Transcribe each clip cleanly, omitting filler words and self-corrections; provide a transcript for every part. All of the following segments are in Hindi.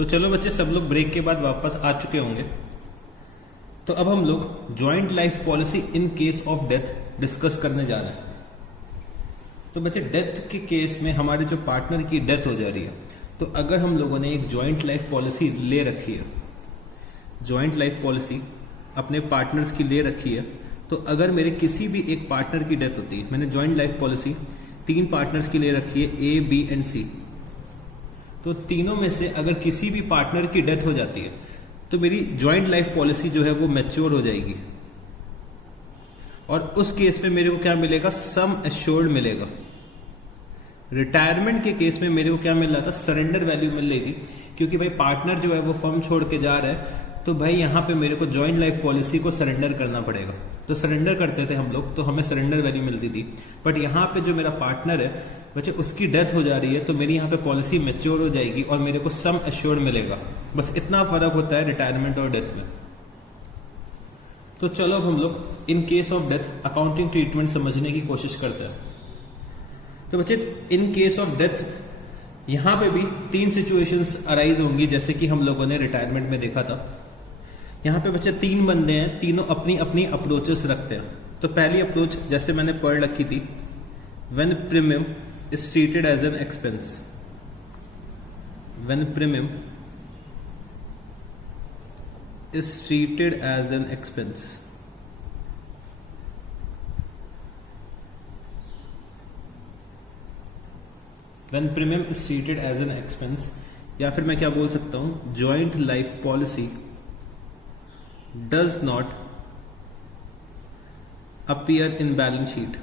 तो चलो बच्चे, सब लोग ब्रेक के बाद वापस आ चुके होंगे। तो अब हम लोग joint life policy in case of death discuss करने जा रहे हैं। तो बच्चे, डेथ के केस में हमारे जो पार्टनर की डेथ हो जा रही है, तो अगर हम लोगों ने एक जॉइंट लाइफ पॉलिसी ले रखी है, जॉइंट लाइफ पॉलिसी अपने पार्टनर्स की ले रखी है, तो अगर मेरे किसी भी एक पार्टनर की डेथ होती है, मैंने जॉइंट लाइफ पॉलिसी 3 पार्टनर्स की ले रखी है, ए, बी एंड सी, तो तीनों में से अगर किसी भी पार्टनर की डेथ हो जाती है तो मेरी जॉइंट लाइफ पॉलिसी जो है वो मैच्योर हो जाएगी, और उस केस में मेरे को क्या मिलेगा? सम एश्योर्ड मिलेगा। रिटायरमेंट के केस में मेरे को क्या मिल रहा था? सरेंडर वैल्यू मिल रही थी, क्योंकि भाई पार्टनर जो है वो फर्म छोड़ के जा रहा है, तो भाई यहाँ पे मेरे को जॉइंट लाइफ पॉलिसी को सरेंडर करना पड़ेगा। तो सरेंडर करते थे हम लोग, तो हमें सरेंडर वैल्यू मिलती थी। बट यहाँ पे जो मेरा पार्टनर है बच्चे, उसकी डेथ हो जा रही है, तो मेरी यहाँ पे पॉलिसी मैच्योर हो जाएगी और मेरे को सम एश्योर्ड मिलेगा। बस इतना फर्क होता है रिटायरमेंट और डेथ में। तो चलो अब हम लोग इन case of death accounting treatment समझने की कोशिश करते हैं। तो बच्चे, इन केस ऑफ डेथ यहाँ पे भी 3 सिचुएशंस अराइज होंगी, जैसे कि हम लोगों ने रिटायरमेंट में देखा था। यहाँ पे बच्चे 3 बंदे हैं, तीनों अपनी अपनी अप्रोचेस रखते हैं। तो पहली अप्रोच जैसे मैंने पढ़ रखी थी, when premium is treated as an expense, when premium is treated as an expense, when premium is treated as an expense, या फिर मैं क्या बोल सकता हूं, joint life policy does not appear in balance sheet,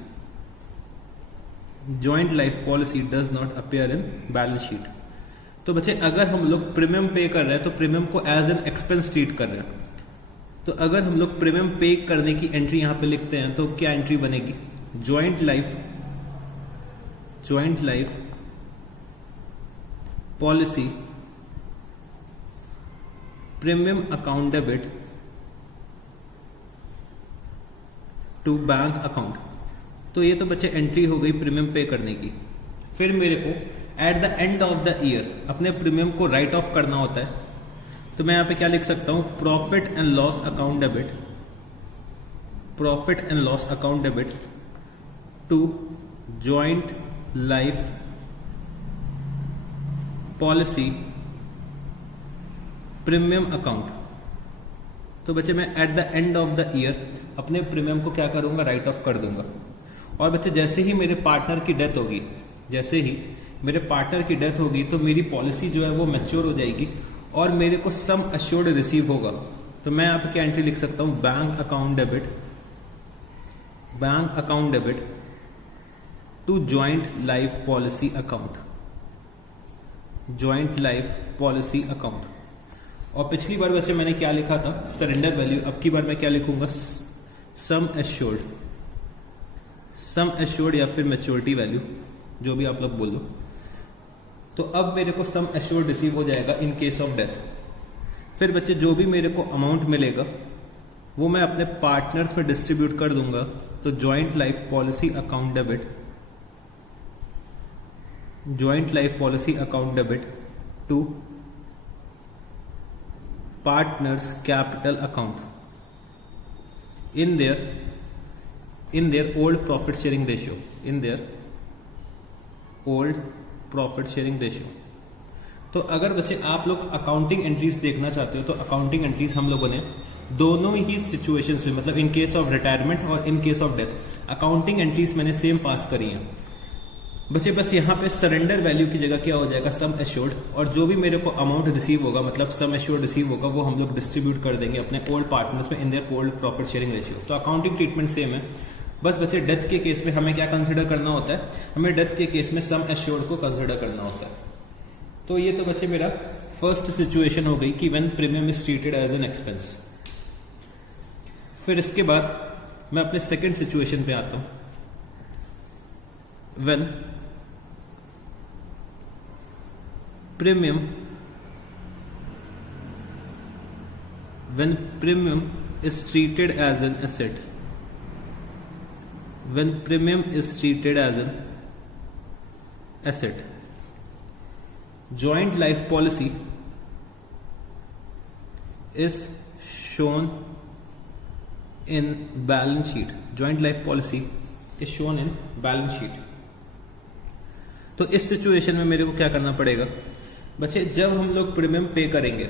joint life policy does not appear in balance sheet। तो बच्चे, अगर हम लोग प्रीमियम पे कर रहे हैं तो प्रीमियम को एज एन एक्सपेंस ट्रीट कर रहे हैं। तो अगर हम लोग प्रीमियम पे करने की एंट्री यहां पे लिखते हैं, तो क्या एंट्री बनेगी? Joint life policy premium account debit to bank account. तो ये तो बच्चे एंट्री हो गई प्रीमियम पे करने की। फिर मेरे को eight the end of the year अपने प्रीमियम को राइट ऑफ करना होता है। तो मैं यहां पे क्या लिख सकता हूं? Profit and loss account debit, profit and loss account debit to joint life policy premium account. तो बच्चे, मैं at the end of the year अपने प्रीमियम को क्या करूंगा? राइट ऑफ कर दूंगा। और बच्चे, जैसे ही मेरे पार्टनर की डेथ होगी, जैसे ही मेरे पार्टनर की डेथ होगी, तो मेरी पॉलिसी जो है वो मैच्योर हो जाएगी और मेरे को सम एश्योर्ड रिसीव होगा। तो मैं यहाँ पे क्या एंट्री लिख सकता हूं? Bank account debit to joint life policy account, joint life policy account. और पिछली बार बच्चे मैंने क्या लिखा था? Surrender value. अब की बार मैं क्या लिखूंगा? सम एश्योर्ड या फिर मैच्योरिटी वैल्यू, जो भी आप लोग बोलो। तो अब मेरे को सम एश्योर्ड रिसीव हो जाएगा इन केस ऑफ डेथ। फिर बच्चे, जो भी मेरे को अमाउंट मिलेगा वो मैं अपने पार्टनर्स में डिस्ट्रीब्यूट कर दूंगा। तो joint life policy account debit to partners capital account in their old profit sharing ratio. तो अगर बच्चे आप लोग अकाउंटिंग एंट्रीज देखना चाहते हो, तो अकाउंटिंग एंट्रीज हम लोगों ने दोनों ही सिचुएशंस में, मतलब इन केस ऑफ रिटायरमेंट और इन case of death, accounting entries मैंने सेम पास करी हैं। बच्चे, बस यहाँ पे सरेंडर वैल्यू की जगह क्या हो जाएगा? Sum assured. और जो भी मेरे को अमाउंट रिसीव होगा, मतलब सम एश्योर्ड रिसीव होगा, वो हम लोग डिस्ट्रीब्यूट कर देंगे अपने ओल्ड पार्टनर्स में in their old profit sharing ratio. तो अकाउंटिंग ट्रीटमेंट सेम है। बस बच्चे, डेथ के केस में हमें क्या कंसिडर करना होता है? हमें डेथ के केस में सम एश्योर्ड को कंसिडर करना होता है। तो ये तो बच्चे मेरा फर्स्ट सिचुएशन हो गई कि when premium is treated as an expense. फिर इसके बाद मैं अपने सेकंड सिचुएशन पे आता हूं, when premium is treated as an asset, when premium is treated as an asset, joint life policy is shown in balance sheet, joint life policy is shown in balance sheet. तो इस सिचुएशन में मेरे को क्या करना पड़ेगा बच्चे, जब हम लोग प्रीमियम पे करेंगे,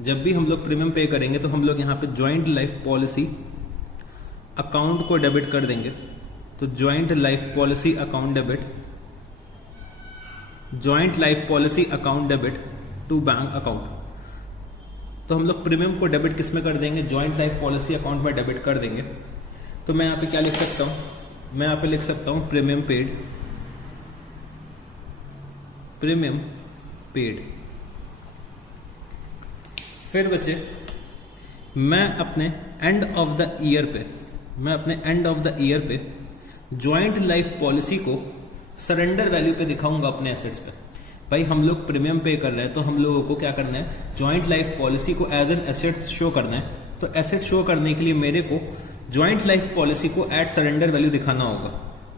जब भी हम लोग प्रीमियम पे करेंगे तो हम लोग यहाँ पे जॉइंट लाइफ पॉलिसी अकाउंट को डेबिट कर देंगे। तो joint life policy account debit, joint life policy account debit to bank account. तो हम लोग प्रीमियम को डेबिट किस में कर देंगे, जॉइंट लाइफ पॉलिसी अकाउंट में डेबिट कर देंगे। तो मैं यहाँ पे क्या लिख सकता हूँ, मैं यहाँ पे लिख सकता हूँ प्रीमियम पेड, प्रीमियम पेड। फिर बच्चे मैं अपने एंड ऑफ द ईयर पे, मैं अपने एंड ऑफ द ईयर पे जॉइंट लाइफ पॉलिसी को सरेंडर वैल्यू पे दिखाऊंगा अपने एसेट्स पे। भाई हम लोग प्रीमियम पे कर रहे हैं तो हम लोगों को क्या करना है, जॉइंट लाइफ पॉलिसी को एज एन एसेट शो करना है। तो एसेट शो करने के लिए मेरे को जॉइंट लाइफ पॉलिसी को एट सरेंडर वैल्यू दिखाना होगा।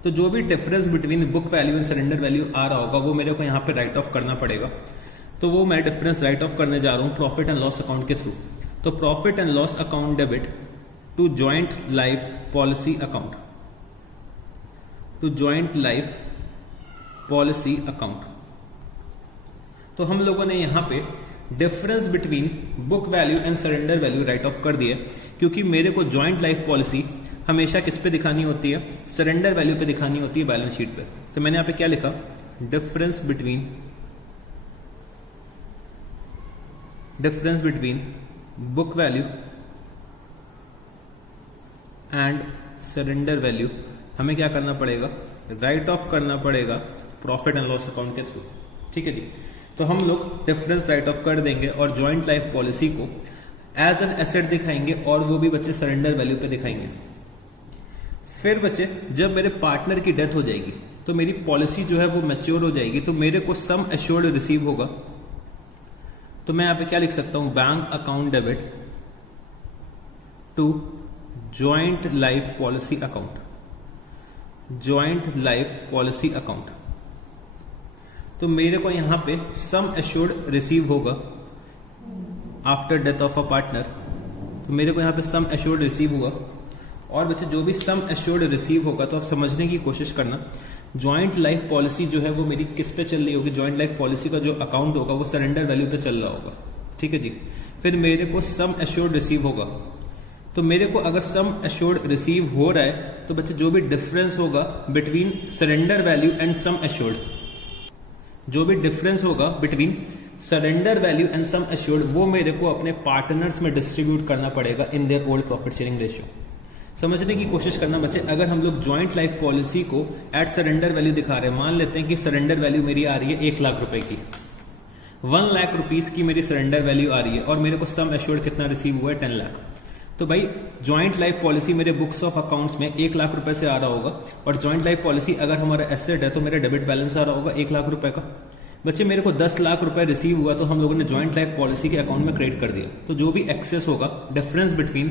तो जो भी difference between book value and surrender value आ रहा होगा वो मेरे को यहाँ पे राइट ऑफ करना पड़ेगा। तो वो मैं डिफरेंस राइट ऑफ करने जा रहा हूँ प्रॉफिट एंड लॉस अकाउंट के थ्रू। तो profit and loss account debit to joint life policy account, to joint life policy account. तो हम लोगों ने यहाँ पे difference between book value and surrender value write off कर दिया, क्योंकि मेरे को जॉइंट लाइफ पॉलिसी हमेशा किस पे दिखानी होती है, सरेंडर वैल्यू पे दिखानी होती है, बैलेंस शीट पे। तो मैंने यहाँ पे क्या लिखा, difference between book value and surrender value हमें क्या करना पड़ेगा, राइट ऑफ करना पड़ेगा प्रॉफिट एंड लॉस अकाउंट के थ्रू। ठीक है जी। तो हम लोग डिफरेंस राइट ऑफ कर देंगे और जॉइंट लाइफ पॉलिसी को एज एन एसेट दिखाएंगे और वो भी बच्चे सरेंडर वैल्यू पे दिखाएंगे। फिर बच्चे जब मेरे पार्टनर की डेथ हो जाएगी तो मेरी पॉलिसी जो है वो मैच्योर हो जाएगी, तो मेरे को सम एश्योर्ड रिसीव होगा। तो मैं यहां पे क्या लिख सकता हूं, bank account debit to joint life policy account, joint life policy account. तो मेरे को यहां पे सम एश्योर्ड रिसीव होगा after death of a partner. तो मेरे को यहां पे सम एश्योर्ड रिसीव होगा। और बच्चे जो भी सम एश्योर्ड रिसीव होगा तो आप समझने की कोशिश करना, जॉइंट लाइफ पॉलिसी जो है वो मेरी किस पे चल रही होगी, जॉइंट लाइफ पॉलिसी का जो अकाउंट होगा वो सरेंडर वैल्यू पे चल रहा होगा। ठीक है जी। फिर मेरे को सम एश्योर्ड रिसीव होगा। तो मेरे को अगर सम एश्योर्ड रिसीव हो रहा है तो बच्चे जो भी डिफरेंस होगा between surrender value and sum assured, जो भी डिफरेंस होगा between surrender value and sum assured, वो मेरे को अपने पार्टनर्स में डिस्ट्रीब्यूट करना पड़ेगा इन their old profit sharing ratio. समझने की कोशिश करना बच्चे, अगर हम लोग जॉइंट लाइफ पॉलिसी को एट सरेंडर वैल्यू दिखा रहे हैं, मान लेते हैं कि सरेंडर वैल्यू मेरी आ रही है 1 लाख रुपए की, 1 लाख रुपीस की मेरी सरेंडर वैल्यू आ रही है और मेरे को सम एश्योर्ड कितना रिसीव हुआ है, 10 लाख। तो भाई जॉइंट लाइफ पॉलिसी मेरे बुक्स ऑफ अकाउंट्स में 1 लाख रुपए से आ रहा होगा और जॉइंट लाइफ पॉलिसी अगर हमारा एसेट है तो मेरा डेबिट बैलेंस आ रहा होगा 1 लाख रुपए का। बच्चे मेरे को 10 लाख रुपए रिसीव हुआ तो हम लोगों ने जॉइंट लाइफ पॉलिसी के अकाउंट में क्रेडिट कर दिया। तो जो भी एक्सेस होगा, difference between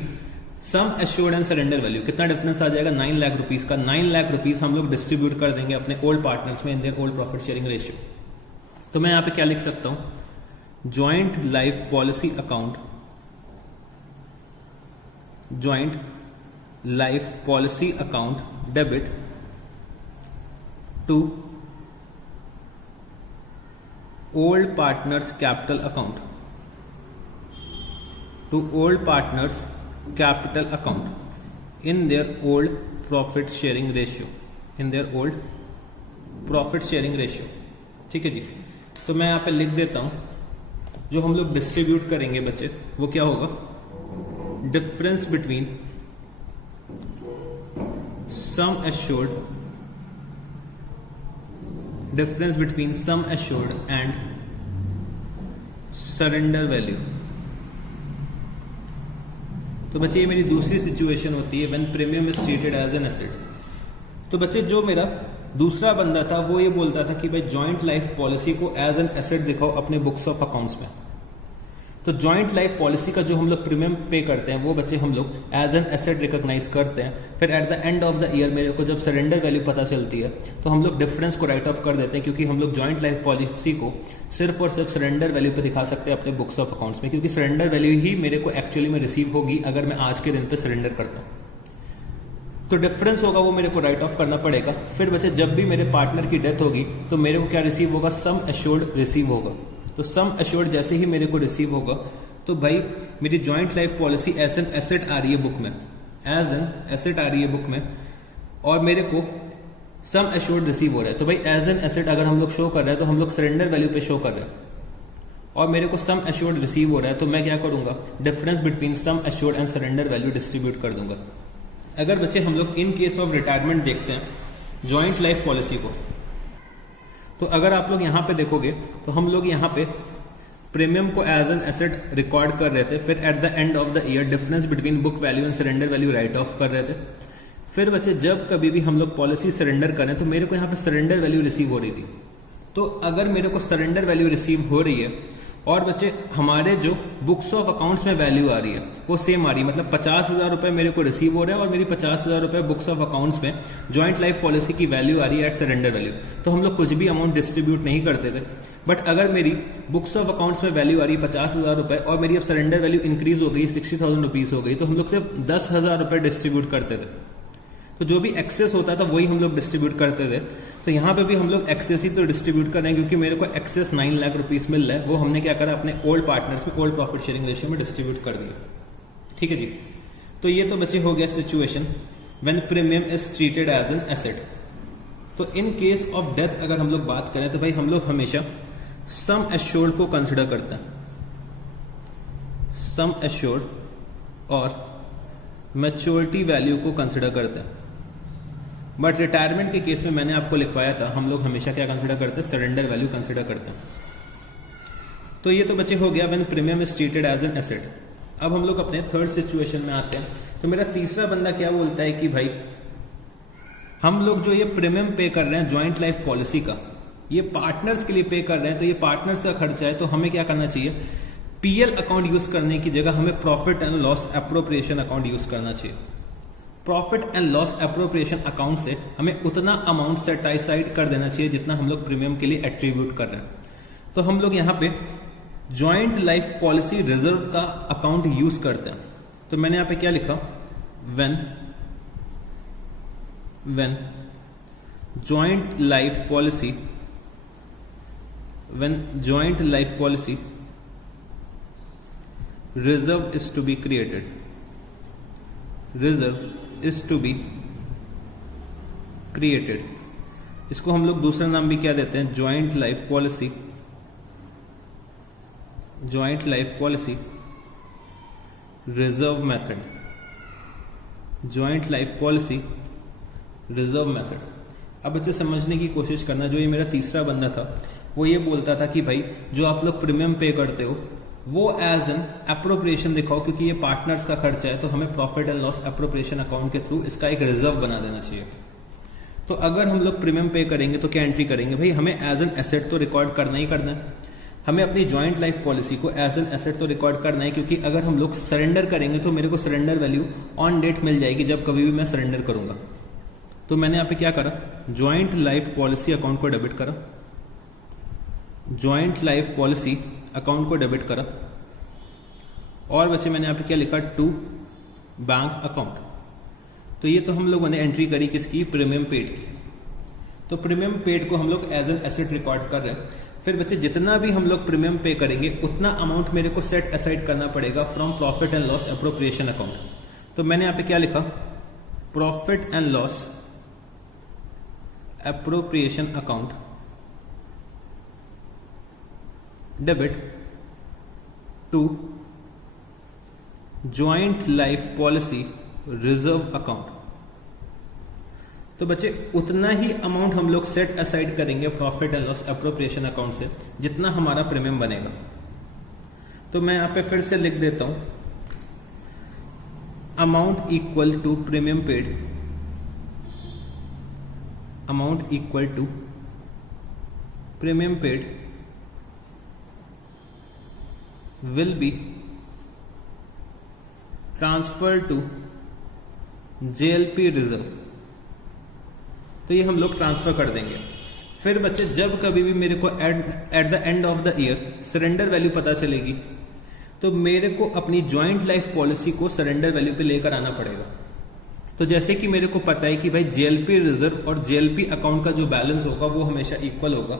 sum assured and surrender value, कितना डिफरेंस आ जाएगा, 9 लाख रुपीस का। 9 लाख रुपीस हम लोग डिस्ट्रीब्यूट कर देंगे अपने ओल्ड पार्टनर्स में in their old profit sharing ratio. तो मैं यहां पे क्या लिख सकता हूं, joint life policy account, joint life policy account debit to old partners' capital account, to old partners' capital account in their old profit sharing ratio, in their old profit sharing ratio. ठीक है जी। तो मैं यहां पे लिख देता हूं, जो हम लोग डिस्ट्रीब्यूट करेंगे बच्चे वो क्या होगा, difference between sum assured, difference between sum assured and surrender value. तो बच्चे ये मेरी दूसरी सिचुएशन होती है when premium is treated as an asset. तो बच्चे जो मेरा दूसरा बंदा था वो ये बोलता था कि भाई जॉइंट लाइफ पॉलिसी को एज एन एसेट दिखाओ अपने बुक्स ऑफ अकाउंट्स में। तो जॉइंट लाइफ पॉलिसी का जो हम लोग प्रीमियम पे करते हैं वो बच्चे हम लोग एज एन एसेट रिकॉग्नाइज करते हैं। फिर eight the end of the year मेरे को जब सरेंडर वैल्यू पता चलती है तो हम लोग डिफरेंस को राइट ऑफ कर देते हैं, क्योंकि हम लोग जॉइंट लाइफ पॉलिसी को सिर्फ और सिर्फ सरेंडर वैल्यू पे दिखा सकते हैं अपने बुक्स ऑफ अकाउंट्स में, क्योंकि सरेंडर वैल्यू ही मेरे को एक्चुअली में रिसीव होगी अगर मैं आज के दिन पे सरेंडर करता हूँ। तो डिफरेंस होगा वो मेरे को राइट ऑफ करना पड़ेगा। फिर बच्चे जब भी मेरे पार्टनर की डेथ होगी तो मेरे को क्या रिसीव होगा, सम एश्योर्ड रिसीव होगा। तो सम एश्योर्ड जैसे ही मेरे को रिसीव होगा तो भाई मेरी joint life policy as an asset आ रही है बुक में, एज एन एसेट आ रही है बुक में, और मेरे को सम एश्योर्ड रिसीव हो रहा है। तो भाई एज एन एसेट अगर हम लोग शो कर रहे हैं तो हम लोग सरेंडर वैल्यू पे शो कर रहे हैं, और मेरे को सम एश्योर्ड रिसीव हो रहा है, तो मैं क्या करूंगा, difference between sum assured and surrender value distribute कर दूंगा। अगर बच्चे हम लोग इन केस ऑफ रिटायरमेंट देखते हैं जॉइंट लाइफ पॉलिसी को, तो अगर आप लोग यहाँ पे देखोगे तो हम लोग यहाँ पे प्रीमियम को एज एन एसेट रिकॉर्ड कर रहे थे, फिर eight the end of the year difference between book value and surrender value write off कर रहे थे। फिर बच्चे जब कभी भी हम लोग पॉलिसी सरेंडर करें तो मेरे को यहाँ पे सरेंडर वैल्यू रिसीव हो रही थी। तो अगर मेरे को सरेंडर वैल्यू रिसीव हो रही है और बच्चे हमारे जो बुक्स ऑफ अकाउंट्स में वैल्यू आ रही है वो सेम आ रही है, मतलब 50,000 रुपये मेरे को रिसीव हो रहा है और मेरी 50,000 रुपये बुक्स ऑफ अकाउंट्स में जॉइंट लाइफ पॉलिसी की वैल्यू आ रही है एट सरेंडर वैल्यू, तो हम लोग कुछ भी अमाउंट डिस्ट्रीब्यूट नहीं करते थे। बट अगर मेरी बुक्स ऑफ अकाउंट्स में वैल्यू आ रही है 50,000 रुपये और मेरी अब सरेंडर वैल्यू इंक्रीज हो गई 60,000 रुपीज़ हो गई, तो हम लोग सिर्फ 10,000 रुपये डिस्ट्रीब्यूट करते थे। तो जो भी एक्सेस होता था वही हम लोग डिस्ट्रीब्यूट करते थे। तो यहाँ पे भी हम लोग एक्सेस ही तो डिस्ट्रीब्यूट कर रहे हैं, क्योंकि मेरे को एक्सेस 9 लाख रुपीस मिल रहा है, वो हमने क्या करा अपने ओल्ड पार्टनर्स में ओल्ड प्रॉफिट शेयरिंग रेशियो में डिस्ट्रीब्यूट कर दिया। ठीक है जी। तो ये तो बच्चे हो गया situation when premium is treated as an asset. तो इन केस ऑफ डेथ अगर हम लोग बात करें तो भाई हम लोग हमेशा सम एश्योर्ड को कंसिडर करते हैं, सम एश्योर्ड और मैच्योरिटी वैल्यू को कंसिडर करते हैं। बट रिटायरमेंट के केस में मैंने आपको लिखवाया था हम लोग हमेशा क्या कंसिडर करते हैं, सरेंडर वैल्यू कंसिडर करते हैं। तो ये तो बच्चे हो गया when premium is treated as an asset. अब हम लोग अपने थर्ड सिचुएशन में आते हैं। तो मेरा तीसरा बंदा क्या बोलता है कि भाई हम लोग जो ये प्रीमियम पे कर रहे हैं जॉइंट लाइफ पॉलिसी का, ये पार्टनर्स के लिए पे कर रहे हैं, तो ये पार्टनर्स का खर्चा है, तो हमें क्या करना चाहिए, पीएल अकाउंट यूज करने की जगह हमें profit and loss appropriation account use करना चाहिए। Profit and loss appropriation account से हमें उतना अमाउंट सेट असाइड कर देना चाहिए जितना हम लोग प्रीमियम के लिए एट्रीब्यूट कर रहे हैं। तो हम लोग यहाँ पे जॉइंट लाइफ पॉलिसी रिजर्व का अकाउंट यूज करते हैं। तो मैंने यहाँ पे क्या लिखा, when joint life policy reserve is to be created, इसको हम लोग दूसरा नाम भी क्या देते हैं, joint life policy reserve method, joint life policy reserve method. अब बच्चे समझने की कोशिश करना, जो ये मेरा तीसरा बंदा था वो ये बोलता था कि भाई जो आप लोग प्रीमियम पे करते हो वो एज एन एप्रोप्रिएशन दिखाओ, क्योंकि ये पार्टनर्स का खर्चा है, तो हमें profit and loss appropriation account के थ्रू इसका एक रिजर्व बना देना चाहिए। तो अगर हम लोग प्रीमियम पे करेंगे तो क्या एंट्री करेंगे, भाई हमें एज एन एसेट तो रिकॉर्ड करना ही करना है, हमें अपनी जॉइंट लाइफ पॉलिसी को एज एन एसेट तो रिकॉर्ड करना है, क्योंकि अगर हम लोग सरेंडर करेंगे तो मेरे को सरेंडर वैल्यू ऑन डेट मिल जाएगी जब कभी भी मैं सरेंडर करूंगा। तो मैंने यहाँ पे क्या करा, जॉइंट लाइफ पॉलिसी अकाउंट को डेबिट करा, जॉइंट लाइफ पॉलिसी अकाउंट को डेबिट करा, और बच्चे मैंने यहाँ पे क्या लिखा, टू बैंक अकाउंट। तो ये तो हम लोगों ने एंट्री करी किसकी, प्रीमियम पेड की। तो प्रीमियम पेड को हम लोग एज एन एसेट रिकॉर्ड कर रहे हैं। फिर बच्चे जितना भी हम लोग प्रीमियम पे करेंगे उतना अमाउंट मेरे को सेट असाइड करना पड़ेगा from profit and loss appropriation account. तो मैंने यहाँ पे क्या लिखा, profit and loss appropriation account debit to joint life policy reserve account. तो बच्चे उतना ही अमाउंट हम लोग सेट असाइड करेंगे profit and loss appropriation account से जितना हमारा प्रीमियम बनेगा। तो मैं यहां पे फिर से लिख देता हूं, amount equal to premium paid, amount equal to premium paid will be transferred to JLP reserve. तो ये हम लोग ट्रांसफर कर देंगे। फिर बच्चे जब कभी भी मेरे को eight the end of the year surrender value पता चलेगी तो मेरे को अपनी जॉइंट लाइफ पॉलिसी को सरेंडर वैल्यू पे लेकर आना पड़ेगा। तो जैसे कि मेरे को पता है कि भाई जेएलपी रिजर्व और जेएलपी अकाउंट का जो बैलेंस होगा वो हमेशा इक्वल होगा,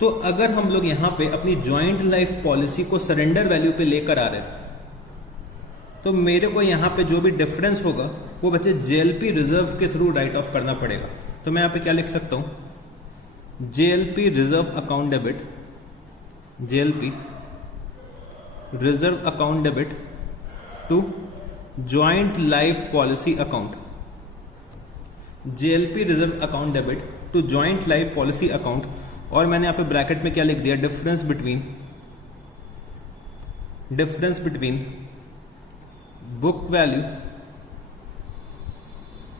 तो अगर हम लोग यहां पे अपनी जॉइंट लाइफ पॉलिसी को सरेंडर वैल्यू पे लेकर आ रहे हैं तो मेरे को यहां पे जो भी डिफरेंस होगा वो बच्चे जेएलपी रिजर्व के थ्रू राइट ऑफ करना पड़ेगा। तो मैं यहां पे क्या लिख सकता हूं, JLP reserve account debit, JLP reserve account debit to joint life policy account, JLP reserve account debit to joint life policy account. और मैंने यहां पे ब्रैकेट में क्या लिख दिया, difference between book value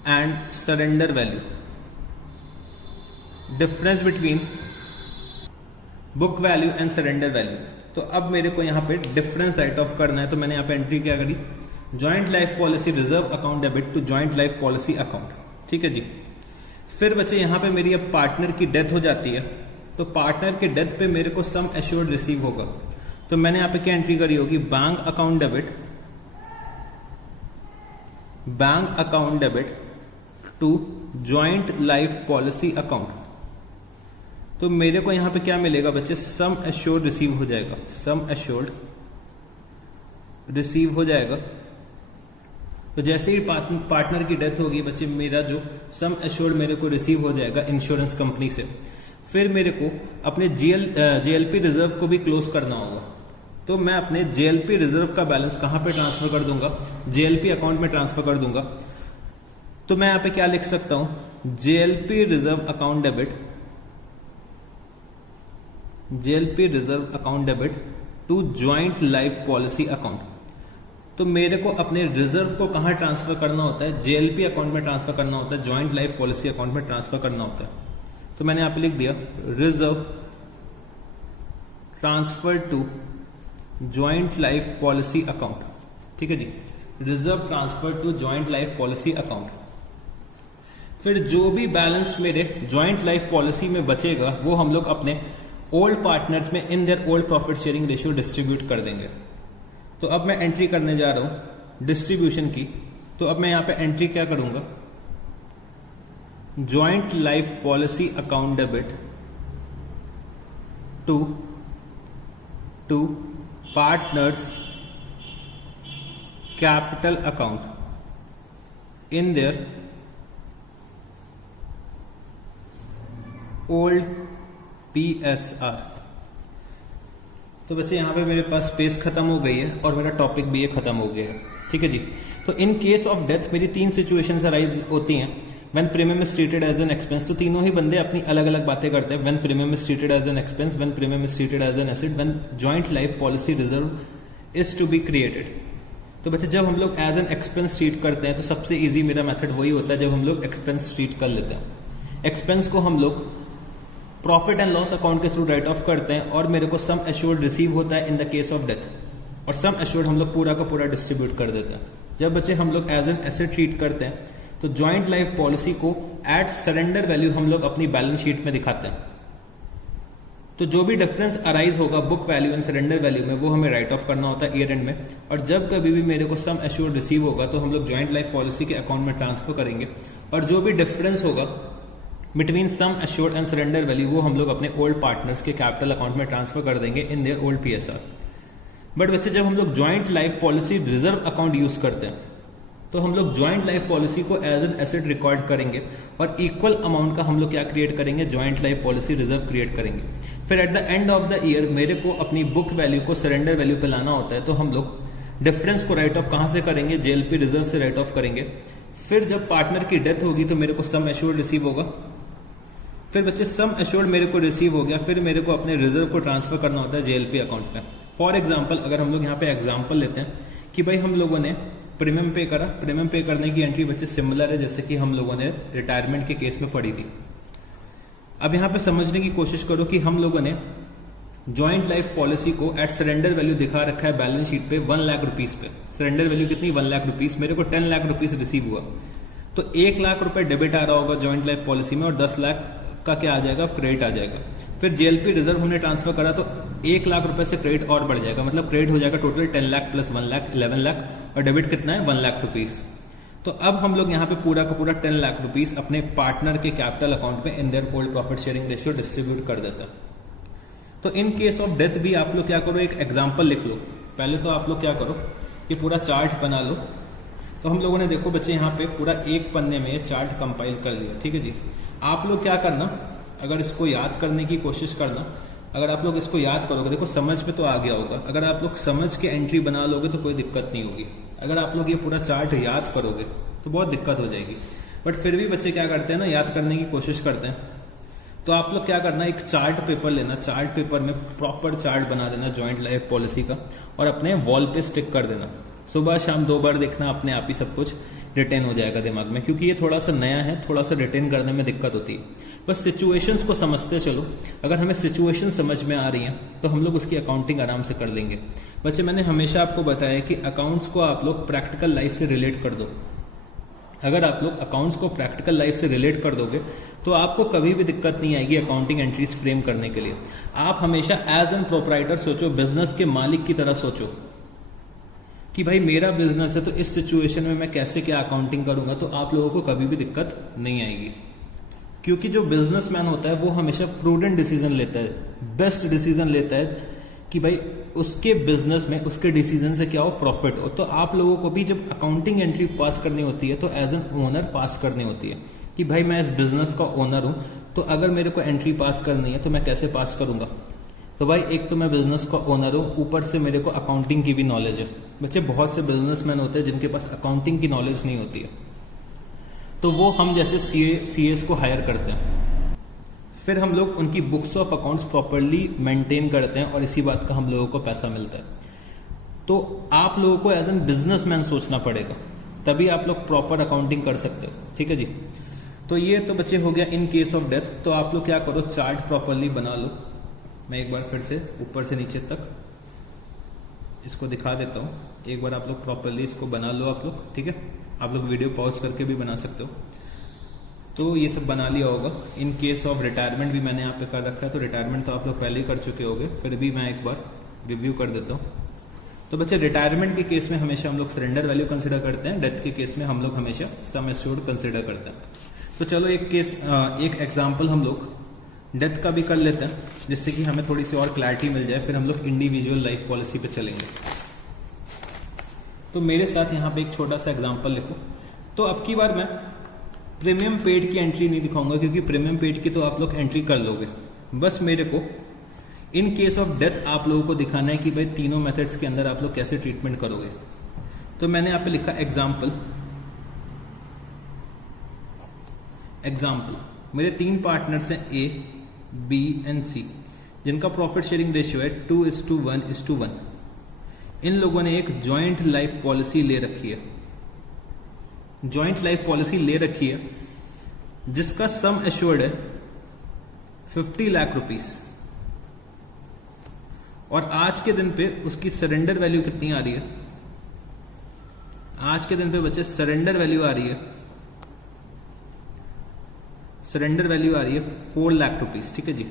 and surrender value, difference between book value and surrender value. तो अब मेरे को यहां पे डिफरेंस राइट ऑफ करना है, तो मैंने यहां पे एंट्री क्या करी, joint life policy reserve account debit to joint life policy account. ठीक है जी। फिर बच्चे यहां पे मेरी अब पार्टनर की डेथ हो जाती है, तो पार्टनर के डेथ पे मेरे को सम एश्योर्ड रिसीव होगा, तो मैंने यहां पे क्या एंट्री करी होगी, bank account debit to joint life policy account. तो मेरे को यहां पे क्या मिलेगा बच्चे, सम एश्योर्ड रिसीव हो जाएगा, सम एश्योर्ड रिसीव हो जाएगा। तो जैसे ही पार्टनर की डेथ होगी बच्चे, मेरा जो सम एश्योर्ड मेरे को रिसीव हो जाएगा इंश्योरेंस कंपनी से। फिर मेरे को अपने जेएलपी रिजर्व को भी क्लोज करना होगा, तो मैं अपने जेएलपी रिजर्व का बैलेंस कहां पे ट्रांसफर कर दूंगा, जेएलपी अकाउंट में ट्रांसफर कर दूंगा। तो मैं यहां पे क्या लिख सकता हूं, JLP reserve account debit to joint life policy account. तो मेरे को अपने रिजर्व को कहां ट्रांसफर करना होता है, जेएलपी अकाउंट में ट्रांसफर करना होता है, जॉइंट लाइफ पॉलिसी अकाउंट में ट्रांसफर करना होता है। तो मैंने यहां पे लिख दिया, reserve transfer to joint life policy account. ठीक है जी, reserve transfer to joint life policy account. फिर जो भी बैलेंस मेरे जॉइंट लाइफ पॉलिसी में बचेगा वो हम लोग अपने ओल्ड पार्टनर्स में in their old profit sharing ratio distribute कर देंगे। तो अब मैं एंट्री करने जा रहा हूं डिस्ट्रीब्यूशन की। तो अब मैं यहां पे एंट्री क्या करूंगा, joint life policy account debit to partners capital account in their old PSR। तो बच्चे यहां पे मेरे पास स्पेस खत्म हो गई है और मेरा टॉपिक भी ये खत्म हो गया है। ठीक है जी। तो इन केस ऑफ डेथ मेरी 3 सिचुएशंस अराइज होती हैं। When premium is treated as an expense, तो तीनों ही बंदे अपनी अलग अलग बातें करते हैं। When premium is treated as an expense, when premium is treated as an asset, when joint life policy reserve is to be created. तो बच्चे जब हम लोग एज एन एक्सपेंस ट्रीट करते हैं तो सबसे ईजी मेरा मेथड वही होता है जब हम लोग एक्सपेंस ट्रीट कर लेते हैं। एक्सपेंस को हम लोग प्रॉफिट एंड लॉस अकाउंट के थ्रू राइट ऑफ करते हैं और मेरे को सम एश्योर्ड रिसीव होता है in the case of death, और सम एश्योर्ड हम लोग पूरा का पूरा डिस्ट्रीब्यूट कर देते हैं। जब बच्चे हम लोग एज एन एसेट ट्रीट करते हैं तो जॉइंट लाइफ पॉलिसी को एट सरेंडर वैल्यू हम लोग अपनी बैलेंस शीट में दिखाते हैं। तो जो भी डिफरेंस अराइज होगा book value and surrender value में वो हमें राइट ऑफ करना होता है ईयर एंड में। और जब कभी भी मेरे को सम एश्योर्ड रिसीव होगा तो हम लोग जॉइंट लाइफ पॉलिसी के अकाउंट में ट्रांसफर करेंगे, और जो भी डिफरेंस होगा between sum assured and surrender value वो हम लोग अपने ओल्ड पार्टनर्स के कैपिटल अकाउंट में ट्रांसफर कर देंगे in their old PSR। But बच्चे जब हम लोग joint life policy reserve account use करते हैं तो हम लोग जॉइंट लाइफ पॉलिसी को एज एन एसेट रिकॉर्ड करेंगे और इक्वल अमाउंट का हम लोग क्या क्रिएट करेंगे, joint life policy reserve create करेंगे। फिर eight the end of the year मेरे को अपनी बुक वैल्यू को सरेंडर वैल्यू पे लाना होता है, तो हम लोग डिफरेंस को राइट ऑफ कहां से करेंगे, जेएलपी रिजर्व से राइट ऑफ करेंगे। फिर जब पार्टनर की डेथ होगी तो मेरे को सम एश्योर्ड रिसीव होगा। फिर बच्चे सम एश्योर्ड मेरे को रिसीव हो गया, फिर मेरे को अपने रिजर्व को ट्रांसफर करना होता है जेएलपी अकाउंट में। फॉर एग्जांपल अगर हम लोग यहाँ पे एग्जांपल लेते हैं कि भाई हम लोगों ने प्रीमियम पे करा, प्रीमियम पे करने की एंट्री बच्चे सिमिलर है जैसे कि हम लोगों ने रिटायरमेंट के केस में पढ़ी थी। अब यहाँ पे समझने की कोशिश करो कि हम लोगों ने जॉइंट लाइफ पॉलिसी को एट सरेंडर वैल्यू दिखा रखा है बैलेंस शीट पे 1 लाख रुपीस पे। सरेंडर वैल्यू कितनी? 1 लाख रुपीस। मेरे को 10 लाख रुपीस रिसीव हुआ, तो 1 लाख रुपए डेबिट आ रहा होगा जॉइंट लाइफ पॉलिसी में और 10 लाख का क्या आ जाएगा? क्रेडिट आ जाएगा। फिर जेएलपी रिजर्व हमने ट्रांसफर करा तो 1 लाख रुपए से क्रेडिट और बढ़ जाएगा, मतलब क्रेडिट हो जाएगा टोटल 10 लाख प्लस 1 लाख 11 लाख, और डेबिट कितना है? 1 लाख रुपीस। तो अब हम लोग यहाँ पे पूरा का पूरा 10 लाख रुपीस अपने पार्टनर के कैपिटल अकाउंट में in their old profit sharing ratio distribute कर देता है। तो इन केस ऑफ डेथ भी आप लोग क्या करो, एक एग्जाम्पल लिख लो। पहले तो आप लोग क्या करो, ये पूरा चार्ट बना लो। तो हम लोगों ने देखो बच्चे यहाँ पे पूरा एक पन्ने में चार्ट कंपाइल कर लिया, ठीक है जी। आप लोग क्या करना, अगर इसको याद करने की कोशिश करना, अगर आप लोग इसको याद करोगे, देखो समझ में तो आ गया होगा। अगर आप लोग समझ के एंट्री बना लोगे तो कोई दिक्कत नहीं होगी। अगर आप लोग ये पूरा चार्ट याद करोगे तो बहुत दिक्कत हो जाएगी। बट फिर भी बच्चे क्या करते हैं ना, याद करने की कोशिश करते हैं। तो आप लोग क्या करना, एक चार्ट पेपर लेना, चार्ट पेपर में प्रॉपर चार्ट बना देना जॉइंट लाइफ पॉलिसी का, और अपने वॉल पे स्टिक कर देना। सुबह शाम 2 बार देखना, अपने आप ही सब कुछ रिटेन हो जाएगा दिमाग में, क्योंकि ये थोड़ा सा नया है, थोड़ा सा रिटेन करने में दिक्कत होती है। बस सिचुएशंस को समझते चलो। अगर हमें सिचुएशन समझ में आ रही हैं तो हम लोग उसकी अकाउंटिंग आराम से कर लेंगे। बच्चे मैंने हमेशा आपको बताया कि अकाउंट्स को आप लोग प्रैक्टिकल लाइफ से रिलेट कर दो। अगर आप लोग अकाउंट्स को प्रैक्टिकल लाइफ से रिलेट कर दोगे तो आपको कभी भी दिक्कत नहीं आएगी अकाउंटिंग एंट्रीज फ्रेम करने के लिए। आप हमेशा एज एन प्रोप्राइटर सोचो, बिजनेस के मालिक की तरह सोचो कि भाई मेरा बिजनेस है तो इस सिचुएशन में मैं कैसे क्या अकाउंटिंग करूंगा, तो आप लोगों को कभी भी दिक्कत नहीं आएगी। क्योंकि जो बिजनेसमैन होता है वो हमेशा प्रूडेंट डिसीजन लेता है, बेस्ट डिसीजन लेता है कि भाई उसके बिजनेस में उसके डिसीजन से क्या हो, प्रॉफिट हो। तो आप लोगों को भी जब अकाउंटिंग एंट्री पास करनी होती है तो एज एन ओनर पास करनी होती है कि भाई मैं इस बिजनेस का ओनर हूं, तो अगर मेरे को एंट्री पास करनी है तो मैं कैसे पास करूंगा। तो भाई एक तो मैं बिजनेस का ओनर हूं, ऊपर से मेरे को अकाउंटिंग की भी नॉलेज है। बच्चे बहुत से बिजनेसमैन होते हैं जिनके पास अकाउंटिंग की नॉलेज नहीं होती है, तो वो हम जैसे सीएस को हायर करते हैं। फिर हम लोग उनकी books of accounts properly maintain करते हैं और इसी बात का हम लोगों को पैसा मिलता है। तो आप लोगों को एज एन बिजनेसमैन सोचना पड़ेगा, तभी आप लोग प्रॉपर अकाउंटिंग कर सकते हो, ठीक है जी। तो ये तो बच्चे हो गया इन केस ऑफ डेथ। तो आप लोग क्या करो, चार्ट प्रॉपरली बना लो। मैं एक बार फिर से ऊपर से नीचे तक इसको दिखा देता हूँ। एक बार आप लोग प्रॉपरली इसको बना लो आप लोग, ठीक है। आप लोग वीडियो पॉज करके भी बना सकते हो। तो ये सब बना लिया होगा। इन केस ऑफ रिटायरमेंट भी मैंने यहाँ पे कर रखा है, तो रिटायरमेंट तो आप लोग पहले ही कर चुके होंगे, फिर भी मैं एक बार रिव्यू कर देता हूँ। तो बच्चे रिटायरमेंट के केस में हमेशा हम लोग सरेंडर वैल्यू कंसिडर करते हैं, डेथ के केस में हम लोग हमेशा सम एश्योर्ड कंसिडर करते हैं। तो चलो एक एग्जाम्पल हम लोग डेथ का भी कर लेते हैं, जिससे कि हमें थोड़ी सी और क्लैरिटी मिल जाए। फिर हम लोग इंडिविजुअल लाइफ पॉलिसी पे चलेंगे। तो मेरे साथ यहाँ पे एक छोटा सा एग्जाम्पल लिखो। तो अब की बार मैं प्रीमियम पेड की एंट्री नहीं दिखाऊंगा, क्योंकि प्रीमियम पेड की तो आप लोग एंट्री कर लोगे। बस मेरे को इन केस ऑफ डेथ आप लोगों को दिखाना है कि भाई तीनों मेथड्स के अंदर आप लोग कैसे ट्रीटमेंट करोगे। तो मैंने यहाँ पे लिखा एग्जाम्पल। मेरे 3 पार्टनर्स हैं ए, बी एंड सी, जिनका प्रॉफिट शेयरिंग रेशियो है 2:1:1। इन लोगों ने एक जॉइंट लाइफ पॉलिसी ले रखी है। जॉइंट लाइफ पॉलिसी ले रखी है जिसका सम एश्योर्ड है 50 लाख रुपीस, और आज के दिन पे उसकी सरेंडर वैल्यू कितनी आ रही है? आज के दिन पे बच्चे सरेंडर वैल्यू आ रही है, 4 लाख रुपीस, ठीक है जी।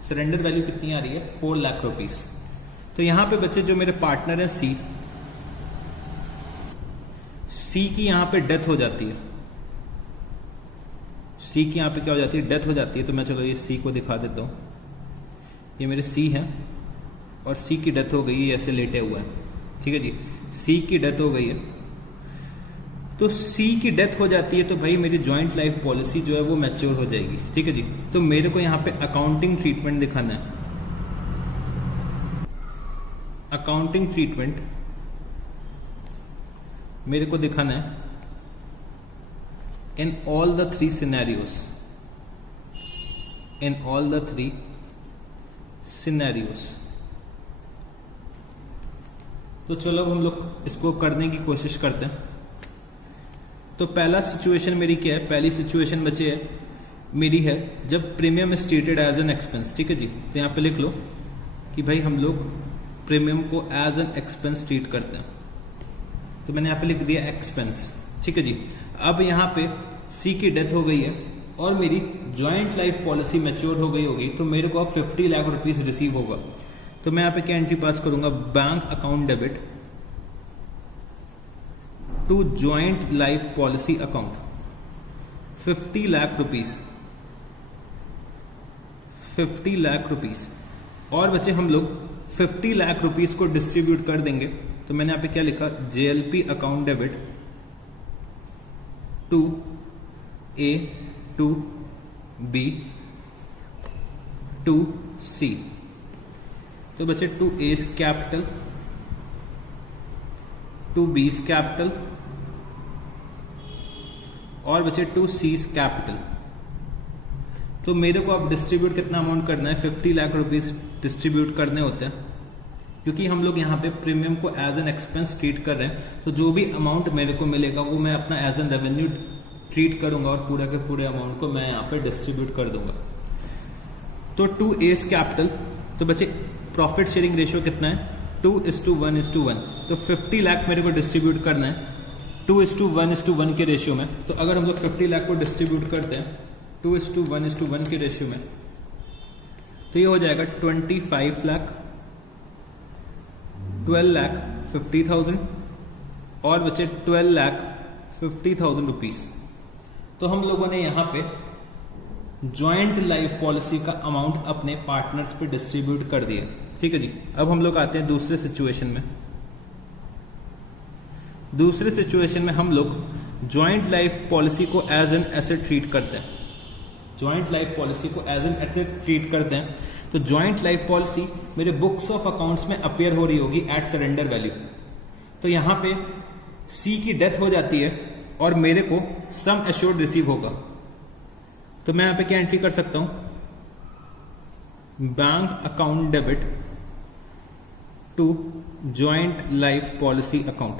सरेंडर वैल्यू कितनी आ रही है? 4 लाख रुपीस। तो यहां पे बच्चे जो मेरे पार्टनर है सी की यहां पे डेथ हो जाती है। सी की यहां पे क्या हो जाती है? डेथ हो जाती है। तो मैं चलो ये सी को दिखा देता हूं। ये मेरे सी हैं और सी की डेथ हो गई है, ऐसे लेटे हुए हैं, ठीक है जी। सी की डेथ हो गई है। तो सी की डेथ हो जाती है तो भाई मेरी जॉइंट लाइफ पॉलिसी जो है वो मैच्योर हो जाएगी, ठीक है जी। तो मेरे को यहां पे अकाउंटिंग ट्रीटमेंट दिखाना है। अकाउंटिंग ट्रीटमेंट मेरे को दिखाना है in all the 3 scenarios. In all the 3 scenarios. तो चलो हम लोग इसको करने की कोशिश करते हैं। तो पहला सिचुएशन मेरी क्या है? पहली सिचुएशन बचे है मेरी है जब premium stated as an expense, ठीक है जी। तो यहाँ पे लिख लो कि भाई हम लोग प्रीमियम को एज एन एक्सपेंस ट्रीट करते हैं, तो मैंने यहाँ पे लिख दिया एक्सपेंस, ठीक है जी। अब यहाँ पे सी की डेथ हो गई है और मेरी जॉइंट लाइफ पॉलिसी मैच्योर हो गई होगी, तो मेरे को अब 50 लाख रुपीस रिसीव होगा। तो मैं यहाँ पे क्या एंट्री पास करूंगा, bank account debit to joint life policy account 50 lakh rupees, 50 lakh rupees. और बच्चे हम लोग 50 लाख रुपीस को डिस्ट्रीब्यूट कर देंगे, तो मैंने यहाँ पे क्या लिखा, JLP account debit to A to B to C। तो बच्चे to A's capital to B's capital और बच्चे टू C's कैपिटल। तो मेरे को अब डिस्ट्रीब्यूट कितना अमाउंट करना है, 50 लाख रुपीस डिस्ट्रीब्यूट करने होते हैं, क्योंकि हम लोग यहाँ पे प्रीमियम को एज एन एक्सपेंस ट्रीट कर रहे हैं। तो जो भी अमाउंट मेरे को मिलेगा वो मैं अपना एज एन रेवेन्यू ट्रीट करूंगा और पूरा के पूरे अमाउंट को मैं यहाँ पे डिस्ट्रीब्यूट कर दूंगा। तो 2A's कैपिटल, तो बच्चे प्रॉफिट शेयरिंग रेशियो कितना है, 2:1:1। तो 50 लाख मेरे को डिस्ट्रीब्यूट करना है 2:1:1 के रेशियो में। तो अगर हम लोग 50 लाख को डिस्ट्रीब्यूट करते हैं 2:1:1 के रेशियो में, तो ये हो जाएगा 25 लाख, 12,50,000 और बचे 12,50,000 रुपीस। तो हम लोगों ने यहाँ पे जॉइंट लाइफ पॉलिसी का अमाउंट अपने पार्टनर्स पे डिस्ट्रीब्यूट कर दिया, ठीक है जी। अब हम लोग आते हैं दूसरे सिचुएशन में। दूसरे सिचुएशन में हम लोग जॉइंट लाइफ पॉलिसी को एज एन एसेट ट्रीट करते हैं, जॉइंट लाइफ पॉलिसी को एज एन एसेट ट्रीट करते हैं। तो जॉइंट लाइफ पॉलिसी मेरे बुक्स ऑफ अकाउंट्स में अपीयर हो रही होगी एट सरेंडर वैल्यू। तो यहां पे सी की डेथ हो जाती है और मेरे को सम एश्योर्ड रिसीव होगा। तो मैं यहां पे क्या एंट्री कर सकता हूं, bank account debit to joint life policy account.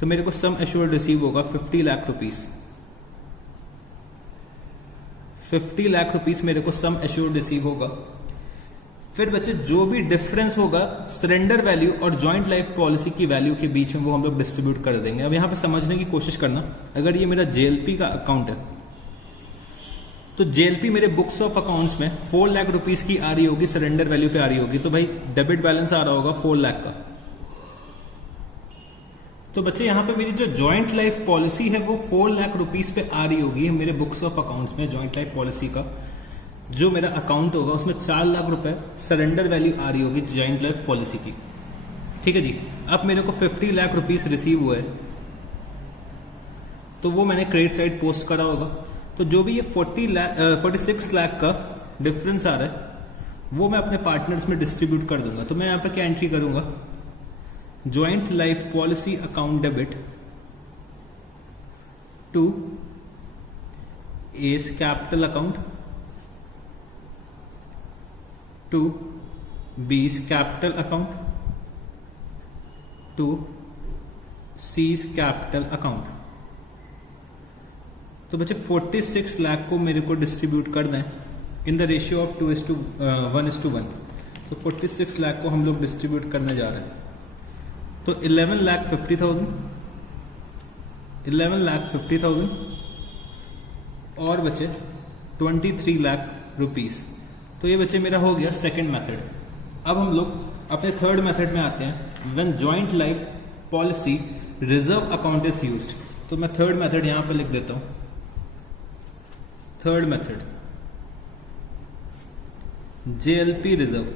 तो मेरे को सम एश्योर्ड रिसीव होगा 50 लाख रुपीस, 50 लाख रुपीस मेरे को सम एश्योर्ड रिसीव होगा। फिर बच्चे जो भी डिफरेंस होगा सरेंडर वैल्यू और जॉइंट लाइफ पॉलिसी की वैल्यू के बीच में वो हम लोग डिस्ट्रीब्यूट कर देंगे। अब यहां पे समझने की कोशिश करना, अगर ये मेरा JLP का अकाउंट है तो JLP मेरे बुक्स ऑफ अकाउंट्स में 4 लाख रुपीस की आ रही होगी, सरेंडर वैल्यू पे आ रही होगी। तो भाई डेबिट बैलेंस आ रहा होगा 4 लाख का। तो बच्चे यहां पे मेरी जो जॉइंट लाइफ पॉलिसी है वो 4 लाख रुपीस पे आ रही होगी मेरे बुक्स ऑफ अकाउंट्स में। जॉइंट लाइफ पॉलिसी का जो मेरा अकाउंट होगा उसमें 4 लाख रुपए सरेंडर वैल्यू आ रही होगी जॉइंट लाइफ पॉलिसी की, ठीक है जी। अब मेरे को 50 लाख रुपीस रिसीव हुआ है, तो वो मैंने क्रेडिट साइड पोस्ट करा होगा। तो जो भी ये 46 लाख का डिफरेंस आ रहा है वो मैं अपने पार्टनर्स में डिस्ट्रीब्यूट कर दूंगा। तो मैं यहाँ पे क्या एंट्री करूंगा, joint life policy account debit to A's capital account to B's capital account to C's capital account. तो बच्चे 46 लाख को मेरे को डिस्ट्रीब्यूट करना है इन द रेशियो ऑफ 2:1:1। तो 46 लाख को हम लोग डिस्ट्रीब्यूट करने जा रहे हैं। तो 11,50,000, 11,50,000 और बचे 23 लाख रुपीस। तो ये बच्चे मेरा हो गया सेकंड मेथड। अब हम लोग अपने थर्ड मेथड में आते हैं, when joint life policy reserve account is used. तो मैं थर्ड मेथड यहां पर लिख देता हूं, थर्ड मेथड JLP रिजर्व।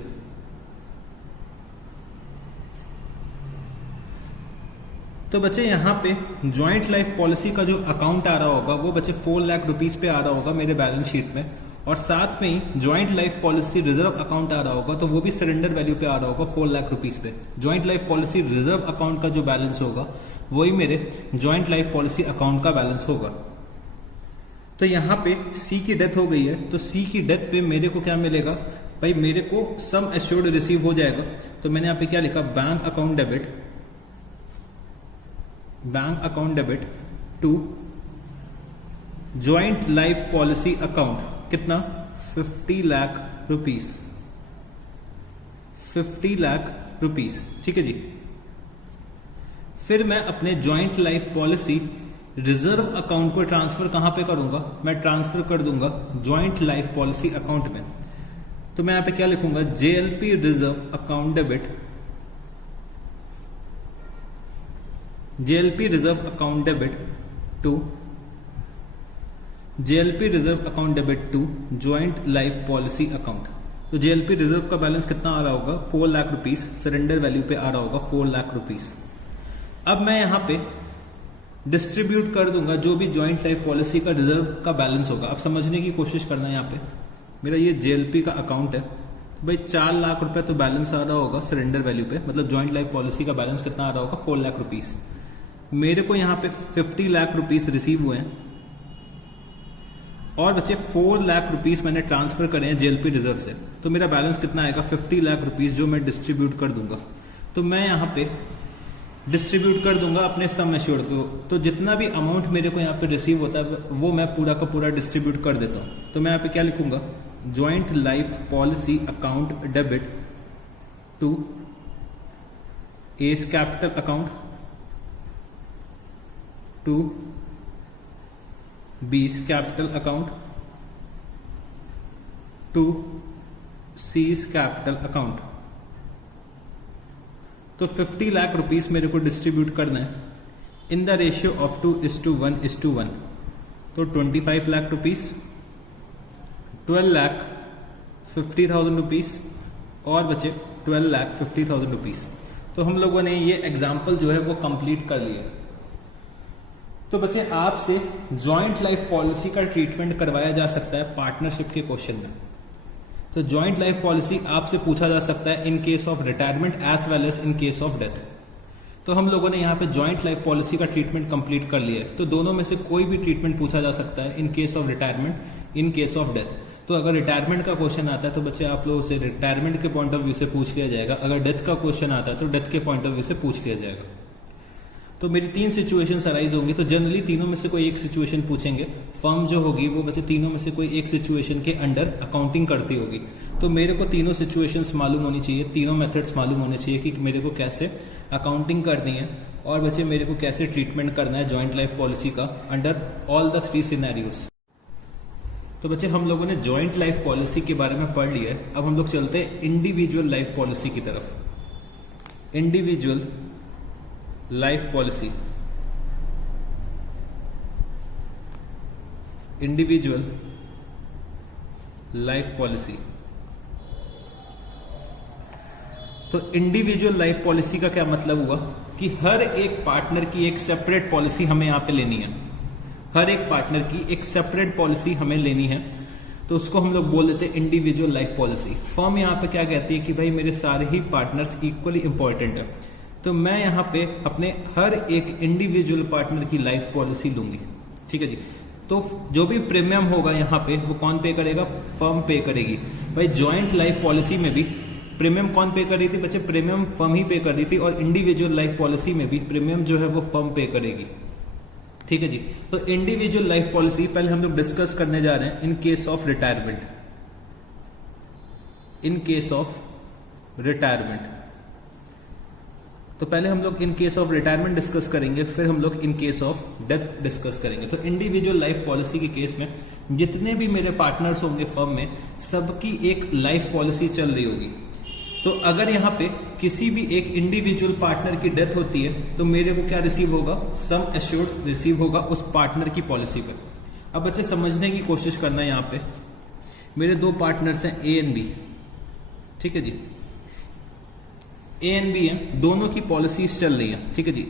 तो बच्चे यहाँ पे जॉइंट लाइफ पॉलिसी का जो अकाउंट आ रहा होगा वो बच्चे 4 लाख रुपीस पे आ रहा होगा मेरे बैलेंस शीट में, और साथ में ही joint life policy reserve account आ रहा होगा तो वो भी सरेंडर वैल्यू पे आ रहा होगा 4 लाख रुपीस पे। Joint life policy reserve account का जो बैलेंस होगा वही मेरे जॉइंट लाइफ पॉलिसी अकाउंट का बैलेंस होगा। तो यहाँ पे सी की डेथ हो गई है, तो सी की डेथ पे मेरे को क्या मिलेगा भाई, मेरे को सम एश्योर्ड रिसीव हो जाएगा। तो मैंने यहाँ पे क्या लिखा, bank account debit, bank account debit to joint life policy account कितना 50 लाख रुपीस, 50 लाख रुपीस, ठीक है जी। फिर मैं अपने joint life policy reserve account को ट्रांसफर कहां पे करूंगा, मैं ट्रांसफर कर दूंगा ज्वाइंट लाइफ पॉलिसी अकाउंट में। तो मैं यहां पे क्या लिखूंगा, JLP reserve account debit, JLP reserve account debit to, JLP reserve account debit to joint life policy account. तो जेएलपी रिजर्व का बैलेंस कितना आ रहा होगा, 4 लाख रुपीस, सरेंडर वैल्यू पे आ रहा होगा 4 लाख रुपीस। अब मैं यहां पे डिस्ट्रीब्यूट कर दूंगा जो भी ज्वाइंट लाइफ पॉलिसी का रिजर्व का बैलेंस होगा। अब समझने की कोशिश करना है, यहाँ पे मेरा ये जेएलपी का अकाउंट है, तो भाई 4 लाख रुपए तो बैलेंस आ रहा होगा सरेंडर वैल्यू पे, मतलब ज्वाइंट लाइफ पॉलिसी का बैलेंस कितना आ रहा होगा 4 लाख रुपीस। मेरे को यहाँ पे 50 लाख रुपीस रिसीव हुए हैं और बच्चे 4 लाख रुपीस मैंने ट्रांसफर करे हैं जेएलपी रिजर्व से, तो मेरा बैलेंस कितना आएगा 50 लाख रुपीस जो मैं डिस्ट्रीब्यूट कर दूंगा। तो मैं यहाँ पे डिस्ट्रीब्यूट कर दूंगा अपने सम एश्योर्ड को, तो जितना भी अमाउंट मेरे को यहाँ पे रिसीव होता है वो मैं पूरा का पूरा डिस्ट्रीब्यूट कर देता हूँ। तो मैं यहाँ पे क्या लिखूंगा, joint life policy account debit to A's capital account to B's capital account to C's capital account. तो 50 लाख रुपीस मेरे को डिस्ट्रीब्यूट करना है इन द रेशियो ऑफ 2:1:1। तो 25 लाख रुपीस, 12 लाख 50,000 रुपीस और बचे 12 लाख 50,000 रुपीस। तो हम लोगों ने ये एग्जाम्पल जो है वो कंप्लीट कर लिया। तो बच्चे आपसे ज्वाइंट लाइफ पॉलिसी का ट्रीटमेंट करवाया जा सकता है पार्टनरशिप के क्वेश्चन में। तो ज्वाइंट लाइफ पॉलिसी आपसे पूछा जा सकता है in case of retirement as well as in case of death. तो हम लोगों ने यहाँ पे ज्वाइंट लाइफ पॉलिसी का ट्रीटमेंट कंप्लीट कर लिया है। तो दोनों में से कोई भी ट्रीटमेंट पूछा जा सकता है in case of retirement, in case of death. तो अगर रिटायरमेंट का क्वेश्चन आता है तो बच्चे आप लोगों से रिटायरमेंट के पॉइंट ऑफ व्यू से पूछ लिया जाएगा, अगर डेथ का क्वेश्चन आता है तो डेथ के पॉइंट ऑफ व्यू से पूछ लिया जाएगा। तो मेरी 3 सिचुएशंस अराइज होंगी, तो जनरली तीनों में से कोई एक सिचुएशन पूछेंगे। फर्म जो होगी वो बच्चे तीनों में से कोई एक सिचुएशन के अंडर अकाउंटिंग करती होगी। तो मेरे को तीनों सिचुएशंस मालूम होनी चाहिए, तीनों मेथड्स मालूम होने चाहिए कि मेरे को कैसे अकाउंटिंग करनी है और बच्चे मेरे को कैसे ट्रीटमेंट करना है ज्वाइंट लाइफ पॉलिसी का अंडर ऑल द 3 सिनेरियोस। तो बच्चे हम लोगों ने ज्वाइंट लाइफ पॉलिसी के बारे में पढ़ लिया है। अब हम लोग चलते हैं इंडिविजुअल लाइफ पॉलिसी की तरफ। Individual life policy, individual life policy. तो इंडिविजुअल लाइफ पॉलिसी का क्या मतलब हुआ कि हर एक पार्टनर की एक सेपरेट पॉलिसी हमें यहां पे लेनी है। हर एक पार्टनर की एक सेपरेट पॉलिसी हमें लेनी है, तो उसको हम लोग बोल देते हैं इंडिविजुअल लाइफ पॉलिसी। फर्म यहां पे क्या कहती है कि भाई मेरे सारे ही पार्टनर्स इक्वली इंपॉर्टेंट है, तो मैं यहां पे अपने हर एक इंडिविजुअल पार्टनर की लाइफ पॉलिसी लूंगी। ठीक है जी। तो जो भी प्रीमियम होगा यहाँ पे वो कौन पे करेगा, फर्म पे करेगी। भाई ज्वाइंट लाइफ पॉलिसी में भी प्रीमियम कौन पे कर रही थी बच्चे, प्रीमियम फर्म ही पे कर रही थी, और इंडिविजुअल लाइफ पॉलिसी में भी प्रीमियम जो है वो फर्म पे करेगी। ठीक है जी। तो इंडिविजुअल लाइफ पॉलिसी पहले हम लोग डिस्कस करने जा रहे हैं इन case of retirement. In case of retirement तो पहले हम लोग इन केस ऑफ रिटायरमेंट डिस्कस करेंगे, फिर हम लोग इन केस ऑफ डेथ डिस्कस करेंगे। तो इंडिविजुअल लाइफ पॉलिसी के केस में जितने भी मेरे पार्टनर्स होंगे फर्म में, सबकी एक लाइफ पॉलिसी चल रही होगी। तो अगर यहाँ पे किसी भी एक इंडिविजुअल पार्टनर की डेथ होती है तो मेरे को क्या रिसीव होगा, सम एश्योर्ड रिसीव होगा उस पार्टनर की पॉलिसी पे। अब बच्चे समझने की कोशिश करना है, यहाँ पे मेरे 2 पार्टनर्स हैं ए एंड बी। ठीक है जी। ए एंड बी है, दोनों की पॉलिसीज चल रही है। ठीक है जी।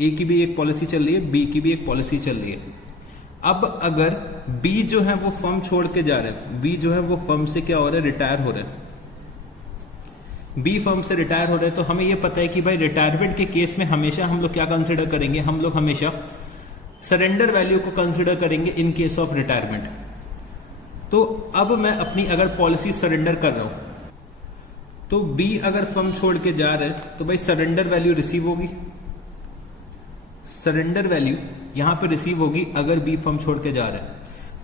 ए की भी एक पॉलिसी चल रही है, बी की भी एक पॉलिसी चल रही है। अब अगर बी जो है वो फर्म छोड़ के जा रहे हैं, बी जो है वो फर्म से क्या हो रहा है, रिटायर हो रहे हैं। बी फर्म से रिटायर हो रहे हैं, तो हमें ये पता है कि भाई रिटायरमेंट के केस में हमेशा हम लोग क्या कंसिडर करेंगे, हम लोग हमेशा सरेंडर वैल्यू को कंसिडर करेंगे इन केस ऑफ रिटायरमेंट। तो अब मैं अपनी अगर पॉलिसी सरेंडर कर रहा हूं, तो बी अगर फर्म छोड़ के जा रहे हैं तो भाई सरेंडर वैल्यू रिसीव होगी। सरेंडर वैल्यू यहां पे रिसीव होगी अगर बी फर्म छोड़ के जा रहे हैं।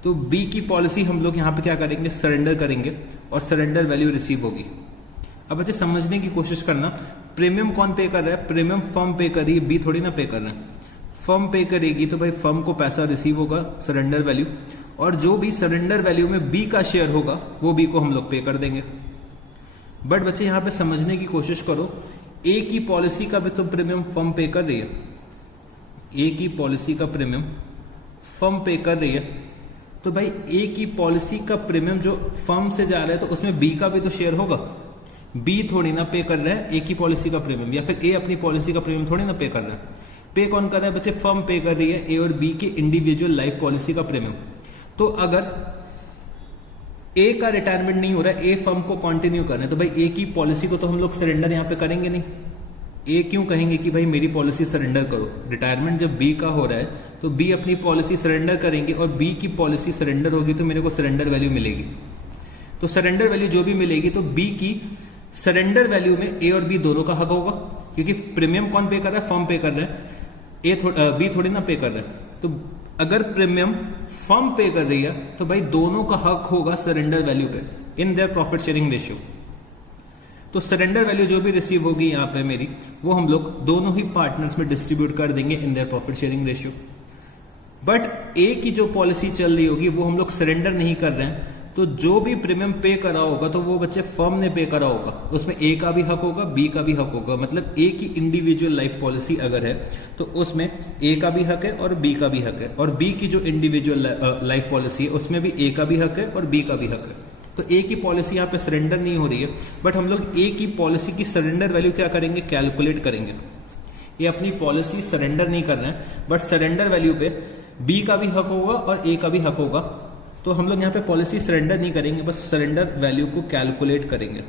तो बी की पॉलिसी हम लोग यहाँ पे क्या करेंगे, सरेंडर करेंगे और सरेंडर वैल्यू रिसीव होगी। अब बच्चे समझने की कोशिश करना, प्रीमियम कौन पे कर रहा है, प्रीमियम फर्म पे कर रही है, बी थोड़ी ना पे कर रहे हैं। फर्म पे करेगी तो भाई फर्म को पैसा रिसीव होगा सरेंडर वैल्यू, और जो भी सरेंडर वैल्यू में बी का शेयर होगा वो बी को हम लोग पे कर देंगे। बट बच्चे यहाँ पे समझने की कोशिश करो, ए की पॉलिसी का भी तो प्रीमियम फर्म पे कर रही है, ए की पॉलिसी का प्रीमियम फर्म पे कर रही है, तो भाई ए की पॉलिसी का प्रीमियम जो फर्म से जा रहा है तो उसमें बी का भी तो शेयर होगा। बी थोड़ी ना पे कर रहे हैं ए की पॉलिसी का प्रीमियम, या फिर ए अपनी पॉलिसी का प्रीमियम थोड़ी ना पे कर रहे हैं। पे कौन कर रहा है बच्चे, फर्म पे कर रही है ए और बी के इंडिविजुअल लाइफ पॉलिसी का प्रीमियम। तो अगर ए का रिटायरमेंट नहीं हो रहा है, ए फर्म को कंटिन्यू कर रहे हैं, तो भाई ए की पॉलिसी को तो हम लोग सरेंडर यहां पे करेंगे नहीं। ए क्यों कहेंगे कि भाई मेरी पॉलिसी सरेंडर करो, रिटायरमेंट जब बी का हो रहा है तो बी अपनी पॉलिसी सरेंडर करेंगे और बी की पॉलिसी सरेंडर होगी तो मेरे को सरेंडर वैल्यू मिलेगी। तो सरेंडर वैल्यू जो भी मिलेगी तो बी की सरेंडर वैल्यू में ए और बी दोनों का हक होगा, क्योंकि प्रीमियम कौन पे कर रहा है, फर्म पे कर रहे हैं, बी थोड़ी ना पे कर रहे हैं। तो अगर प्रीमियम फर्म पे कर रही है तो भाई दोनों का हक होगा सरेंडर वैल्यू पे इन देयर प्रॉफिट शेयरिंग रेशियो। तो सरेंडर वैल्यू जो भी रिसीव होगी यहाँ पे मेरी, वो हम लोग दोनों ही पार्टनर्स में डिस्ट्रीब्यूट कर देंगे in their profit sharing ratio. But A की जो पॉलिसी चल रही होगी वो हम लोग सरेंडर नहीं कर रहे हैं, तो जो भी प्रीमियम पे करा होगा तो वो बच्चे फर्म ने पे करा होगा, उसमें ए का भी हक होगा, बी का भी हक होगा। मतलब ए की इंडिविजुअल लाइफ पॉलिसी अगर है तो उसमें ए का भी हक है और बी का भी हक है, और बी की जो इंडिविजुअल लाइफ पॉलिसी है उसमें भी ए का भी हक है और बी का भी हक है। तो ए की पॉलिसी यहाँ पे सरेंडर नहीं हो रही है, बट हम लोग ए की पॉलिसी की सरेंडर वैल्यू क्या करेंगे, कैलकुलेट करेंगे। ये अपनी पॉलिसी सरेंडर नहीं कर रहे हैं, बट सरेंडर वैल्यू पे बी का भी हक होगा और ए का भी हक होगा। तो हम लोग यहाँ पे पॉलिसी सरेंडर नहीं करेंगे, बस सरेंडर वैल्यू को कैलकुलेट करेंगे,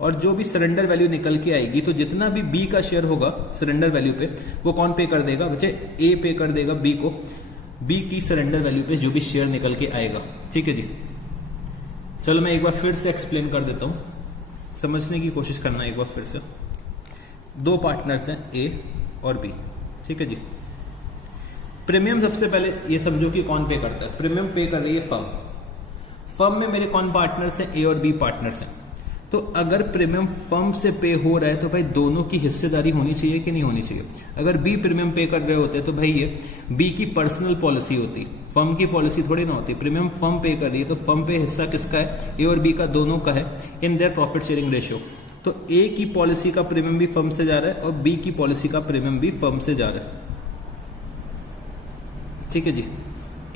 और जो भी सरेंडर वैल्यू निकल के आएगी तो जितना भी बी का शेयर होगा सरेंडर वैल्यू पे वो कौन पे कर देगा बच्चे, ए पे कर देगा बी को, बी की सरेंडर वैल्यू पे जो भी शेयर निकल के आएगा। ठीक है जी, चलो मैं एक बार फिर से एक्सप्लेन कर देता हूं, समझने की कोशिश करना एक बार फिर से। दो पार्टनर्स हैं ए और बी, ठीक है जी। प्रीमियम सबसे पहले ये समझो कि कौन पे करता है, प्रीमियम पे कर रही है फर्म। फर्म में मेरे कौन पार्टनर्स हैं, ए और बी पार्टनर्स हैं। तो अगर प्रीमियम फर्म से पे हो रहा है तो भाई दोनों की हिस्सेदारी होनी चाहिए कि नहीं होनी चाहिए। अगर बी प्रीमियम पे कर रहे होते तो भाई ये बी की पर्सनल पॉलिसी होती, फर्म की पॉलिसी थोड़ी ना होती। प्रीमियम फर्म पे कर रही है तो फर्म पे हिस्सा किसका है, ए और बी का, दोनों का है in their profit sharing ratio. तो ए की पॉलिसी का प्रीमियम भी फर्म से जा रहा है और बी की पॉलिसी का प्रीमियम भी फर्म से जा रहा है। ठीक है जी,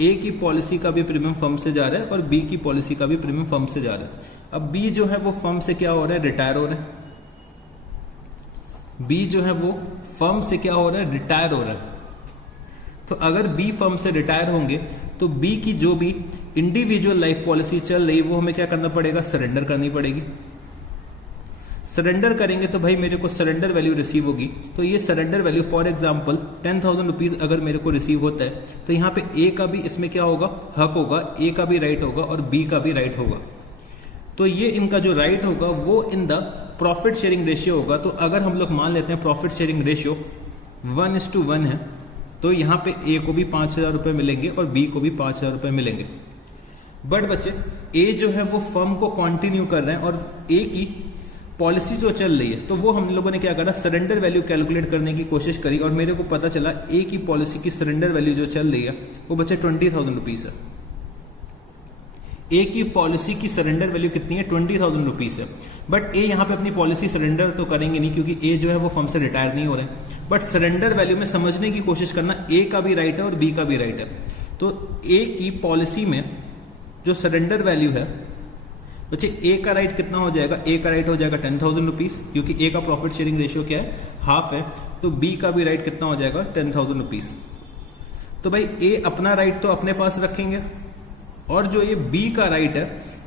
ए की पॉलिसी का भी प्रीमियम फर्म से जा रहा है और बी की पॉलिसी का भी प्रीमियम फर्म से जा रहा है। अब बी जो है वो फर्म से क्या हो रहा है, रिटायर हो रहा है। बी जो है वो फर्म से क्या हो रहा है, रिटायर हो रहा है। तो अगर बी फर्म से रिटायर होंगे तो बी की जो भी इंडिविजुअल लाइफ पॉलिसी चल रही है वो हमें क्या करना पड़ेगा, सरेंडर करनी पड़ेगी। सरेंडर करेंगे तो भाई मेरे को सरेंडर वैल्यू रिसीव होगी। तो ये surrender value for example 10,000 rupees अगर मेरे को रिसीव होता है तो यहाँ पे ए का भी इसमें क्या होगा, हक होगा, ए का भी राइट होगा और बी का भी राइट होगा। तो ये इनका जो राइट होगा वो in the profit sharing ratio होगा। तो अगर हम लोग मान लेते हैं प्रॉफिट शेयरिंग रेशियो 1:1 है तो यहाँ पे ए को भी 5,000 रुपए मिलेंगे और बी को भी 5,000 रुपए मिलेंगे। बट बच्चे ए जो है वो फर्म को कंटिन्यू कर रहे हैं और ए की पॉलिसी जो चल रही है तो वो हम लोगों ने क्या करा, सरेंडर वैल्यू कैलकुलेट करने की कोशिश करी और मेरे को पता चला ए की पॉलिसी की सरेंडर वैल्यू जो चल रही है वो बच्चे 20,000 रुपीज है। ए की पॉलिसी की सरेंडर वैल्यू कितनी है, 20,000 रुपीज है। बट ए यहाँ पे अपनी पॉलिसी सरेंडर तो करेंगे नहीं क्योंकि ए जो है वो फर्म से रिटायर नहीं हो रहे हैं। बट सरेंडर वैल्यू में समझने की कोशिश करना, ए का भी राइट है और बी का भी राइट है। तो ए की पॉलिसी में जो सरेंडर वैल्यू है बच्चे, ए का राइट कितना हो जाएगा, ए का राइट हो जाएगा 10,000 रुपीज क्योंकि ए का प्रॉफिट शेयरिंग रेशियो क्या है, हाफ है। तो बी का भी राइट कितना हो जाएगा, 10,000 रुपीज। तो भाई ए अपना राइट तो अपने पास रखेंगे और जो ये बी का राइट है,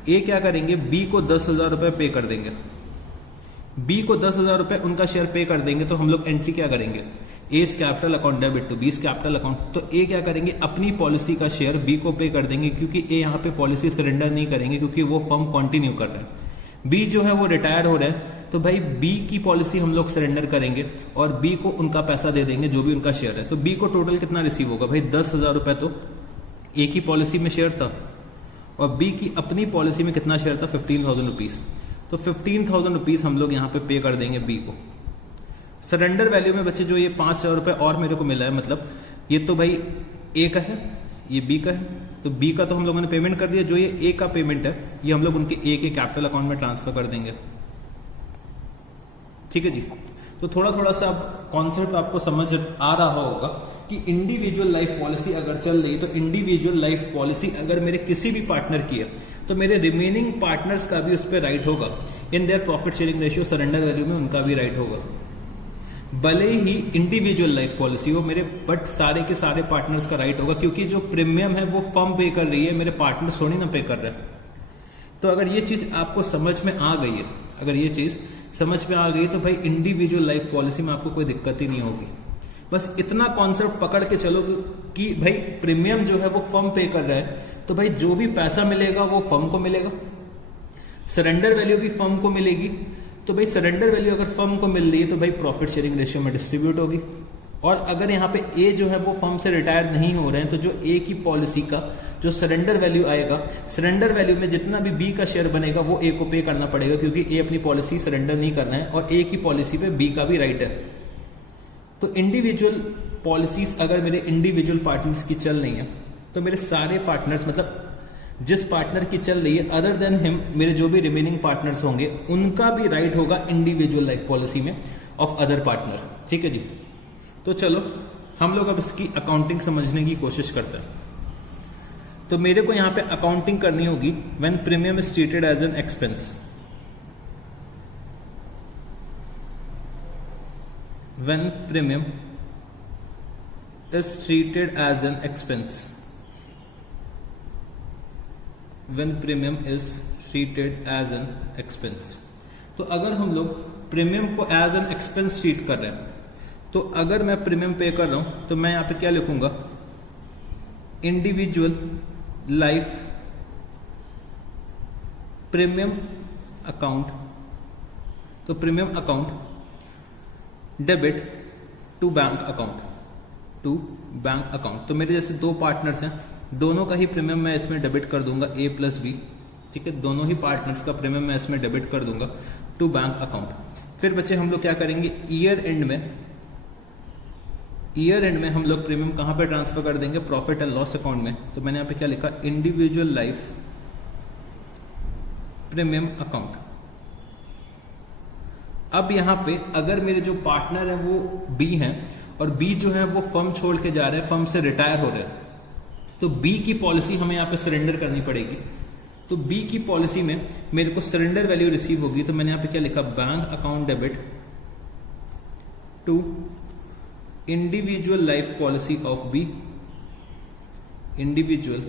ए क्या करेंगे, बी को 10,000 रुपए पे कर देंगे। बी को 10,000 रुपए उनका शेयर पे कर देंगे तो हम लोग एंट्री क्या करेंगे, A's capital account debit to B's capital account. तो ए क्या करेंगे, अपनी पॉलिसी का शेयर बी को पे कर देंगे क्योंकि ए यहाँ पे पॉलिसी सरेंडर नहीं करेंगे क्योंकि वो फर्म कंटिन्यू कर रहे हैं। बी जो है वो रिटायर हो रहे हैं तो भाई बी की पॉलिसी हम लोग सरेंडर करेंगे और बी को उनका पैसा दे देंगे जो भी उनका शेयर है। तो बी को टोटल कितना रिसीव होगा भाई, 10,000 रुपए तो ए की पॉलिसी में शेयर था और बी की अपनी पॉलिसी में कितना शेयर था, 15,000 रुपीज। तो 15,000 रुपीज हम लोग यहाँ पे पे कर देंगे बी को। सरेंडर वैल्यू में बच्चे जो ये 5,000 रुपए और मेरे को मिला है, मतलब ये तो भाई ए का है, ये बी का है, तो बी का तो हम लोगों ने पेमेंट कर दिया। जो ये ए का पेमेंट है ये हम लोग उनके ए के कैपिटल अकाउंट में ट्रांसफर कर देंगे। ठीक है जी। तो थोड़ा थोड़ा सा अब कॉन्सेप्ट आपको समझ आ रहा होगा कि इंडिविजुअल लाइफ पॉलिसी अगर चल रही, तो इंडिविजुअल लाइफ पॉलिसी अगर मेरे किसी भी पार्टनर की है तो मेरे रिमेनिंग पार्टनर्स का भी उस पर राइट होगा। इन their profit sharing ratio surrender value में उनका भी राइट होगा, भले ही इंडिविजुअल लाइफ पॉलिसी हो मेरे, बट सारे के सारे पार्टनर्स का राइट होगा, क्योंकि जो प्रीमियम है वो फर्म पे कर रही है, मेरे पार्टनर्स थोड़ी ना पे कर रहे हैं। तो अगर ये चीज आपको समझ में आ गई है, अगर ये चीज समझ में आ गई तो भाई इंडिविजुअल लाइफ पॉलिसी में आपको कोई दिक्कत ही नहीं होगी। बस इतना कॉन्सेप्ट पकड़ के चलो कि भाई प्रीमियम जो है वो फर्म पे कर रहा है, तो भाई जो भी पैसा मिलेगा वो फर्म को मिलेगा, सरेंडर वैल्यू भी फर्म को मिलेगी। तो भाई सरेंडर वैल्यू अगर फर्म को मिल रही है तो भाई प्रॉफिट शेयरिंग रेशियो में डिस्ट्रीब्यूट होगी। और अगर यहाँ पे ए जो है वो फर्म से रिटायर नहीं हो रहे हैं, तो जो ए की पॉलिसी का जो सरेंडर वैल्यू आएगा, सरेंडर वैल्यू में जितना भी बी का शेयर बनेगा वो ए को पे करना पड़ेगा, क्योंकि ए अपनी पॉलिसी सरेंडर नहीं कर रहे हैं और ए की पॉलिसी पे बी का भी राइट है। तो इंडिविजुअल पॉलिसीज अगर मेरे इंडिविजुअल पार्टनर्स की चल रही है तो मेरे सारे पार्टनर्स, मतलब जिस पार्टनर की चल रही है अदर देन हिम, मेरे जो भी रिमेनिंग पार्टनर्स होंगे उनका भी राइट होगा इंडिविजुअल लाइफ पॉलिसी में ऑफ अदर पार्टनर। ठीक है जी। तो चलो हम लोग अब इसकी अकाउंटिंग समझने की कोशिश करते हैं। तो मेरे को यहां पे अकाउंटिंग करनी होगी when premium is treated as an expense. When premium is treated as an expense, when premium is treated as an expense। तो अगर हम लोग प्रीमियम को एज एन एक्सपेंस ट्रीट कर रहे हैं, तो अगर मैं प्रीमियम पे कर रहा हूं तो मैं यहां पे क्या लिखूंगा, इंडिविजुअल लाइफ प्रीमियम अकाउंट। तो premium account debit to bank account, to bank account. तो मेरे जैसे दो पार्टनर्स हैं, दोनों का ही प्रीमियम मैं इसमें डेबिट कर दूंगा ए प्लस बी। ठीक है, दोनों ही पार्टनर्स का प्रीमियम मैं इसमें डेबिट कर दूंगा टू बैंक अकाउंट। फिर बच्चे हम लोग क्या करेंगे, ईयर एंड में हम लोग प्रीमियम कहां पे ट्रांसफर कर देंगे, प्रॉफिट एंड लॉस अकाउंट में। तो मैंने यहां पे क्या लिखा, इंडिविजुअल लाइफ प्रीमियम अकाउंट। अब यहां पे अगर मेरे जो पार्टनर है वो बी हैं और बी जो है वो फर्म छोड़ के जा रहे हैं, फर्म से रिटायर हो रहे हैं, तो बी की पॉलिसी हमें यहां पे सरेंडर करनी पड़ेगी। तो बी की पॉलिसी में मेरे को सरेंडर वैल्यू रिसीव होगी, तो मैंने यहां पे क्या लिखा, bank account debit to individual life policy of B, individual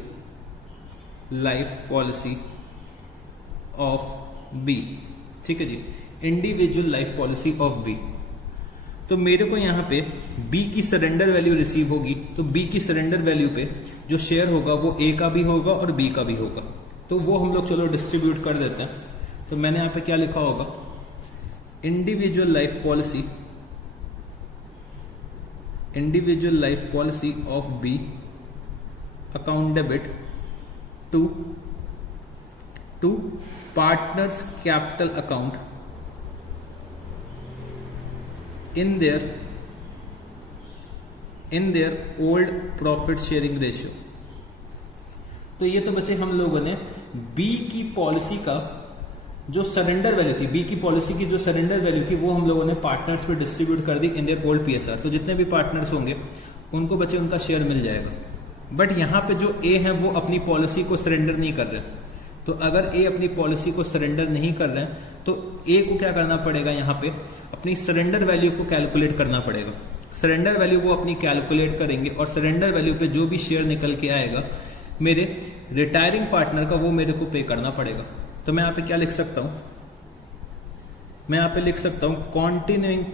life policy of B. ठीक है जी, individual life policy of B. तो मेरे को यहां पे बी की सरेंडर वैल्यू रिसीव होगी, तो बी की सरेंडर वैल्यू पे जो शेयर होगा वो ए का भी होगा और बी का भी होगा। तो वो हम लोग चलो डिस्ट्रीब्यूट कर देते हैं। तो मैंने यहां पे क्या लिखा होगा, individual life policy, individual life policy of B account debit to partners capital account in their old profit sharing ratio। तो ये तो बच्चे हम लोगों ने बी की पॉलिसी का जो सरेंडर वैल्यू थी, बी की पॉलिसी की जो सरेंडर वैल्यू थी वो हम लोगों ने पार्टनर्स पे डिस्ट्रीब्यूट कर दी इन देयर ओल्ड पीएसआर। तो जितने भी पार्टनर्स होंगे उनको बच्चे उनका शेयर मिल जाएगा। बट यहाँ पे जो ए है वो अपनी पॉलिसी को सरेंडर नहीं कर रहे। तो अगर ए अपनी पॉलिसी को सरेंडर नहीं कर रहे हैं तो ए को क्या करना पड़ेगा, यहाँ पे अपनी सरेंडर वैल्यू को कैलकुलेट करना पड़ेगा। सरेंडर वैल्यू वो अपनी कैलकुलेट करेंगे और सरेंडर वैल्यू पे जो भी शेयर निकल के आएगा मेरे रिटायरिंग पार्टनर का, वो मेरे को पे करना पड़ेगा। तो मैं यहाँ पे क्या लिख सकता हूं, मैं यहाँ पे लिख सकता हूं continuing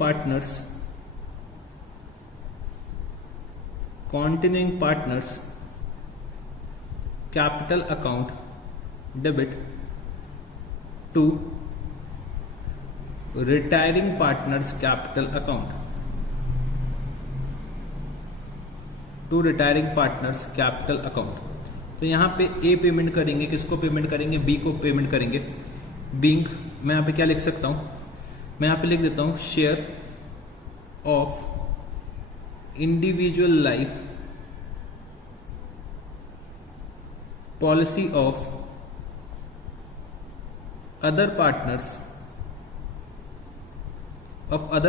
partners capital account debit to retiring partners capital account, to retiring partners capital account. तो यहाँ पे ए पेमेंट करेंगे, किसको पेमेंट करेंगे, बी को पेमेंट करेंगे। बीइंग मैं यहाँ पे क्या लिख सकता हूँ, मैं यहाँ पे लिख देता हूँ share of individual life policy of other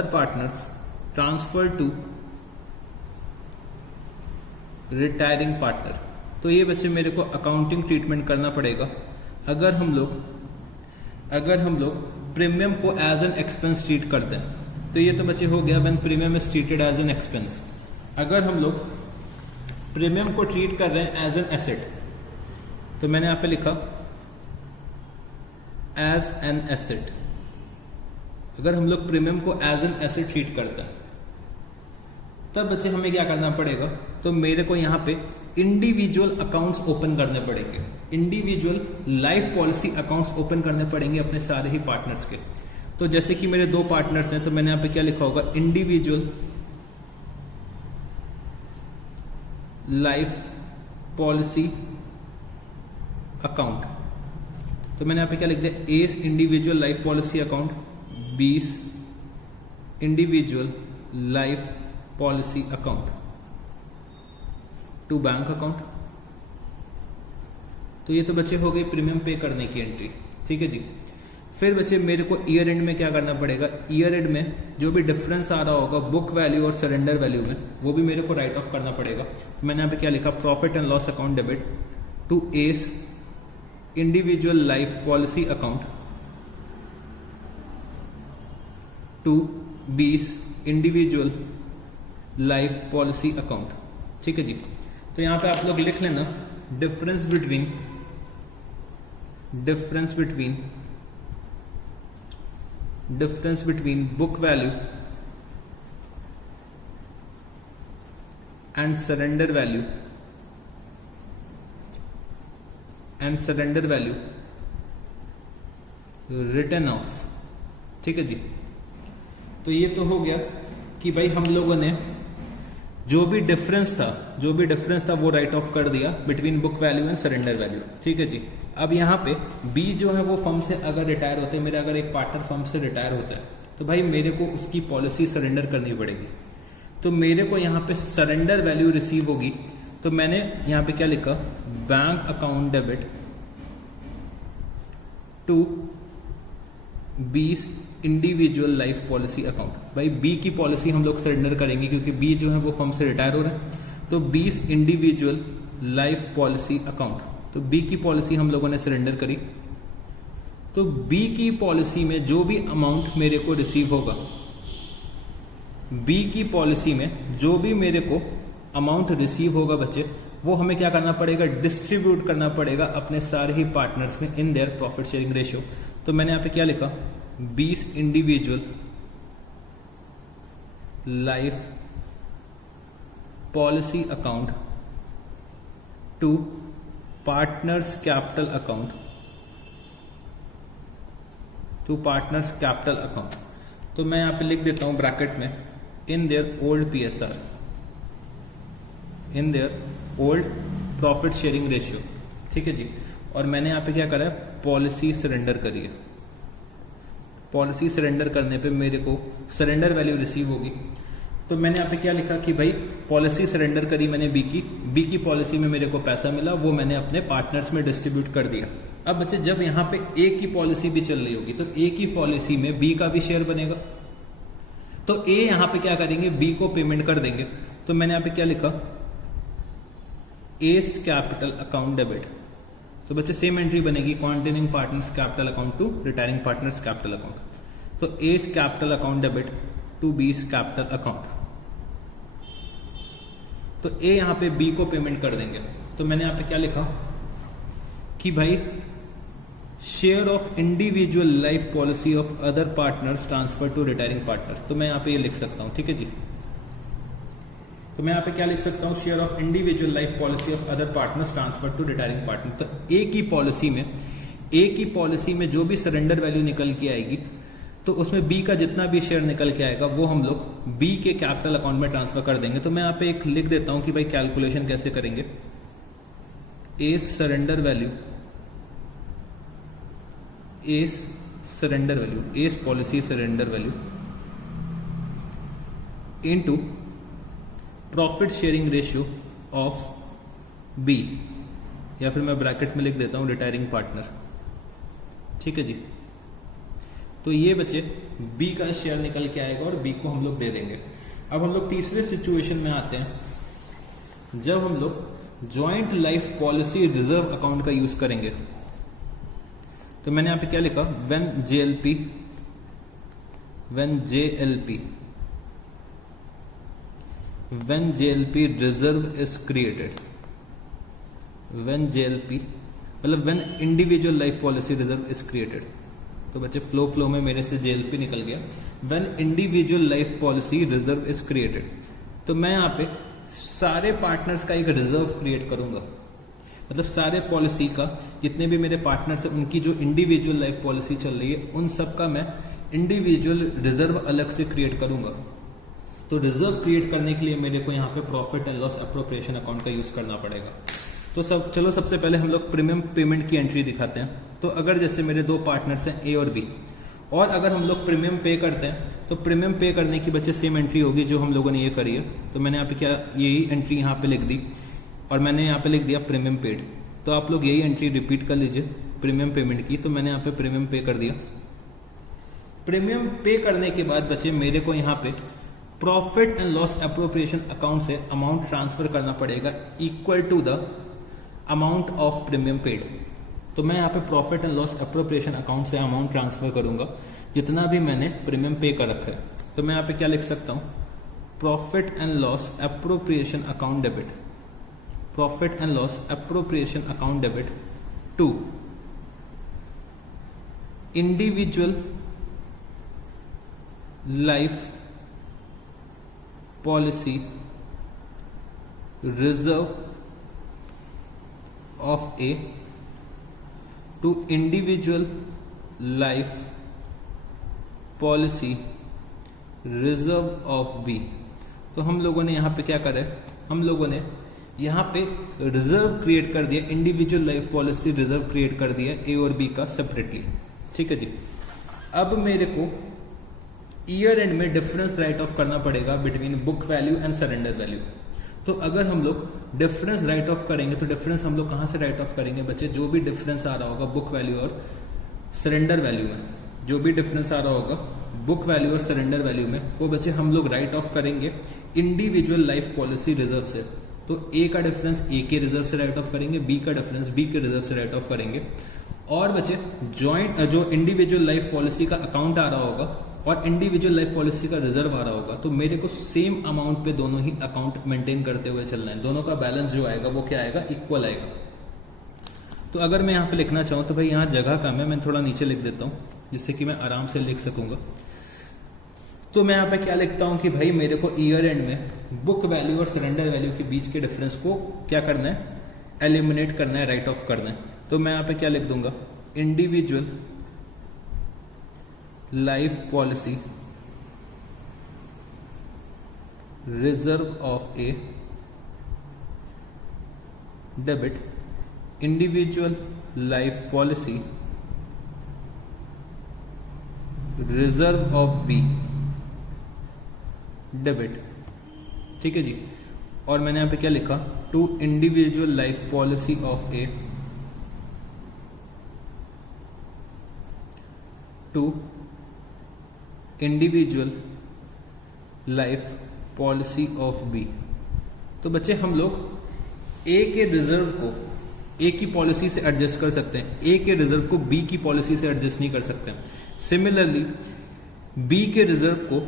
partners transfer to retiring partner. तो ये बच्चे मेरे को अकाउंटिंग ट्रीटमेंट करना पड़ेगा अगर हम लोग प्रीमियम को एज एन एक्सपेंस ट्रीट करते हैं। तो ये तो बच्चे हो गया when premium is treated as an expense. अगर हम लोग प्रीमियम को ट्रीट कर रहे हैं एज एन एसेट, तो मैंने यहाँ पे लिखा एज एन एसेट। अगर हम लोग प्रीमियम को एज एन एसेट ट्रीट करते हैं तब बच्चे हमें क्या करना पड़ेगा, तो मेरे को यहाँ पे इंडिविजुअल अकाउंट्स ओपन करने पड़ेंगे, individual life policy accounts open करने पड़ेंगे अपने सारे ही पार्टनर्स के। तो जैसे कि मेरे 2 पार्टनर्स हैं, तो मैंने यहाँ पे क्या लिखा होगा, इंडिविजुअल लाइफ पॉलिसी अकाउंट। तो मैंने यहाँ पे क्या लिख दिया, A individual life policy account, B individual life policy account to bank account. तो ये तो बच्चे हो गए प्रीमियम पे करने की एंट्री, ठीक है जी। फिर बच्चे मेरे को ईयर एंड में क्या करना पड़ेगा, ईयर एंड में जो भी डिफरेंस आ रहा होगा बुक वैल्यू और सरेंडर वैल्यू में, वो भी मेरे को राइट ऑफ करना पड़ेगा। तो मैंने यहाँ पे क्या लिखा, profit and loss account debit to A's individual life policy account to B's individual life policy account, ठीक है जी। तो यहां पे आप लोग लिख लेना difference between book value and surrender value return of, ठीक है जी। तो ये तो हो गया कि भाई हम लोगों ने जो भी डिफरेंस था वो राइट ऑफ कर दिया between book value and surrender value, ठीक है जी। अब यहाँ पे बी जो है वो फर्म से अगर रिटायर होते हैं, मेरा अगर एक पार्टनर फर्म से रिटायर होता है, तो भाई मेरे को उसकी पॉलिसी सरेंडर करनी पड़ेगी। तो मेरे को यहाँ पे सरेंडर वैल्यू रिसीव होगी, तो मैंने यहाँ पे क्या लिखा, bank account debit to B's individual life policy account. भाई बी की पॉलिसी हम लोग सरेंडर करेंगे क्योंकि बी जो है वो फर्म से रिटायर हो रहा है। तो 20 इंडिविजुअल लाइफ पॉलिसी अकाउंट, तो बी की पॉलिसी हम लोगों ने सरेंडर करी। तो बी की पॉलिसी में जो भी अमाउंट मेरे को रिसीव होगा, बी की पॉलिसी में जो भी मेरे को अमाउंट रिसीव होगा बच्चे, वो हमें क्या करना पड़ेगा, डिस्ट्रीब्यूट करना पड़ेगा अपने सारे ही पार्टनर्स में in their profit sharing ratio. तो मैंने यहाँ पे क्या लिखा, 20 individual life policy account to partners capital account तो मैं यहां पे लिख देता हूं ब्रैकेट में in their old PSR, in their old profit sharing ratio, ठीक है जी। और मैंने यहां पे क्या करा है, पॉलिसी सरेंडर करी है। पॉलिसी सरेंडर करने पे मेरे को सरेंडर वैल्यू रिसीव होगी। तो मैंने यहाँ पे क्या लिखा कि भाई पॉलिसी सरेंडर करी मैंने बी की पॉलिसी में मेरे को पैसा मिला, वो मैंने अपने पार्टनर्स में डिस्ट्रीब्यूट कर दिया। अब बच्चे जब यहाँ पे ए की पॉलिसी भी चल रही होगी तो ए की पॉलिसी में बी का भी शेयर बनेगा। तो ए यहाँ पे क्या करेंगे, बी को पेमेंट कर देंगे। तो मैंने यहाँ पे क्या लिखा, एस कैपिटल अकाउंट डेबिट। तो बच्चे सेम एंट्री बनेगी, containing partners capital account to retiring partners capital account. तो S capital account debit to B's capital account. तो ए यहां पे बी को पेमेंट कर देंगे। तो मैंने यहां पे क्या लिखा कि भाई share of individual life policy of other partners transfer to retiring partner. तो मैं यहां पे ये लिख सकता हूं, ठीक है जी। तो मैं यहां पे क्या लिख सकता हूं, share of individual life policy of other partners transfer to retiring partner. तो ए की पॉलिसी में जो भी सरेंडर वैल्यू निकल के आएगी, तो उसमें बी का जितना भी शेयर निकल के आएगा वो हम लोग बी के कैपिटल अकाउंट में ट्रांसफर कर देंगे। तो मैं यहाँ पे एक लिख देता हूं कि भाई कैलकुलेशन कैसे करेंगे। As surrender value, as surrender value, as policy surrender value into profit sharing ratio of B, या फिर मैं ब्रैकेट में लिख देता हूं रिटायरिंग पार्टनर। ठीक है जी, तो ये बच्चे बी का शेयर निकल के आएगा और बी को हम लोग दे देंगे। अब हम लोग तीसरे सिचुएशन में आते हैं, जब हम लोग joint life policy reserve account का यूज करेंगे। तो मैंने यहां पे क्या लिखा, when JLP, when JLP, when JLP reserve is created, when JLP मतलब when individual life policy reserve is created. तो बच्चे फ्लो में मेरे से जेएलपी निकल गया। When individual life policy reserve is created, तो मैं यहाँ पे सारे पार्टनर्स का एक रिजर्व क्रिएट करूंगा, मतलब सारे पॉलिसी का जितने भी मेरे पार्टनर्स हैं उनकी जो इंडिविजुअल लाइफ पॉलिसी चल रही है उन सब का मैं इंडिविजुअल रिजर्व अलग से क्रिएट करूंगा। तो रिजर्व क्रिएट करने के लिए मेरे को यहाँ पे profit and loss appropriation account का यूज करना पड़ेगा। तो चलो सबसे पहले हम लोग प्रीमियम पेमेंट की एंट्री दिखाते हैं। तो अगर जैसे मेरे दो पार्टनर्स हैं ए और बी, और अगर हम लोग प्रीमियम पे करते हैं तो प्रीमियम पे करने की बच्चे सेम एंट्री होगी जो हम लोगों ने ये करी है। तो मैंने यहाँ पे क्या यही एंट्री यहाँ पे लिख दी और मैंने यहाँ पे लिख दिया प्रीमियम पेड। तो आप लोग यही एंट्री रिपीट कर लीजिए प्रीमियम पेमेंट की। तो मैंने यहाँ पे प्रीमियम पे कर दिया। प्रीमियम पे करने के बाद बच्चे मेरे को यहाँ पे profit and loss appropriation account से अमाउंट ट्रांसफर करना पड़ेगा equal to the amount of premium paid. तो मैं यहाँ पे profit and loss appropriation account से अमाउंट ट्रांसफर करूंगा जितना भी मैंने प्रीमियम पे कर रखा है। तो मैं यहाँ पे क्या लिख सकता हूँ, profit and loss appropriation account debit, profit and loss appropriation account debit to individual life policy reserve of A to individual life policy reserve of B. तो हम लोगों ने यहाँ पे क्या करा है, हम लोगों ने यहाँ पे रिजर्व क्रिएट कर दिया, individual life policy reserve create कर दिया ए और बी का सेपरेटली। ठीक है जी, अब मेरे को ईयर एंड में डिफरेंस राइट ऑफ करना पड़ेगा between book value and surrender value. तो अगर हम लोग डिफरेंस राइट ऑफ करेंगे तो डिफरेंस हम लोग कहाँ से राइट ऑफ करेंगे बच्चे, जो भी डिफरेंस आ रहा होगा बुक वैल्यू और सरेंडर वैल्यू में, जो भी डिफरेंस आ रहा होगा बुक वैल्यू और सरेंडर वैल्यू में, वो बच्चे हम लोग राइट ऑफ करेंगे इंडिविजुअल लाइफ पॉलिसी रिजर्व से। तो ए का डिफरेंस ए के रिजर्व से राइट ऑफ करेंगे, बी का डिफरेंस बी के रिजर्व से राइट ऑफ करेंगे। और बच्चे जॉइंट जो इंडिविजुअल लाइफ पॉलिसी का अकाउंट आ रहा होगा और इंडिविजुअल लाइफ पॉलिसी का रिजर्व आ रहा होगा, तो मेरे को सेम अमाउंट पे दोनों ही अकाउंट मेंटेन करते हुए चलना है। दोनों का बैलेंस जो आएगा वो क्या आएगा, इक्वल आएगा। तो अगर मैं यहाँ पे लिखना चाहूँ तो भाई यहाँ जगह कम है, मैं थोड़ा नीचे लिख देता हूँ जिससे कि मैं आराम से लिख सकूंगा। तो मैं यहाँ पे क्या लिखता हूँ कि भाई मेरे को ईयर एंड में बुक वैल्यू और सरेंडर वैल्यू के बीच के डिफरेंस को क्या करना है, एलिमिनेट करना है, राइट ऑफ करना है। तो मैं यहाँ पे क्या लिख दूंगा, individual life policy reserve of A debit individual life policy reserve of B debit. ठीक है जी, और मैंने यहां पे क्या लिखा, to individual life policy of A to individual life policy of B. तो बच्चे हम लोग ए के रिजर्व को ए की पॉलिसी से एडजस्ट कर सकते हैं, ए के रिजर्व को बी की पॉलिसी से एडजस्ट नहीं कर सकते। सिमिलरली बी के रिजर्व को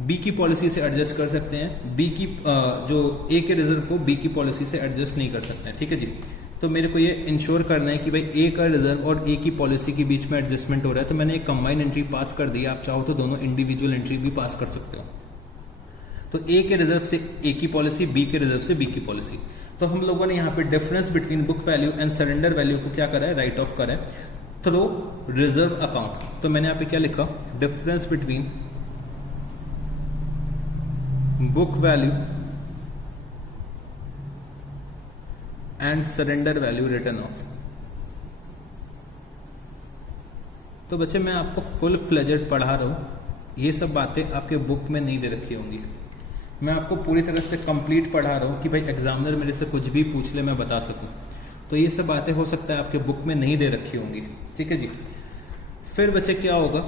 बी की पॉलिसी से एडजस्ट कर सकते हैं, बी की जो ए के रिजर्व को बी की पॉलिसी से एडजस्ट नहीं कर सकते हैं। ठीक है जी, तो मेरे को ये इंश्योर करना है कि भाई ए का रिजर्व और ए की पॉलिसी के बीच में एडजस्टमेंट हो रहा है। तो मैंने एक कंबाइन एंट्री पास कर दी, आप चाहो तो दोनों इंडिविजुअल एंट्री भी पास कर सकते हो। तो ए के रिजर्व से ए की पॉलिसी, बी के रिजर्व से बी की पॉलिसी। तो हम लोगों ने यहाँ पे difference between book value and surrender value को क्या करा है, राइट ऑफ करा है थ्रू रिजर्व अकाउंट। तो मैंने यहाँ पे क्या लिखा, difference between book value and surrender value return of. तो बच्चे मैं आपको फुल फ्लेजेड पढ़ा रहा हूँ, ये सब बातें आपके बुक में नहीं दे रखी होंगी। मैं आपको पूरी तरह से कंप्लीट पढ़ा रहा हूँ कि भाई एग्जामिनर मेरे से कुछ भी पूछ ले मैं बता सकूँ। तो ये सब बातें हो सकता है आपके बुक में नहीं दे रखी होंगी, ठीक है जी। फिर बच्चे क्या होगा,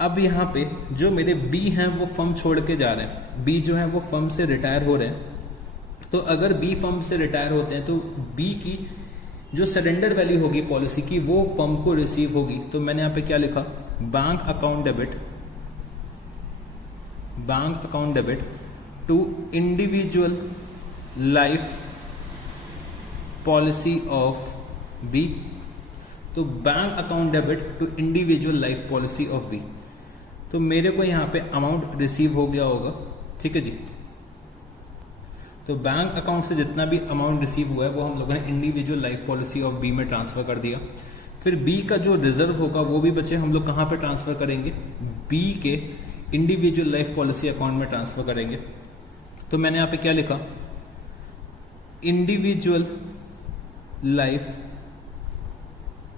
अब यहाँ पे जो मेरे बी हैं वो फर्म छोड़ के जा रहे हैं, बी जो है वो फर्म से रिटायर हो रहे हैं। तो अगर बी फर्म से रिटायर होते हैं तो बी की जो सरेंडर वैल्यू होगी पॉलिसी की वो फर्म को रिसीव होगी। तो मैंने यहाँ पे क्या लिखा, bank account debit to individual life policy of B. तो bank account debit to individual life policy of B. तो मेरे को यहाँ पे अमाउंट रिसीव हो गया होगा, ठीक है जी। तो बैंक अकाउंट से जितना भी अमाउंट रिसीव हुआ है वो हम लोगों ने individual life policy of B में ट्रांसफर कर दिया। फिर बी का जो रिजर्व होगा वो भी बच्चे हम लोग कहाँ पे ट्रांसफर करेंगे, बी के इंडिविजुअल लाइफ पॉलिसी अकाउंट में ट्रांसफर करेंगे। तो मैंने यहाँ पे क्या लिखा, individual life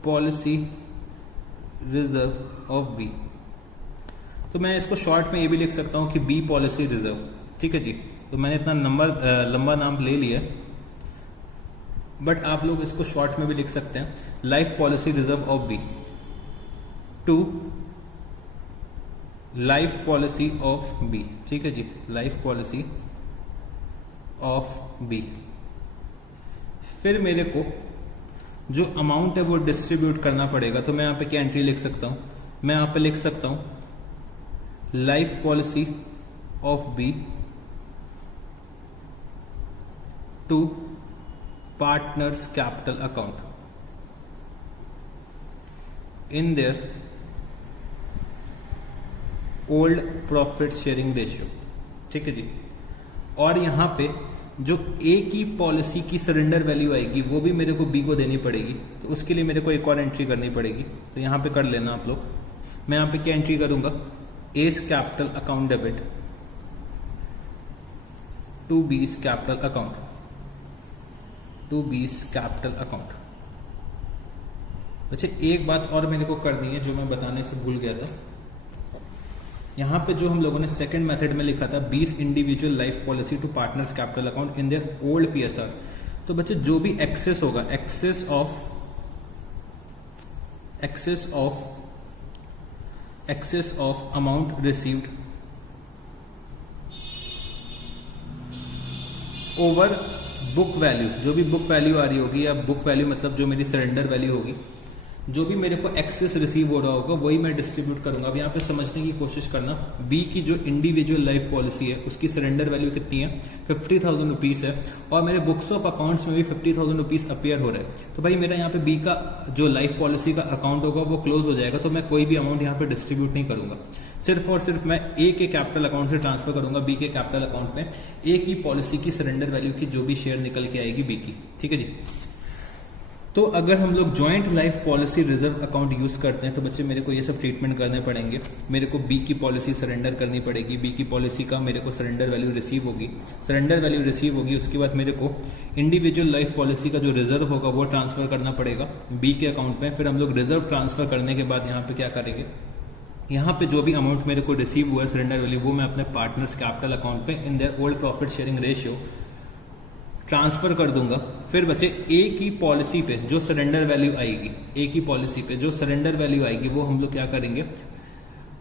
policy reserve of B. तो मैं इसको शॉर्ट में ये भी लिख सकता हूं कि बी पॉलिसी रिजर्व, ठीक है जी। तो मैंने इतना लंबा नाम ले लिया, बट आप लोग इसको शॉर्ट में भी लिख सकते हैं, life policy reserve of B to life policy of B, ठीक है जी, लाइफ पॉलिसी ऑफ बी। फिर मेरे को जो अमाउंट है वो डिस्ट्रीब्यूट करना पड़ेगा। तो मैं यहाँ पे क्या एंट्री लिख सकता हूँ, मैं यहाँ पे लिख सकता हूँ life policy of B to partners capital account in their old profit sharing ratio, ठीक है जी। और यहाँ पे जो ए की पॉलिसी की सरेंडर वैल्यू आएगी वो भी मेरे को बी को देनी पड़ेगी। तो उसके लिए मेरे को एक और एंट्री करनी पड़ेगी। तो यहाँ पे कर लेना आप लोग। मैं यहाँ पे क्या एंट्री करूंगा, A's capital account debit to B's capital account, to B's capital account. अच्छा एक बात और मेरे को करनी है जो मैं बताने से भूल गया था। यहाँ पे जो हम लोगों ने सेकंड मेथड में लिखा था 20 individual life policy to partners capital account in their old PSR. तो बच्चे जो भी एक्सेस होगा, excess of amount received over book value, जो भी बुक वैल्यू आ रही होगी या बुक वैल्यू मतलब जो मेरी सरेंडर वैल्यू होगी, जो भी मेरे को एक्सेस रिसीव हो रहा होगा वही मैं डिस्ट्रीब्यूट करूंगा। अब यहाँ पे समझने की कोशिश करना, बी की जो इंडिविजुअल लाइफ पॉलिसी है उसकी सरेंडर वैल्यू कितनी है, 50,000 रुपीज़ है, और मेरे बुक्स ऑफ अकाउंट्स में भी 50,000 रुपीज़ अपीयर हो रहा है। तो भाई मेरा यहाँ पे बी का जो लाइफ पॉलिसी का अकाउंट होगा वो क्लोज हो जाएगा। तो मैं कोई भी अमाउंट यहाँ पे डिस्ट्रीब्यूट नहीं करूंगा, सिर्फ और सिर्फ मैं ए के कैपिटल अकाउंट से ट्रांसफर करूंगा बी के कैपिटल अकाउंट में ए की पॉलिसी की सरेंडर वैल्यू की जो भी शेयर निकल के आएगी बी की, ठीक है जी। तो अगर हम लोग joint life policy reserve account use करते हैं तो बच्चे मेरे को ये सब ट्रीटमेंट करने पड़ेंगे। मेरे को बी की पॉलिसी सरेंडर करनी पड़ेगी, बी की पॉलिसी का मेरे को सरेंडर वैल्यू रिसीव होगी, उसके बाद मेरे को इंडिविजुअल लाइफ पॉलिसी का जो रिजर्व होगा वो ट्रांसफर करना पड़ेगा बी के अकाउंट में। फिर हम लोग रिजर्व ट्रांसफर करने के बाद यहाँ पे क्या करेंगे, यहाँ पे जो भी अमाउंट मेरे को रिसीव हुआ है सरेंडर वैल्यू वो मैं अपने पार्टनर्स कैपिटल अकाउंट पे इन their old profit sharing ratio transfer कर दूंगा। फिर बच्चे ए की पॉलिसी पे जो सरेंडर वैल्यू आएगी, ए की पॉलिसी पे जो सरेंडर वैल्यू आएगी वो हम लोग क्या करेंगे,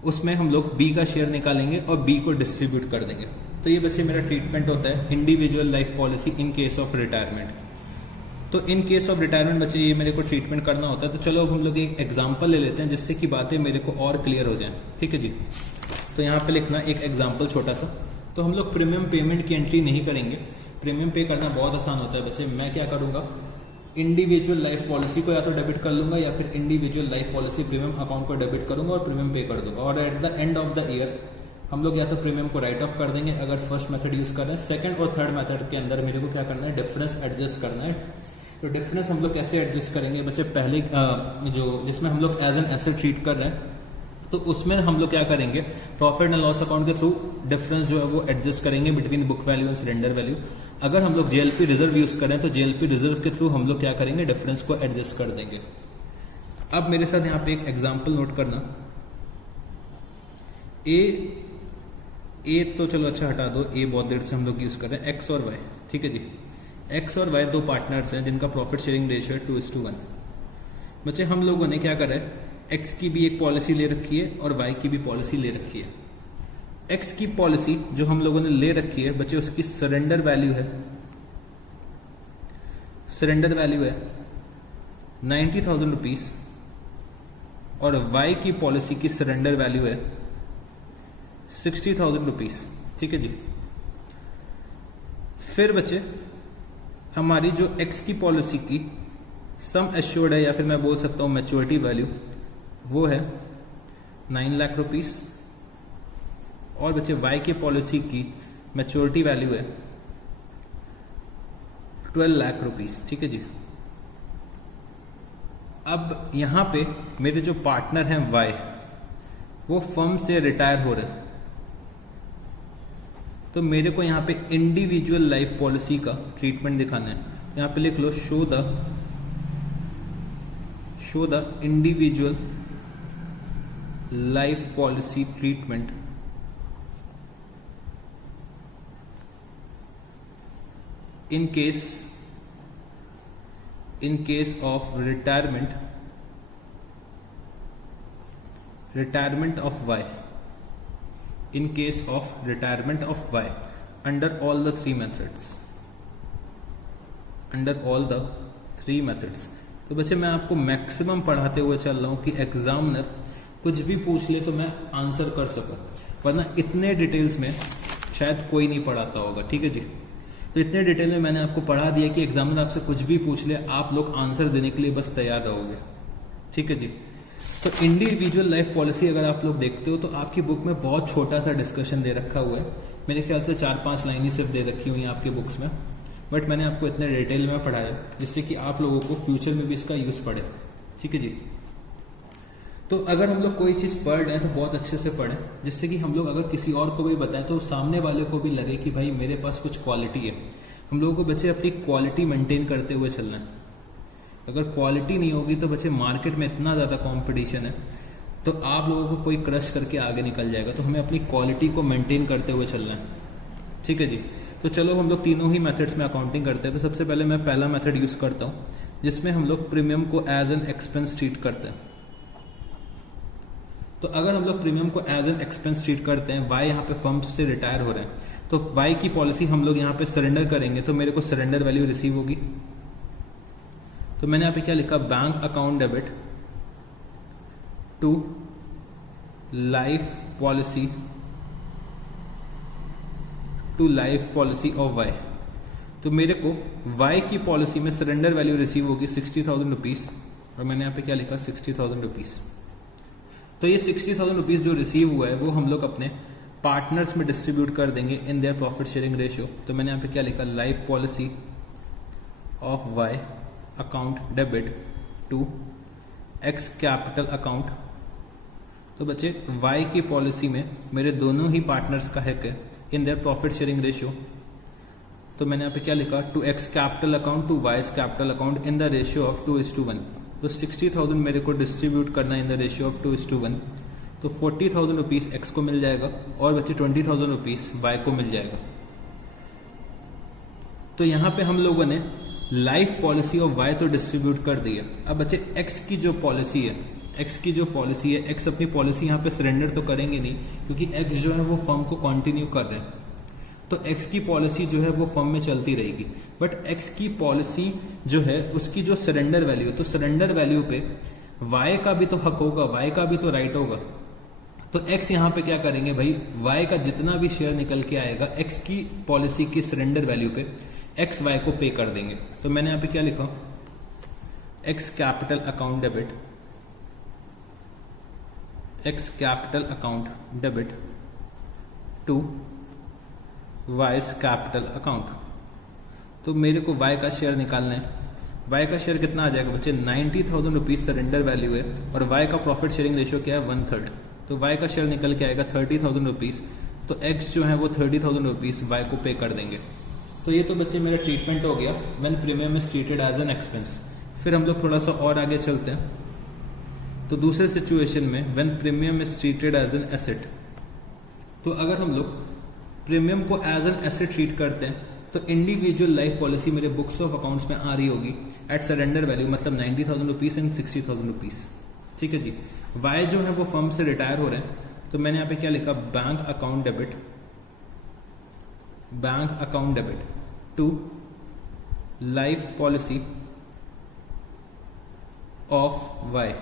उसमें हम लोग बी का शेयर निकालेंगे और बी को डिस्ट्रीब्यूट कर देंगे। तो ये बच्चे मेरा ट्रीटमेंट होता है individual life policy in case of retirement. तो इन केस ऑफ रिटायरमेंट बच्चे ये मेरे को ट्रीटमेंट करना होता है। तो चलो अब हम लोग एक एग्जाम्पल ले लेते हैं जिससे कि बातें मेरे को और क्लियर हो जाएं, ठीक है जी। तो यहाँ पे लिखना एक एग्जाम्पल छोटा सा। तो हम लोग प्रीमियम पेमेंट की एंट्री नहीं करेंगे, प्रीमियम पे करना बहुत आसान होता है बच्चे। मैं क्या करूंगा, इंडिविजुअल लाइफ पॉलिसी को या तो डेबिट कर लूंगा या फिर individual life policy premium account को डेबिट करूंगा और प्रीमियम पे कर दूंगा। और eight the end of the year हम लोग या तो प्रीमियम को राइट ऑफ कर देंगे अगर फर्स्ट मेथड यूज कर रहे हैं। सेकंड और थर्ड मेथड के अंदर मेरे को क्या करना है, डिफरेंस एडजस्ट करना है। तो डिफरेंस हम लोग कैसे एडजस्ट करेंगे बच्चे, पहले जो जिसमें हम लोग एज एन एसेट ट्रीट कर रहे हैं तो उसमें हम लोग क्या करेंगे, प्रॉफिट एंड लॉस अकाउंट के थ्रू डिफरेंस जो है वो एडजस्ट करेंगे between book value and surrender value. अगर हम लोग JLP रिजर्व यूज़ करें तो JLP रिजर्व के थ्रू हम लोग क्या करेंगे, डिफरेंस को एडजस्ट कर देंगे। अब मेरे साथ यहाँ पे एक एग्जाम्पल नोट करना। ए तो चलो अच्छा हटा दो, ए बहुत देर से हम लोग यूज़ कर रहे हैं। एक्स और वाई, ठीक है जी। एक्स और वाई दो पार्टनर्स हैं जिनका प्रॉफिट शेयरिंग रेशियो है 2:1। बच्चे हम लोगों ने क्या करा है, एक्स की भी एक पॉलिसी ले रखी है और वाई की भी पॉलिसी ले रखी है। एक्स की पॉलिसी जो हम लोगों ने ले रखी है बच्चे, उसकी सरेंडर वैल्यू है 90,000 रुपीज और वाई की पॉलिसी की सरेंडर वैल्यू है 60,000 रुपीज, ठीक है जी। फिर बच्चे हमारी जो एक्स की पॉलिसी की सम एश्योर्ड है, या फिर मैं बोल सकता हूं मैच्योरिटी वैल्यू, वो है 9 लाख रुपीस और बच्चे वाई की पॉलिसी की मैच्योरिटी वैल्यू है 12 लाख रुपीस, ठीक है जी। अब यहां पे मेरे जो पार्टनर हैं वाई, वो फर्म से रिटायर हो रहे हैं, तो मेरे को यहाँ पे इंडिविजुअल लाइफ पॉलिसी का ट्रीटमेंट दिखाना है। यहाँ पे लिख लो show the individual life policy treatment in case of retirement of Y, in case of retirement of Y under all the three methods, तो बच्चे मैं आपको मैक्सिमम पढ़ाते हुए चल रहा हूँ कि एग्जामिनर कुछ भी पूछ ले तो मैं आंसर कर सकूं, वरना इतने डिटेल्स में शायद कोई नहीं पढ़ाता होगा, ठीक है जी। तो इतने डिटेल में मैंने आपको पढ़ा दिया कि एग्जामिनर आपसे कुछ भी पूछ ले, आप लोग आंसर देने के लिए बस तैयार रहोगे, ठीक है जी। तो इंडिविजुअल लाइफ पॉलिसी अगर आप लोग देखते हो तो आपकी बुक में बहुत छोटा सा डिस्कशन दे रखा हुआ है, मेरे ख्याल से 4-5 लाइन ही सिर्फ दे रखी हुई हैं आपके बुक्स में, बट मैंने आपको इतने डिटेल में पढ़ाया जिससे कि आप लोगों को फ्यूचर में भी इसका यूज़ पड़े, ठीक है जी। तो अगर हम लोग कोई चीज़ पढ़ रहे हैं तो बहुत अच्छे से पढ़ें, जिससे कि हम लोग अगर किसी और को भी बताएं तो सामने वाले को भी लगे कि भाई मेरे पास कुछ क्वालिटी है। हम लोगों को बच्चे अपनी क्वालिटी मेंटेन करते हुए चलना है। अगर क्वालिटी नहीं होगी तो बच्चे मार्केट में इतना ज़्यादा कंपटीशन है तो आप लोगों को कोई क्रश करके आगे निकल जाएगा। तो हमें अपनी क्वालिटी को मेंटेन करते हुए चलना है, ठीक है जी। तो चलो हम लोग तीनों ही मेथड्स में अकाउंटिंग करते हैं। तो सबसे पहले मैं पहला मेथड यूज़ करता हूँ जिसमें हम लोग प्रीमियम को एज एन एक्सपेंस ट्रीट करते हैं। तो अगर हम लोग प्रीमियम को एज एन एक्सपेंस ट्रीट करते हैं, वाई यहाँ पे फर्म से रिटायर हो रहे हैं, तो वाई की पॉलिसी हम लोग यहाँ पे सरेंडर करेंगे तो मेरे को सरेंडर वैल्यू रिसीव होगी। तो मैंने यहाँ पे क्या लिखा, bank account debit to life policy of Y. तो मेरे को वाई की पॉलिसी में सरेंडर वैल्यू रिसीव होगी 60,000 रुपीज और मैंने यहाँ पे क्या लिखा 60,000 रुपीज। तो ये 60,000 रुपीज जो रिसीव हुआ है वो हम लोग अपने पार्टनर्स में डिस्ट्रीब्यूट कर देंगे in their profit sharing ratio. तो मैंने यहाँ पे क्या लिखा, life policy of Y account debit to X capital account. तो बच्चे वाई की पॉलिसी में मेरे दोनों ही पार्टनर्स का हक है in their profit sharing ratio. तो मैंने यहाँ पे क्या लिखा, to X capital account to Y's capital account in the ratio of 2:1। तो 60,000 मेरे को डिस्ट्रीब्यूट करना इन द रेशियो ऑफ 2:1। तो 40,000 रुपीज एक्स को मिल जाएगा और बच्चे 20,000 रुपीज वाई को मिल जाएगा। तो यहाँ पे हम लोगों ने लाइफ पॉलिसी ऑफ वाई तो डिस्ट्रीब्यूट कर दी है। अब बच्चे एक्स की जो पॉलिसी है, एक्स अपनी पॉलिसी यहाँ पे सरेंडर तो करेंगे नहीं, क्योंकि एक्स जो है वो फर्म को कंटिन्यू कर रहे हैं। तो एक्स की पॉलिसी जो है वो फर्म में चलती रहेगी, बट एक्स की पॉलिसी जो है उसकी जो सरेंडर वैल्यू, तो सरेंडर वैल्यू पे वाई का भी तो हक होगा, वाई का भी तो राइट होगा। तो एक्स यहाँ पे क्या करेंगे भाई, वाई का जितना भी शेयर निकल के आएगा एक्स की पॉलिसी की सरेंडर वैल्यू पे एक्स वाई को पे कर देंगे। तो मैंने यहाँ पे क्या लिखा, X capital account debit to Y's capital account. तो मेरे को वाई का शेयर निकालना है। वाई का शेयर कितना आ जाएगा बच्चे, 90,000 रुपीज सरेंडर वैल्यू है और वाई का प्रॉफिट शेयरिंग रेशियो क्या है, 1/3। तो वाई का शेयर निकल के आएगा 30,000 रुपीज। तो एक्स जो है वो 30,000 रुपीज वाई को पे कर देंगे। तो ये तो बच्चे मेरा ट्रीटमेंट हो गया when premium is treated as an expense. फिर हम लोग थोड़ा सा और आगे चलते हैं। तो दूसरे सिचुएशन में when premium is treated as an asset, तो अगर हम लोग प्रीमियम को एज एन एसेट ट्रीट करते हैं तो इंडिविजुअल लाइफ पॉलिसी मेरे बुक्स ऑफ अकाउंट्स में आ रही होगी एट सरेंडर वैल्यू, मतलब 90,000 रुपीज एंड 60,000 रुपीज। ठीक है जी। वाई जो है वो फर्म से रिटायर हो रहे हैं, तो मैंने यहाँ पे क्या लिखा, bank account debit to life policy of Y.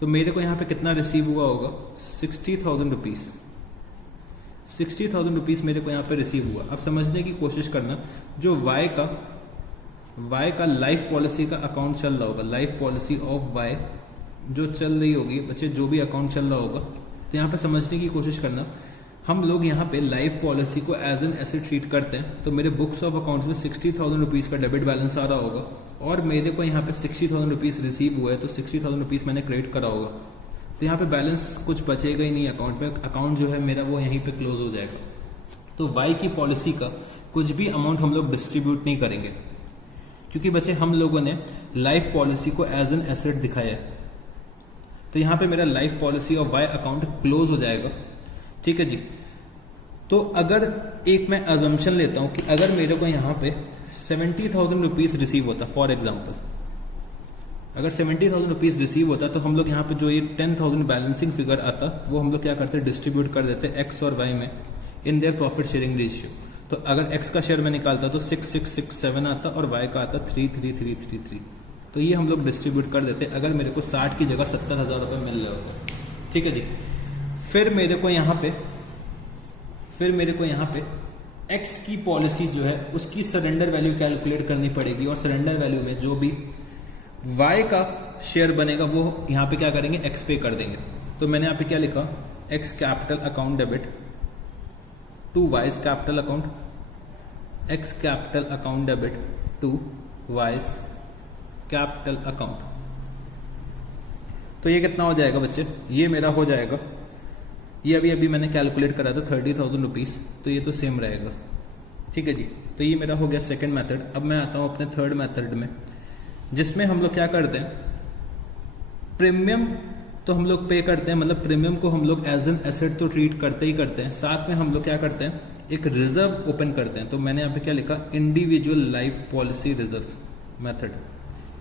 तो मेरे को यहाँ पे कितना रिसीव हुआ होगा, 60,000 रुपीज। 60,000 रुपीज मेरे को यहाँ पे रिसीव हुआ। अब समझने की कोशिश करना, जो वाई का लाइफ पॉलिसी का अकाउंट चल रहा होगा, लाइफ पॉलिसी ऑफ वाई जो चल रही होगी बच्चे, जो भी अकाउंट चल रहा होगा, तो यहाँ पे समझने की कोशिश करना, हम लोग यहाँ पे लाइफ पॉलिसी को एज एन एसेट ट्रीट करते हैं, तो मेरे बुक्स ऑफ अकाउंट्स में 60,000 रुपीज का डेबिट बैलेंस आ रहा होगा और मेरे को यहाँ पे 60,000 रुपीज रिसीव हुआ है, तो 60,000 रुपीज मैंने क्रेडिट करा होगा। तो यहाँ पे बैलेंस कुछ बचेगा ही नहीं अकाउंट में, अकाउंट जो है मेरा वो यहीं पे क्लोज हो जाएगा। तो वाई की पॉलिसी का कुछ भी अमाउंट हम लोग डिस्ट्रीब्यूट नहीं करेंगे, क्योंकि बच्चे हम लोगों ने लाइफ पॉलिसी को एज एन एसेट दिखाया है। तो यहाँ पे मेरा life policy of Y account close हो जाएगा। ठीक है जी। तो अगर एक मैं अजम्पशन लेता हूं कि अगर मेरे को यहाँ पे 70,000 रुपीज रिसीव होता, फॉर एग्जाम्पल, अगर 70,000 रुपीज रिसीव होता, तो हम लोग यहाँ पे जो ये 10,000 बैलेंसिंग फिगर आता, वो हम लोग क्या करते, डिस्ट्रीब्यूट कर देते एक्स और वाई में in their profit sharing ratio. तो अगर एक्स का शेयर में निकालता तो 6,667 आता और वाई का आता 3,3,333। तो ये हम लोग डिस्ट्रीब्यूट कर देते अगर मेरे को 60 की जगह 70,000 रुपये मिल रहे होते। ठीक है जी। फिर मेरे को यहाँ पे एक्स की पॉलिसी जो है उसकी सरेंडर वैल्यू कैलकुलेट करनी पड़ेगी, और सरेंडर वैल्यू में जो भी वाई का शेयर बनेगा वो यहाँ पे क्या करेंगे, एक्स पे कर देंगे। तो मैंने यहाँ पे क्या लिखा, X capital account debit to Y's capital account, X capital account debit to Y's capital account. तो ये कितना हो जाएगा बच्चे, ये मेरा हो जाएगा, ये अभी मैंने कैलकुलेट करा था 30,000 रुपीज, तो ये तो सेम रहेगा। ठीक है जी। तो ये मेरा हो गया सेकंड मेथड। अब मैं आता हूं अपने थर्ड मेथड में, जिसमें हम लोग क्या करते हैं, प्रीमियम तो हम लोग पे करते हैं, मतलब प्रीमियम को हम लोग एज एन एसेट तो ट्रीट करते ही करते हैं, साथ में हम लोग क्या करते हैं, एक रिजर्व ओपन करते हैं। तो मैंने यहाँ पे क्या लिखा, individual life policy reserve method,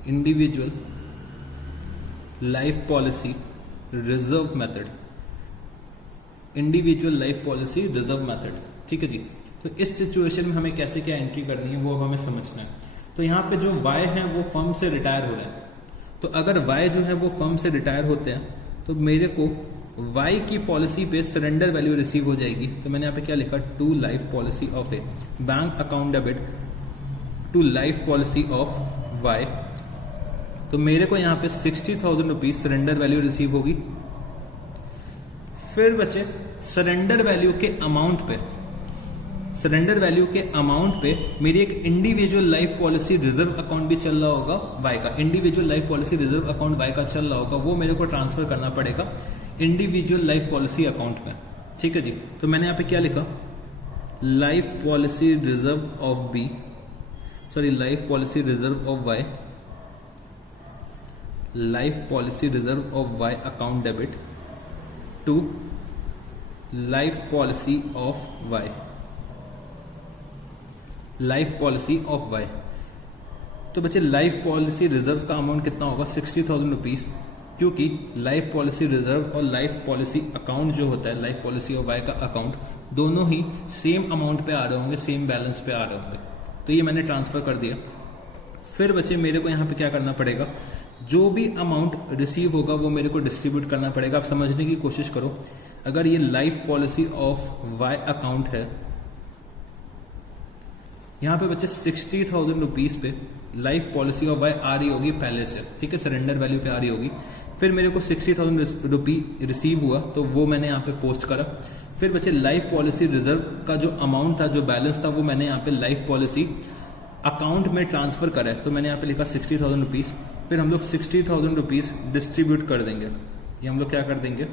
individual life policy reserve method, individual life policy reserve method. ठीक है जी। तो इस सिचुएशन में हमें कैसे क्या एंट्री करनी है वो हमें समझना है। तो यहाँ पे जो वाई है वो फर्म से रिटायर हो रहे हैं, तो अगर वाई जो है वो फर्म से रिटायर होते हैं तो मेरे को वाई की पॉलिसी पे सरेंडर वैल्यू रिसीव हो जाएगी। तो मैंने यहाँ पे क्या लिखा, to life policy of a bank account debit to life policy of Y. तो मेरे को यहाँ पे 60,000 रुपीज सरेंडर वैल्यू रिसीव होगी। फिर बचे सरेंडर वैल्यू के अमाउंट पे मेरी एक individual life policy reserve account भी चल रहा होगा वाई का, individual life policy reserve account Y का चल रहा होगा, वो मेरे को ट्रांसफर करना पड़ेगा इंडिविजुअल लाइफ पॉलिसी अकाउंट में। ठीक है जी। तो मैंने यहाँ पे क्या लिखा, life policy reserve of B, sorry life policy reserve of Y, life policy reserve of Y account debit to life policy of Y, life policy of Y. तो बच्चे लाइफ पॉलिसी रिजर्व का अमाउंट कितना होगा, 60,000 रुपीज, क्योंकि लाइफ पॉलिसी रिजर्व और लाइफ पॉलिसी अकाउंट जो होता है, लाइफ पॉलिसी ऑफ वाई का अकाउंट, दोनों ही सेम अमाउंट पे आ रहे होंगे, सेम बैलेंस पे आ रहे होंगे। तो ये मैंने ट्रांसफर कर दिया। फिर बच्चे मेरे को यहाँ पे क्या करना पड़ेगा, जो भी अमाउंट रिसीव होगा वो मेरे को डिस्ट्रीब्यूट करना पड़ेगा। आप समझने की कोशिश करो, अगर ये life policy of Y account है, यहाँ पे बच्चे 60,000 रुपीज पे लाइफ पॉलिसी ऑफ वाई आ रही होगी पहले से, ठीक है, सरेंडर वैल्यू पे आ रही होगी। फिर मेरे को 60,000 रुपी रिसीव हुआ, तो वो मैंने यहाँ पे पोस्ट करा। फिर बच्चे लाइफ पॉलिसी रिजर्व का जो अमाउंट था, जो बैलेंस था, वो मैंने यहाँ पे लाइफ पॉलिसी अकाउंट में ट्रांसफर करा है। तो मैंने यहाँ पे लिखा 60,000 रुपीज। फिर हम लोग 60,000 रुपीज डिस्ट्रीब्यूट कर देंगे। ये हम लोग क्या कर देंगे,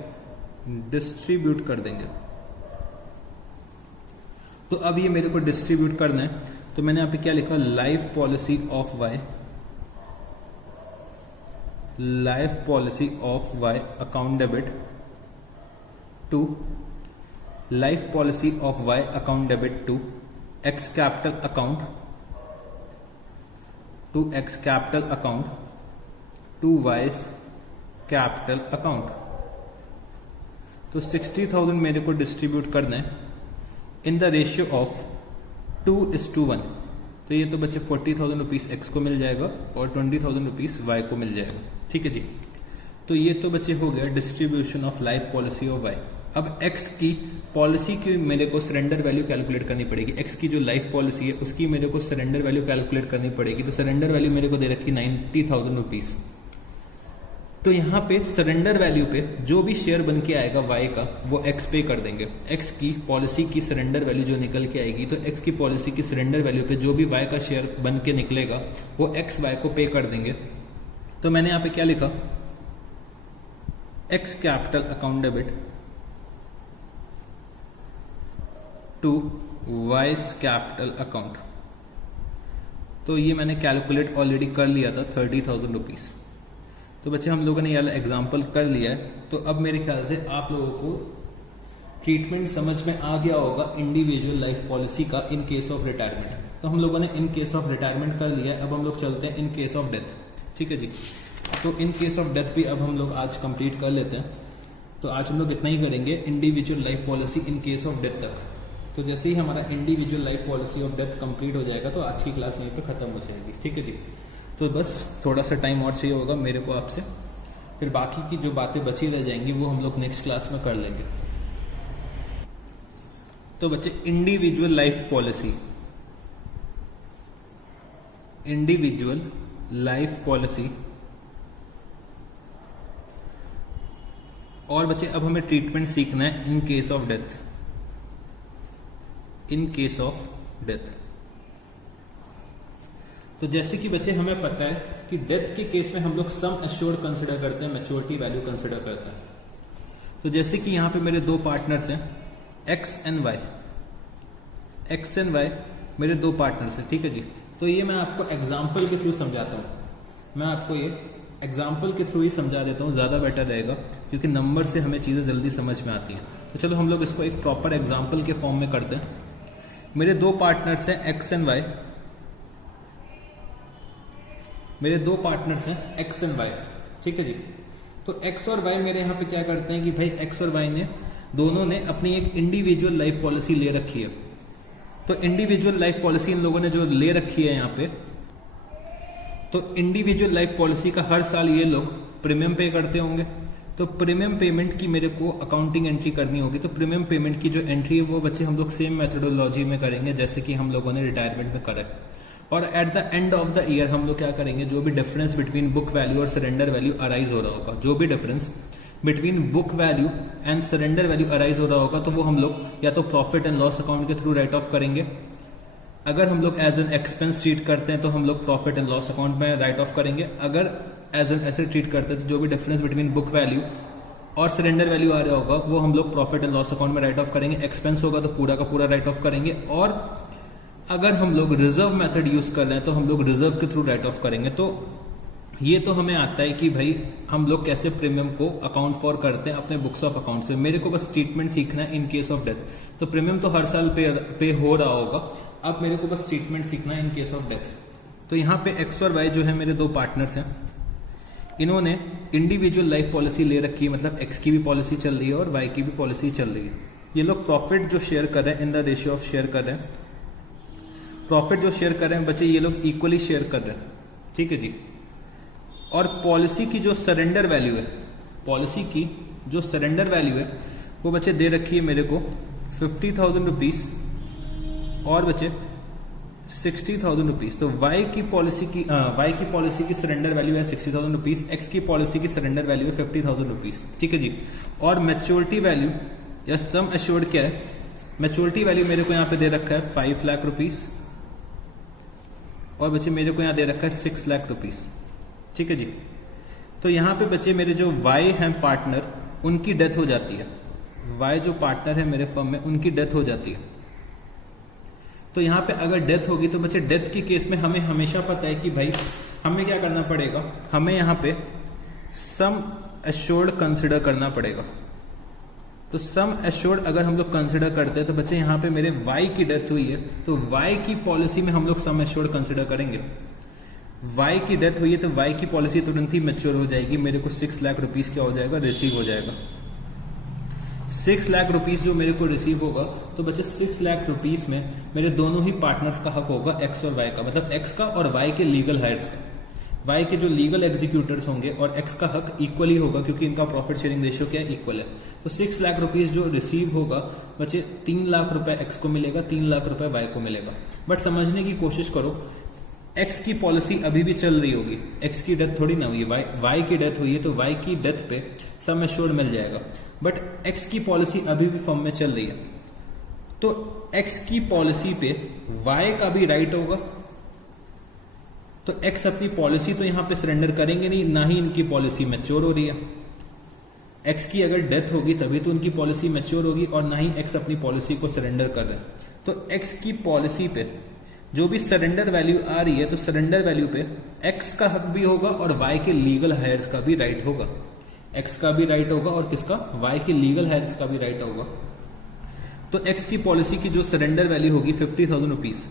डिस्ट्रीब्यूट कर देंगे। तो अब ये मेरे को डिस्ट्रीब्यूट करना है। तो मैंने यहाँ पे क्या लिखा, life policy of Y, life policy of Y account debit to life policy of Y account debit to X capital account, to X capital account to Y's capital account. तो 60,000 मेरे को डिस्ट्रीब्यूट करना है इन द रेशियो ऑफ 2:1। तो ये तो बच्चे 40,000 रुपीज़ एक्स को मिल जाएगा और 20,000 रुपीज़ वाई को मिल जाएगा। ठीक है जी। तो ये तो बच्चे हो गया distribution of life policy of Y. अब एक्स की पॉलिसी की मेरे को सरेंडर वैल्यू कैलकुलेट करनी पड़ेगी। एक्स की जो लाइफ पॉलिसी है उसकी मेरे को सरेंडर वैल्यू कैलकुलेट करनी पड़ेगी। तो सरेंडर वैल्यू मेरे को दे रखी 90,000 रुपीज़। तो यहाँ पे सरेंडर वैल्यू पे जो भी शेयर बन के आएगा वाई का वो एक्स पे कर देंगे। एक्स की पॉलिसी की सरेंडर वैल्यू जो निकल के आएगी, तो एक्स की पॉलिसी की सरेंडर वैल्यू पे जो भी वाई का शेयर बन के निकलेगा वो एक्स वाई को पे कर देंगे। तो मैंने यहाँ पे क्या लिखा, X capital account debit to Y's capital account. तो ये मैंने कैलकुलेट ऑलरेडी कर लिया था 30,000 रुपीज़। तो बच्चे हम लोगों ने ये एग्जाम्पल कर लिया है। तो अब मेरे ख्याल से आप लोगों को ट्रीटमेंट समझ में आ गया होगा इंडिविजुअल लाइफ पॉलिसी का इन केस ऑफ रिटायरमेंट। तो हम लोगों ने इन केस ऑफ रिटायरमेंट कर लिया है। अब हम लोग चलते हैं इन केस ऑफ डेथ। ठीक है जी। तो इन केस ऑफ डेथ भी अब हम लोग आज कंप्लीट कर लेते हैं। तो आज हम लोग इतना ही करेंगे, individual life policy in case of death तक। तो जैसे ही हमारा individual life policy of death complete हो जाएगा तो आज की क्लास यहीं पे खत्म हो जाएगी। ठीक है जी। तो बस थोड़ा सा टाइम और चाहिए होगा मेरे को आपसे, फिर बाकी की जो बातें बची रह जाएंगी वो हम लोग नेक्स्ट क्लास में कर लेंगे। तो बच्चे individual life policy, individual life policy. और बच्चे अब हमें ट्रीटमेंट सीखना है in case of death, in case of death. तो जैसे कि बच्चे हमें पता है कि डेथ के केस में हम लोग सम एश्योर्ड कंसिडर करते हैं, मैच्योरिटी वैल्यू कंसिडर करते हैं। तो जैसे कि यहाँ पे मेरे दो पार्टनर्स हैं X and Y, X and Y मेरे दो पार्टनर्स हैं। ठीक है जी। तो ये मैं आपको एग्जाम्पल के थ्रू समझाता हूँ। मैं आपको ये एग्जाम्पल के थ्रू ही समझा देता हूँ, ज़्यादा बेटर रहेगा क्योंकि नंबर से हमें चीज़ें जल्दी समझ में आती हैं। तो चलो हम लोग इसको एक प्रॉपर एग्जाम्पल के फॉर्म में करते हैं। मेरे दो पार्टनर्स हैं एक्स एंड वाई, मेरे दो पार्टनर्स हैं एक्स एंड वाई। ठीक है जी। तो एक्स और वाई मेरे यहाँ पे क्या करते हैं कि भाई एक्स और वाई ने दोनों ने अपनी एक इंडिविजुअल लाइफ पॉलिसी ले रखी है। तो इंडिविजुअल लाइफ पॉलिसी इन लोगों ने जो ले रखी है यहाँ पे, तो इंडिविजुअल लाइफ पॉलिसी का हर साल ये लोग प्रीमियम पे करते होंगे। तो प्रीमियम पेमेंट की मेरे को अकाउंटिंग एंट्री करनी होगी। तो प्रीमियम पेमेंट की जो एंट्री है वो बच्चे हम लोग सेम मेथोडोलॉजी में करेंगे जैसे कि हम लोगों ने रिटायरमेंट में करा है। और eight the end of the year हम लोग क्या करेंगे, जो भी डिफरेंस बिटवीन बुक वैल्यू और सरेंडर वैल्यू अराइज हो रहा होगा, जो भी difference between book value and surrender value arise हो रहा होगा, तो वो हम लोग या तो प्रॉफिट एंड लॉस अकाउंट के थ्रू राइट ऑफ करेंगे। अगर हम लोग एज एन एक्सपेंस ट्रीट करते हैं तो हम लोग प्रॉफिट एंड लॉस अकाउंट में राइट ऑफ करेंगे। अगर एज एन एसेट ट्रीट करते हैं तो जो भी डिफरेंस बिटवीन बुक वैल्यू और सरेंडर वैल्यू आ रहा होगा वो हम लोग प्रॉफिट एंड लॉस अकाउंट में राइट ऑफ करेंगे। एक्सपेंस होगा तो पूरा का पूरा राइट ऑफ करेंगे। और अगर हम लोग रिजर्व मेथड यूज कर रहे हैं तो हम लोग रिजर्व के थ्रू राइट ऑफ करेंगे। तो ये तो हमें आता है कि भाई हम लोग कैसे प्रीमियम को अकाउंट फॉर करते हैं अपने बुक्स ऑफ अकाउंट से। मेरे को बस ट्रीटमेंट सीखना है इन केस ऑफ डेथ। तो प्रीमियम तो हर साल पे हो रहा होगा, अब मेरे को बस ट्रीटमेंट सीखना है इन केस ऑफ डेथ। तो यहाँ पे एक्स और वाई जो है मेरे दो पार्टनर्स हैं, इन्होंने इंडिविजुअल लाइफ पॉलिसी ले रखी है, मतलब एक्स की भी पॉलिसी चल रही है और वाई की भी पॉलिसी चल रही है। ये लोग प्रॉफिट जो शेयर कर रहे हैं इन द रेशियो ऑफ शेयर कर रहे हैं, प्रॉफिट जो शेयर कर रहे हैं बच्चे ये लोग इक्वली शेयर कर रहे हैं। ठीक है जी। और पॉलिसी की जो सरेंडर वैल्यू है, पॉलिसी की जो सरेंडर वैल्यू है वो बच्चे दे रखी है मेरे को 50,000 रुपीज़ और बच्चे 60,000 रुपीज़। तो वाई की पॉलिसी की सरेंडर वैल्यू है 60,000 रुपीज़, एक्स की पॉलिसी की सरेंडर वैल्यू है 50,000 रुपीज़। ठीक है जी। और मैच्योरिटी वैल्यू या सम एश्योर्ड क्या है, मैच्योरिटी वैल्यू मेरे को यहाँ पे दे रखा है 5 लाख रुपीज़ और बच्चे मेरे को यहाँ दे रखा है 6 लाख रुपीज़। ठीक है जी। तो यहाँ पे बच्चे मेरे जो वाई हैं पार्टनर, उनकी डेथ हो जाती है। वाई जो पार्टनर है मेरे फर्म में, उनकी डेथ हो जाती है। तो यहाँ पे अगर डेथ होगी तो बच्चे डेथ के केस में हमें हमेशा पता है कि भाई हमें क्या करना पड़ेगा, हमें यहाँ पे सम एश्योर्ड कंसिडर करना पड़ेगा। तो सम एश्योर्ड अगर हम लोग कंसिडर करते हैं तो बच्चे यहाँ पे मेरे वाई की डेथ हुई है तो वाई की पॉलिसी में हम लोग सम एश्योर्ड कंसिडर करेंगे। वाई की डेथ हुई है तो वाई की पॉलिसी तुरंत ही मैच्योर हो जाएगी, मेरे को 6 लाख रुपीस क्या हो जाएगा, रिसीव हो जाएगा। 6 लाख रुपीस जो मेरे को रिसीव होगा तो बच्चे 6 लाख रुपीस में मेरे दोनों ही पार्टनर्स का हक होगा, एक्स और वाई का, मतलब एक्स का और वाई के लीगल हायर्स का। वाई के जो लीगल एग्जीक्यूटर्स होंगे और एक्स का हक इक्वली होगा क्योंकि इनका प्रॉफिट शेयरिंग रेशियो क्या है, इक्वल है। तो 6 लाख रुपीस जो रिसीव होगा बच्चे 3 लाख रुपए एक्स को मिलेगा, 3 लाख रुपए वाई को मिलेगा। बट समझने की कोशिश करो, एक्स की पॉलिसी अभी भी चल रही होगी, एक्स की डेथ थोड़ी ना हुई है, वाई की डेथ हुई है तो वाई की डेथ पे सम एश्योर्ड मिल जाएगा। बट एक्स की पॉलिसी अभी भी फर्म में चल रही है तो एक्स की पॉलिसी पे वाई का भी राइट होगा। तो एक्स अपनी पॉलिसी तो यहां पे सरेंडर करेंगे नहीं, ना ही इनकी पॉलिसी मैच्योर हो रही है। एक्स की अगर डेथ होगी तभी तो उनकी पॉलिसी मैच्योर होगी और ना ही एक्स अपनी पॉलिसी को सरेंडर कर रहे हैं। तो एक्स की पॉलिसी पे जो भी सरेंडर वैल्यू आ रही है तो सरेंडर वैल्यू पे एक्स का हक भी होगा और वाई के लीगल हायर्स का भी राइट होगा। एक्स का भी राइट होगा और किसका, वाई के लीगल हायर्स का भी राइट होगा। तो एक्स की पॉलिसी की जो सरेंडर वैल्यू होगी 50,000 रुपीज,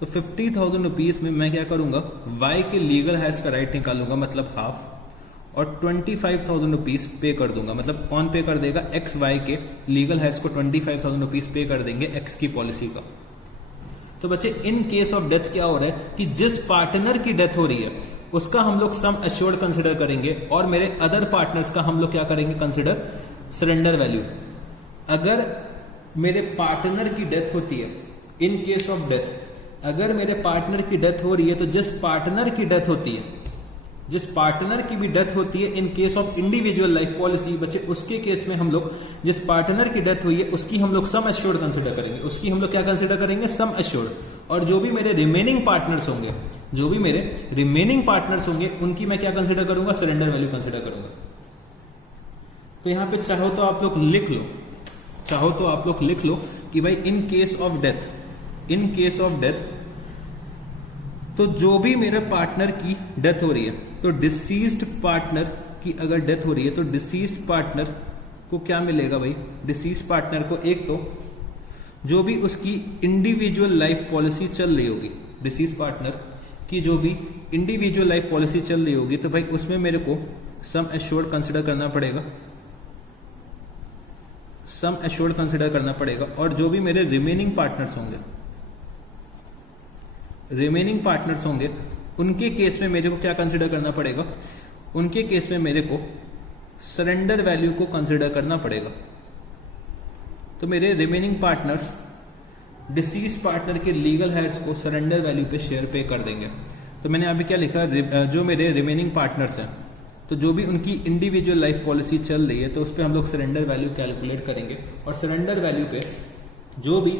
तो 50,000 रुपीज में मैं क्या करूंगा, वाई के लीगल हायर्स का राइट निकालूंगा मतलब हाफ, और 25,000 रुपीज पे कर दूंगा। मतलब कौन पे कर देगा, एक्स वाई के लीगल हायर्स को 25,000 रुपीज पे कर देंगे एक्स की पॉलिसी का। तो बच्चे इन केस ऑफ डेथ क्या हो रहा है कि जिस पार्टनर की डेथ हो रही है उसका हम लोग सम एश्योर्ड कंसिडर करेंगे और मेरे अदर पार्टनर्स का हम लोग क्या करेंगे, कंसिडर सरेंडर वैल्यू। अगर मेरे पार्टनर की डेथ होती है, इन केस ऑफ डेथ अगर मेरे पार्टनर की डेथ हो रही है तो जिस पार्टनर की डेथ होती है, जिस पार्टनर की भी डेथ होती है in case of individual life policy बच्चे, उसके केस में हम लोग जिस पार्टनर की डेथ हुई है उसकी हम लोग सम एश्योर्ड कंसिडर करेंगे, उसकी हम लोग क्या कंसिडर करेंगे, सम एश्योर्ड। और जो भी मेरे रिमेनिंग पार्टनर्स होंगे, जो भी मेरे रिमेनिंग पार्टनर्स होंगे उनकी मैं क्या कंसिडर करूंगा, सरेंडर वैल्यू कंसिडर करूंगा। तो यहां पे चाहो तो आप लोग लिख लो, चाहो तो आप लोग लिख लो कि भाई इन case of death, in case of death तो जो भी मेरे पार्टनर की डेथ हो रही है तो डिसीज्ड पार्टनर की अगर डेथ हो रही है तो डिसीज्ड पार्टनर को क्या मिलेगा भाई, डिसीज्ड पार्टनर को एक तो जो भी उसकी इंडिविजुअल लाइफ पॉलिसी चल रही होगी, डिसीज पार्टनर की जो भी इंडिविजुअल लाइफ पॉलिसी चल रही होगी तो भाई उसमें मेरे को सम एश्योर्ड कंसिडर करना पड़ेगा, सम एश्योर्ड कंसिडर करना पड़ेगा। और जो भी मेरे रिमेनिंग पार्टनर्स होंगे, रिमेनिंग पार्टनर्स होंगे उनके केस में मेरे को क्या कंसिडर करना पड़ेगा, उनके केस में मेरे को सरेंडर वैल्यू को कंसिडर करना पड़ेगा। तो मेरे रिमेनिंग पार्टनर्स डिसीज पार्टनर के लीगल हायर्स को सरेंडर वैल्यू पे शेयर पे कर देंगे। तो मैंने अभी क्या लिखा, जो मेरे रिमेनिंग पार्टनर्स हैं तो जो भी उनकी इंडिविजुअल लाइफ पॉलिसी चल रही है तो उस पर हम लोग सरेंडर वैल्यू कैलकुलेट करेंगे और सरेंडर वैल्यू पे जो भी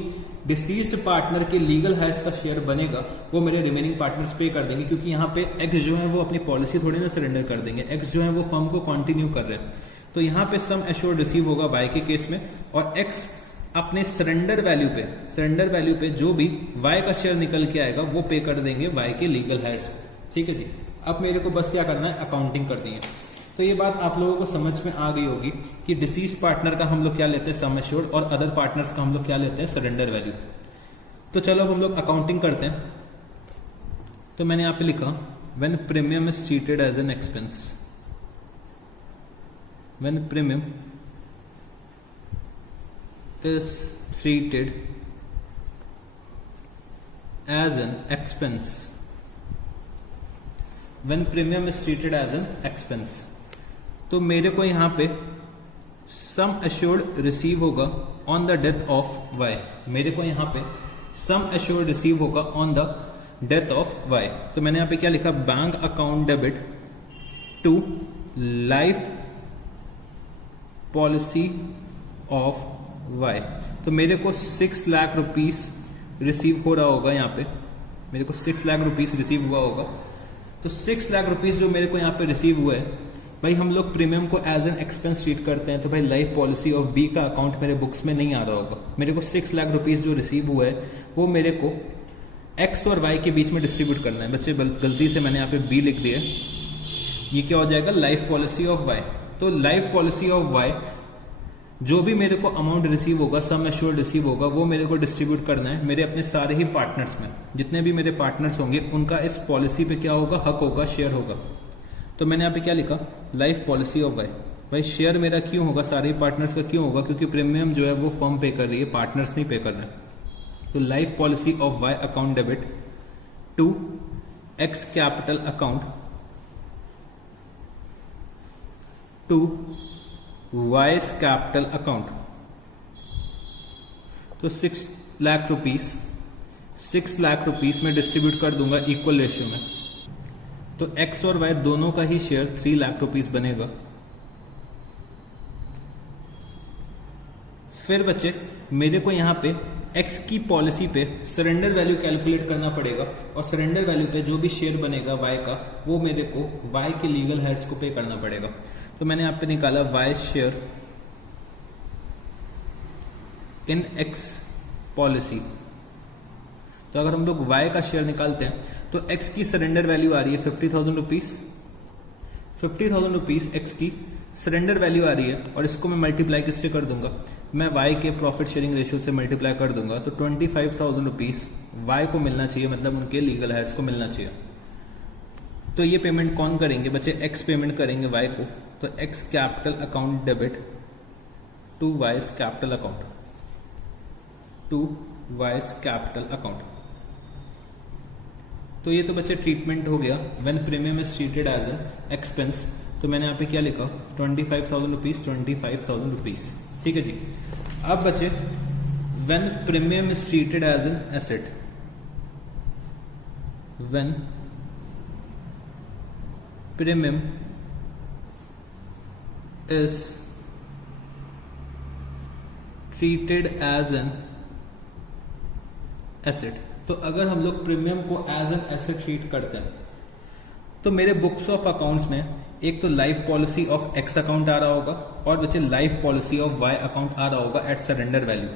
डिसीज्ड पार्टनर के लीगल हायर्स का शेयर बनेगा वो मेरे रिमेनिंग पार्टनर्स पे कर देंगे, क्योंकि यहाँ पे एक्स जो है वो अपनी पॉलिसी थोड़ी ना सरेंडर कर देंगे, एक्स जो है वो फर्म को कंटिन्यू कर रहे हैं। तो यहाँ पे सम एश्योर्ड रिसीव होगा वाई के केस में और एक्स अपने सरेंडर वैल्यू पे जो भी वाई का शेयर निकल के आएगा वो पे कर देंगे वाई के लीगल हायर्स को। ठीक है जी, अब मेरे को बस क्या करना है, अकाउंटिंग कर दी है। तो ये बात आप लोगों को समझ में आ गई होगी कि डिसीज पार्टनर का हम लोग क्या लेते हैं, सम एश्योर्ड, और अदर पार्टनर्स का हम लोग क्या लेते हैं, सरेंडर वैल्यू। तो चलो अब हम लोग अकाउंटिंग करते हैं। तो मैंने यहाँ पे लिखा when premium is treated as an expense, when premium is treated as an expense, when premium is treated as an expense, तो मेरे को यहाँ पे सम एश्योर्ड रिसीव होगा on the death of Y, मेरे को यहाँ पे सम एश्योर्ड रिसीव होगा on the death of Y. तो मैंने यहाँ पे क्या लिखा, bank account debit to life policy of Y. तो मेरे को 6 लाख रुपीस रिसीव हो रहा होगा, यहाँ पे मेरे को 6 लाख रुपीस रिसीव हुआ होगा। तो 6 लाख रुपीस जो मेरे को यहाँ पे रिसीव हुआ है भाई, हम लोग प्रीमियम को एज एन एक्सपेंस ट्रीट करते हैं, तो भाई लाइफ पॉलिसी ऑफ बी का अकाउंट मेरे बुक्स में नहीं आ रहा होगा। मेरे को 6 लाख रुपीस जो रिसीव हुआ है वो मेरे को एक्स और वाई के बीच में डिस्ट्रीब्यूट करना है। बच्चे गलती से मैंने यहाँ पे बी लिख दिया, ये क्या हो जाएगा, लाइफ पॉलिसी ऑफ वाई। तो लाइफ पॉलिसी ऑफ वाई, जो भी मेरे को अमाउंट रिसीव होगा, सम एश्योर्ड रिसीव होगा, वो मेरे को डिस्ट्रीब्यूट करना है मेरे अपने सारे ही पार्टनर्स में। जितने भी मेरे पार्टनर्स होंगे उनका इस पॉलिसी पे क्या होगा, हक होगा, शेयर होगा। तो मैंने यहाँ पे क्या लिखा, लाइफ पॉलिसी ऑफ वाई। भाई शेयर मेरा क्यों होगा, सारे पार्टनर्स का क्यों होगा, क्योंकि प्रीमियम जो है वो फर्म पे कर रही है, पार्टनर्स नहीं पे कर रहे हैं। तो life policy of Y account debit to X capital account to Y's capital account. तो 6 लाख रुपीस 6 लाख रुपीस में डिस्ट्रीब्यूट कर दूंगा इक्वल रेशियो में। तो एक्स और वाई दोनों का ही शेयर 3 लाख रुपीस बनेगा। फिर बच्चे मेरे को यहाँ पे एक्स की पॉलिसी पे सरेंडर वैल्यू कैलकुलेट करना पड़ेगा, और सरेंडर वैल्यू पे जो भी शेयर बनेगा वाई का, वो मेरे को वाई के लीगल हेड्स को पे करना पड़ेगा। तो मैंने यहाँ पे निकाला Y share in X policy. तो अगर हम लोग वाई का शेयर निकालते हैं तो एक्स की सरेंडर वैल्यू आ रही है 50,000 रुपीज। 50,000 रुपीज एक्स की सरेंडर वैल्यू आ रही है, और इसको मैं मल्टीप्लाई किससे कर दूंगा, मैं वाई के प्रॉफिट शेयरिंग रेशियो से मल्टीप्लाई कर दूंगा। तो 25,000 रुपीज वाई को मिलना चाहिए, मतलब उनके लीगल हेड्स को मिलना चाहिए। तो ये पेमेंट कौन करेंगे बच्चे, एक्स पेमेंट करेंगे वाई को। तो X capital account debit to Y's capital account, to Y's capital account. तो ये तो बच्चे ट्रीटमेंट हो गया when premium is treated as an expense. तो मैंने यहाँ पे क्या लिखा, 25,000 रुपीज, 25,000 रुपीज। ठीक है जी। अब बच्चे when premium is treated as an asset, when premium is treated as an asset. तो अगर हम लोग प्रीमियम को एज एन एसेट ट्रीट करते हैं तो मेरे बुक्स ऑफ अकाउंट्स में एक तो life policy of X account आ रहा होगा, और बच्चे life policy of Y account आ रहा होगा एट सरेंडर वैल्यू।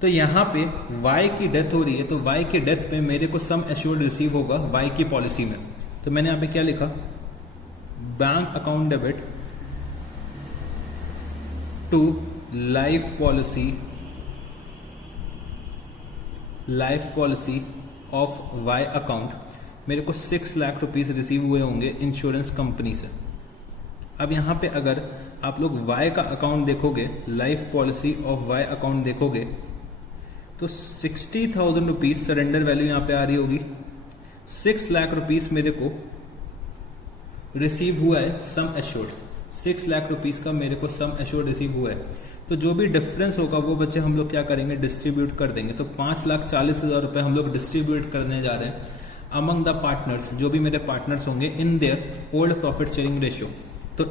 तो यहां पे वाई की डेथ हो रही है, तो वाई के डेथ पे मेरे को सम एश्योर्ड रिसीव होगा वाई की पॉलिसी में। तो मैंने यहां पे क्या लिखा, bank account debit to life policy of Y account. मेरे को 6 लाख रुपीस रिसीव हुए होंगे इंश्योरेंस कंपनी से। अब यहाँ पे अगर आप लोग वाई का अकाउंट देखोगे, life policy of Y account देखोगे, तो 60,000 रुपीज सरेंडर वैल्यू यहाँ पे आ रही होगी। 6 लाख रुपीस मेरे को रिसीव हुआ है सम एश्योर्ड, 6 लाख रुपीस का मेरे को सम एश्योर्ड रिसीव हुआ है। तो जो भी डिफरेंस होगा वो बच्चे हम लोग क्या करेंगे, डिस्ट्रीब्यूट कर देंगे। तो 5,40,000 रुपए हम लोग डिस्ट्रीब्यूट करने जा रहे हैं अमंग द पार्टनर्स, जो भी मेरे पार्टनर्स होंगे in their old profit sharing ratio. तो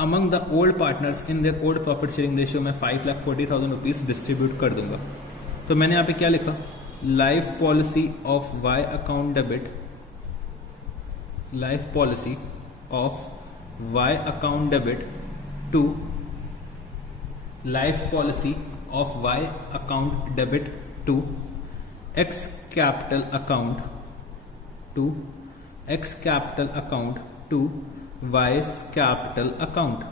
among the old partners in their old profit sharing ratio में 5,40,000 रुपीज डिस्ट्रीब्यूट कर दूंगा। तो मैंने यहाँ पे क्या लिखा, life policy of Y account debit, life policy of Y account debit to life policy of Y account debit to X capital account, to X capital account to Y's capital account.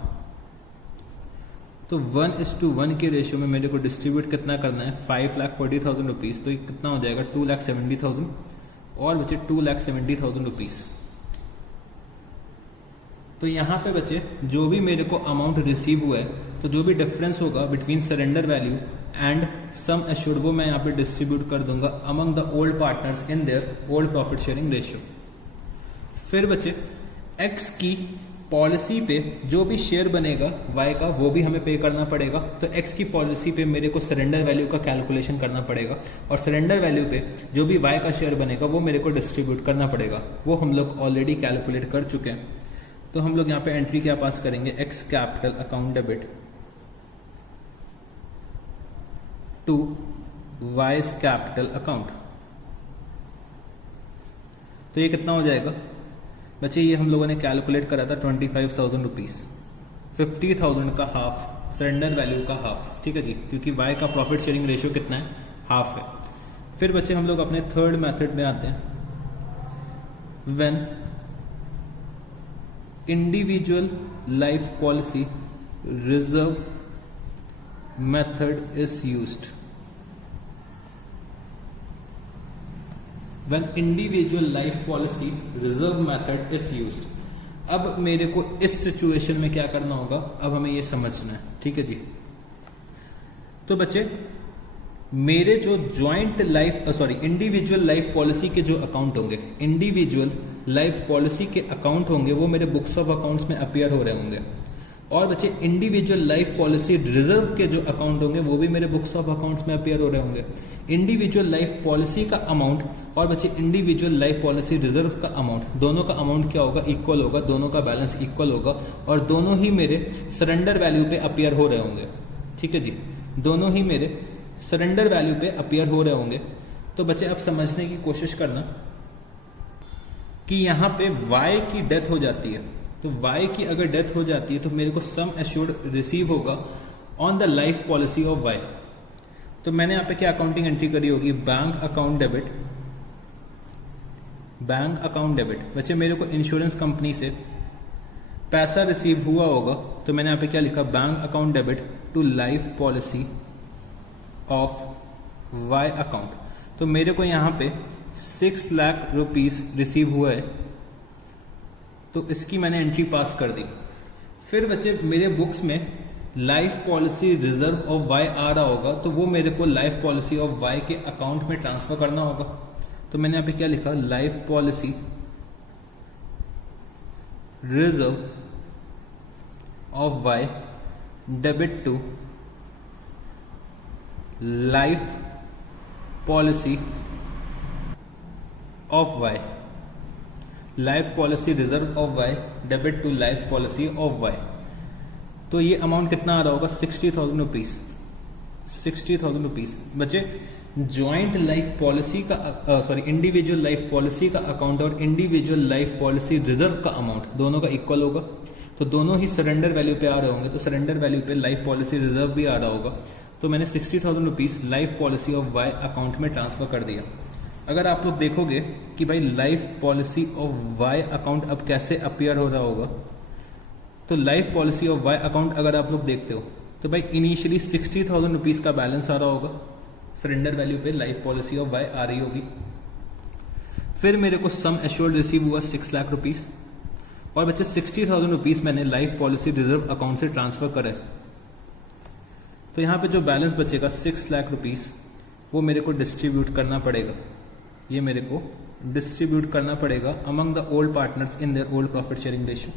तो 1:1 के रेशियो में मेरे को डिस्ट्रीब्यूट कितना करना है, 5,40,000 रुपीज। तो ये कितना हो जाएगा, 2,70,000 और बचे 2,70,000 रुपीज। तो यहाँ पे बचे जो भी मेरे को अमाउंट रिसीव हुआ है, तो जो भी डिफरेंस होगा between surrender value and sum assured, वो मैं यहाँ पे डिस्ट्रीब्यूट कर दूंगा among the old partners in their old profit sharing ratio. फिर बचे एक्स की पॉलिसी पे जो भी शेयर बनेगा वाई का, वो भी हमें पे करना पड़ेगा। तो एक्स की पॉलिसी पे मेरे को सरेंडर वैल्यू का कैलकुलेशन करना पड़ेगा, और सरेंडर वैल्यू पे जो भी वाई का शेयर बनेगा वो मेरे को डिस्ट्रीब्यूट करना पड़ेगा। वो हम लोग ऑलरेडी कैलकुलेट कर चुके हैं। तो हम लोग यहाँ पे एंट्री क्या पास करेंगे, X capital account debit to Y's capital account. तो ये कितना हो जाएगा बच्चे, ये हम लोगों ने कैलकुलेट करा था 25,000 रुपीज, 50,000 का हाफ, सरेंडर वैल्यू का हाफ। ठीक है जी, क्योंकि वाई का प्रॉफिट शेयरिंग रेशियो कितना है, हाफ है। फिर बच्चे हम लोग अपने थर्ड मेथड में आते हैं, when individual life policy reserve method is used. When individual life policy reserve method is used. अब मेरे को इस सिचुएशन में क्या करना होगा, अब हमें ये समझना है, ठीक है जी। तो बच्चे मेरे जो joint life individual life policy के जो अकाउंट होंगे, इंडिविजुअल लाइफ पॉलिसी के अकाउंट होंगे वो मेरे बुक्स ऑफ अकाउंट्स में अपीयर हो रहे होंगे। और बच्चे इंडिविजुअल लाइफ पॉलिसी रिजर्व के जो अकाउंट होंगे वो भी मेरे बुक्स ऑफ अकाउंट्स में अपीयर हो रहे होंगे। इंडिविजुअल लाइफ पॉलिसी का अमाउंट और बच्चे इंडिविजुअल लाइफ पॉलिसी रिजर्व का अमाउंट, दोनों का अमाउंट क्या होगा, इक्वल होगा, दोनों का बैलेंस इक्वल होगा और दोनों ही मेरे सरेंडर वैल्यू पे अपीयर हो रहे होंगे, ठीक है जी। दोनों ही मेरे सरेंडर वैल्यू पे अपीयर हो रहे होंगे। तो बच्चे अब समझने की कोशिश करना कि यहाँ पे y की डेथ हो जाती है, तो y की अगर डेथ हो जाती है तो मेरे को सम एश्योर्ड रिसीव होगा on the life policy of y। तो मैंने यहाँ पे क्या अकाउंटिंग एंट्री करी होगी, bank account debit, bank account debit. बच्चे मेरे को इंश्योरेंस कंपनी से पैसा रिसीव हुआ होगा, तो मैंने यहाँ पे क्या लिखा, bank account debit to life policy of y account. तो मेरे को यहाँ पे 6 लाख रुपीस रिसीव हुआ है, तो इसकी मैंने एंट्री पास कर दी। फिर बच्चे मेरे बुक्स में life policy reserve of y आ रहा होगा, तो वो मेरे को लाइफ पॉलिसी ऑफ y के अकाउंट में ट्रांसफर करना होगा। तो मैंने यहाँ पे क्या लिखा, life policy reserve of y debit to life policy of y, life policy reserve of y debit to life policy of y। तो ये अमाउंट कितना आ रहा होगा, 60,000 रुपीज, 60,000 रुपीज। बच्चे ज्वाइंट लाइफ पॉलिसी का इंडिविजुअल लाइफ पॉलिसी का अकाउंट और इंडिविजुअल लाइफ पॉलिसी रिजर्व का अमाउंट दोनों का इक्वल होगा, तो दोनों ही सरेंडर वैल्यू पे आ रहे होंगे, तो सरेंडर वैल्यू पे लाइफ पॉलिसी रिजर्व भी आ रहा होगा। तो मैंने 60,000 rupees life policy of y account में ट्रांसफर कर दिया। अगर आप लोग देखोगे कि भाई life policy of y account अब कैसे अपीयर हो रहा होगा, तो life policy of y account अगर आप लोग देखते हो तो भाई इनिशियली 60,000 रुपीज का बैलेंस आ रहा होगा, सरेंडर वैल्यू पे लाइफ पॉलिसी ऑफ y आ रही होगी। फिर मेरे को सम एश्योर्ड रिसीव हुआ 6 लाख रुपीज, और बच्चे 60,000 रुपीज मैंने लाइफ पॉलिसी रिजर्व अकाउंट से ट्रांसफर करे। तो यहाँ पे जो बैलेंस बचेगा 6 लाख रुपीज, वो मेरे को डिस्ट्रीब्यूट करना पड़ेगा, ये मेरे को डिस्ट्रीब्यूट करना पड़ेगा among the old partners in their old profit sharing ratio.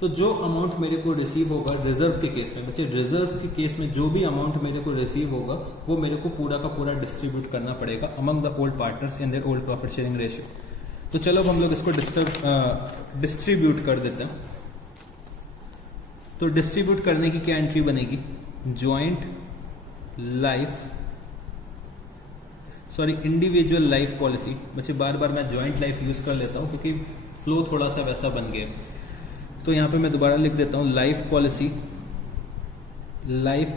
तो जो अमाउंट मेरे को रिसीव होगा रिजर्व के केस में, बच्चे रिजर्व के केस में जो भी अमाउंट मेरे को रिसीव होगा वो मेरे को पूरा का पूरा डिस्ट्रीब्यूट करना पड़ेगा among the old partners in their old profit sharing ratio. तो चलो अब हम लोग इसको डिस्ट्रीब्यूट कर देते हैं। तो डिस्ट्रीब्यूट करने की क्या एंट्री बनेगी, joint life individual life policy. बच्चे बार बार मैं ज्वाइंट लाइफ यूज कर लेता हूँ क्योंकि फ्लो थोड़ा सा वैसा बन गया। तो यहाँ पे मैं दोबारा लिख देता हूँ life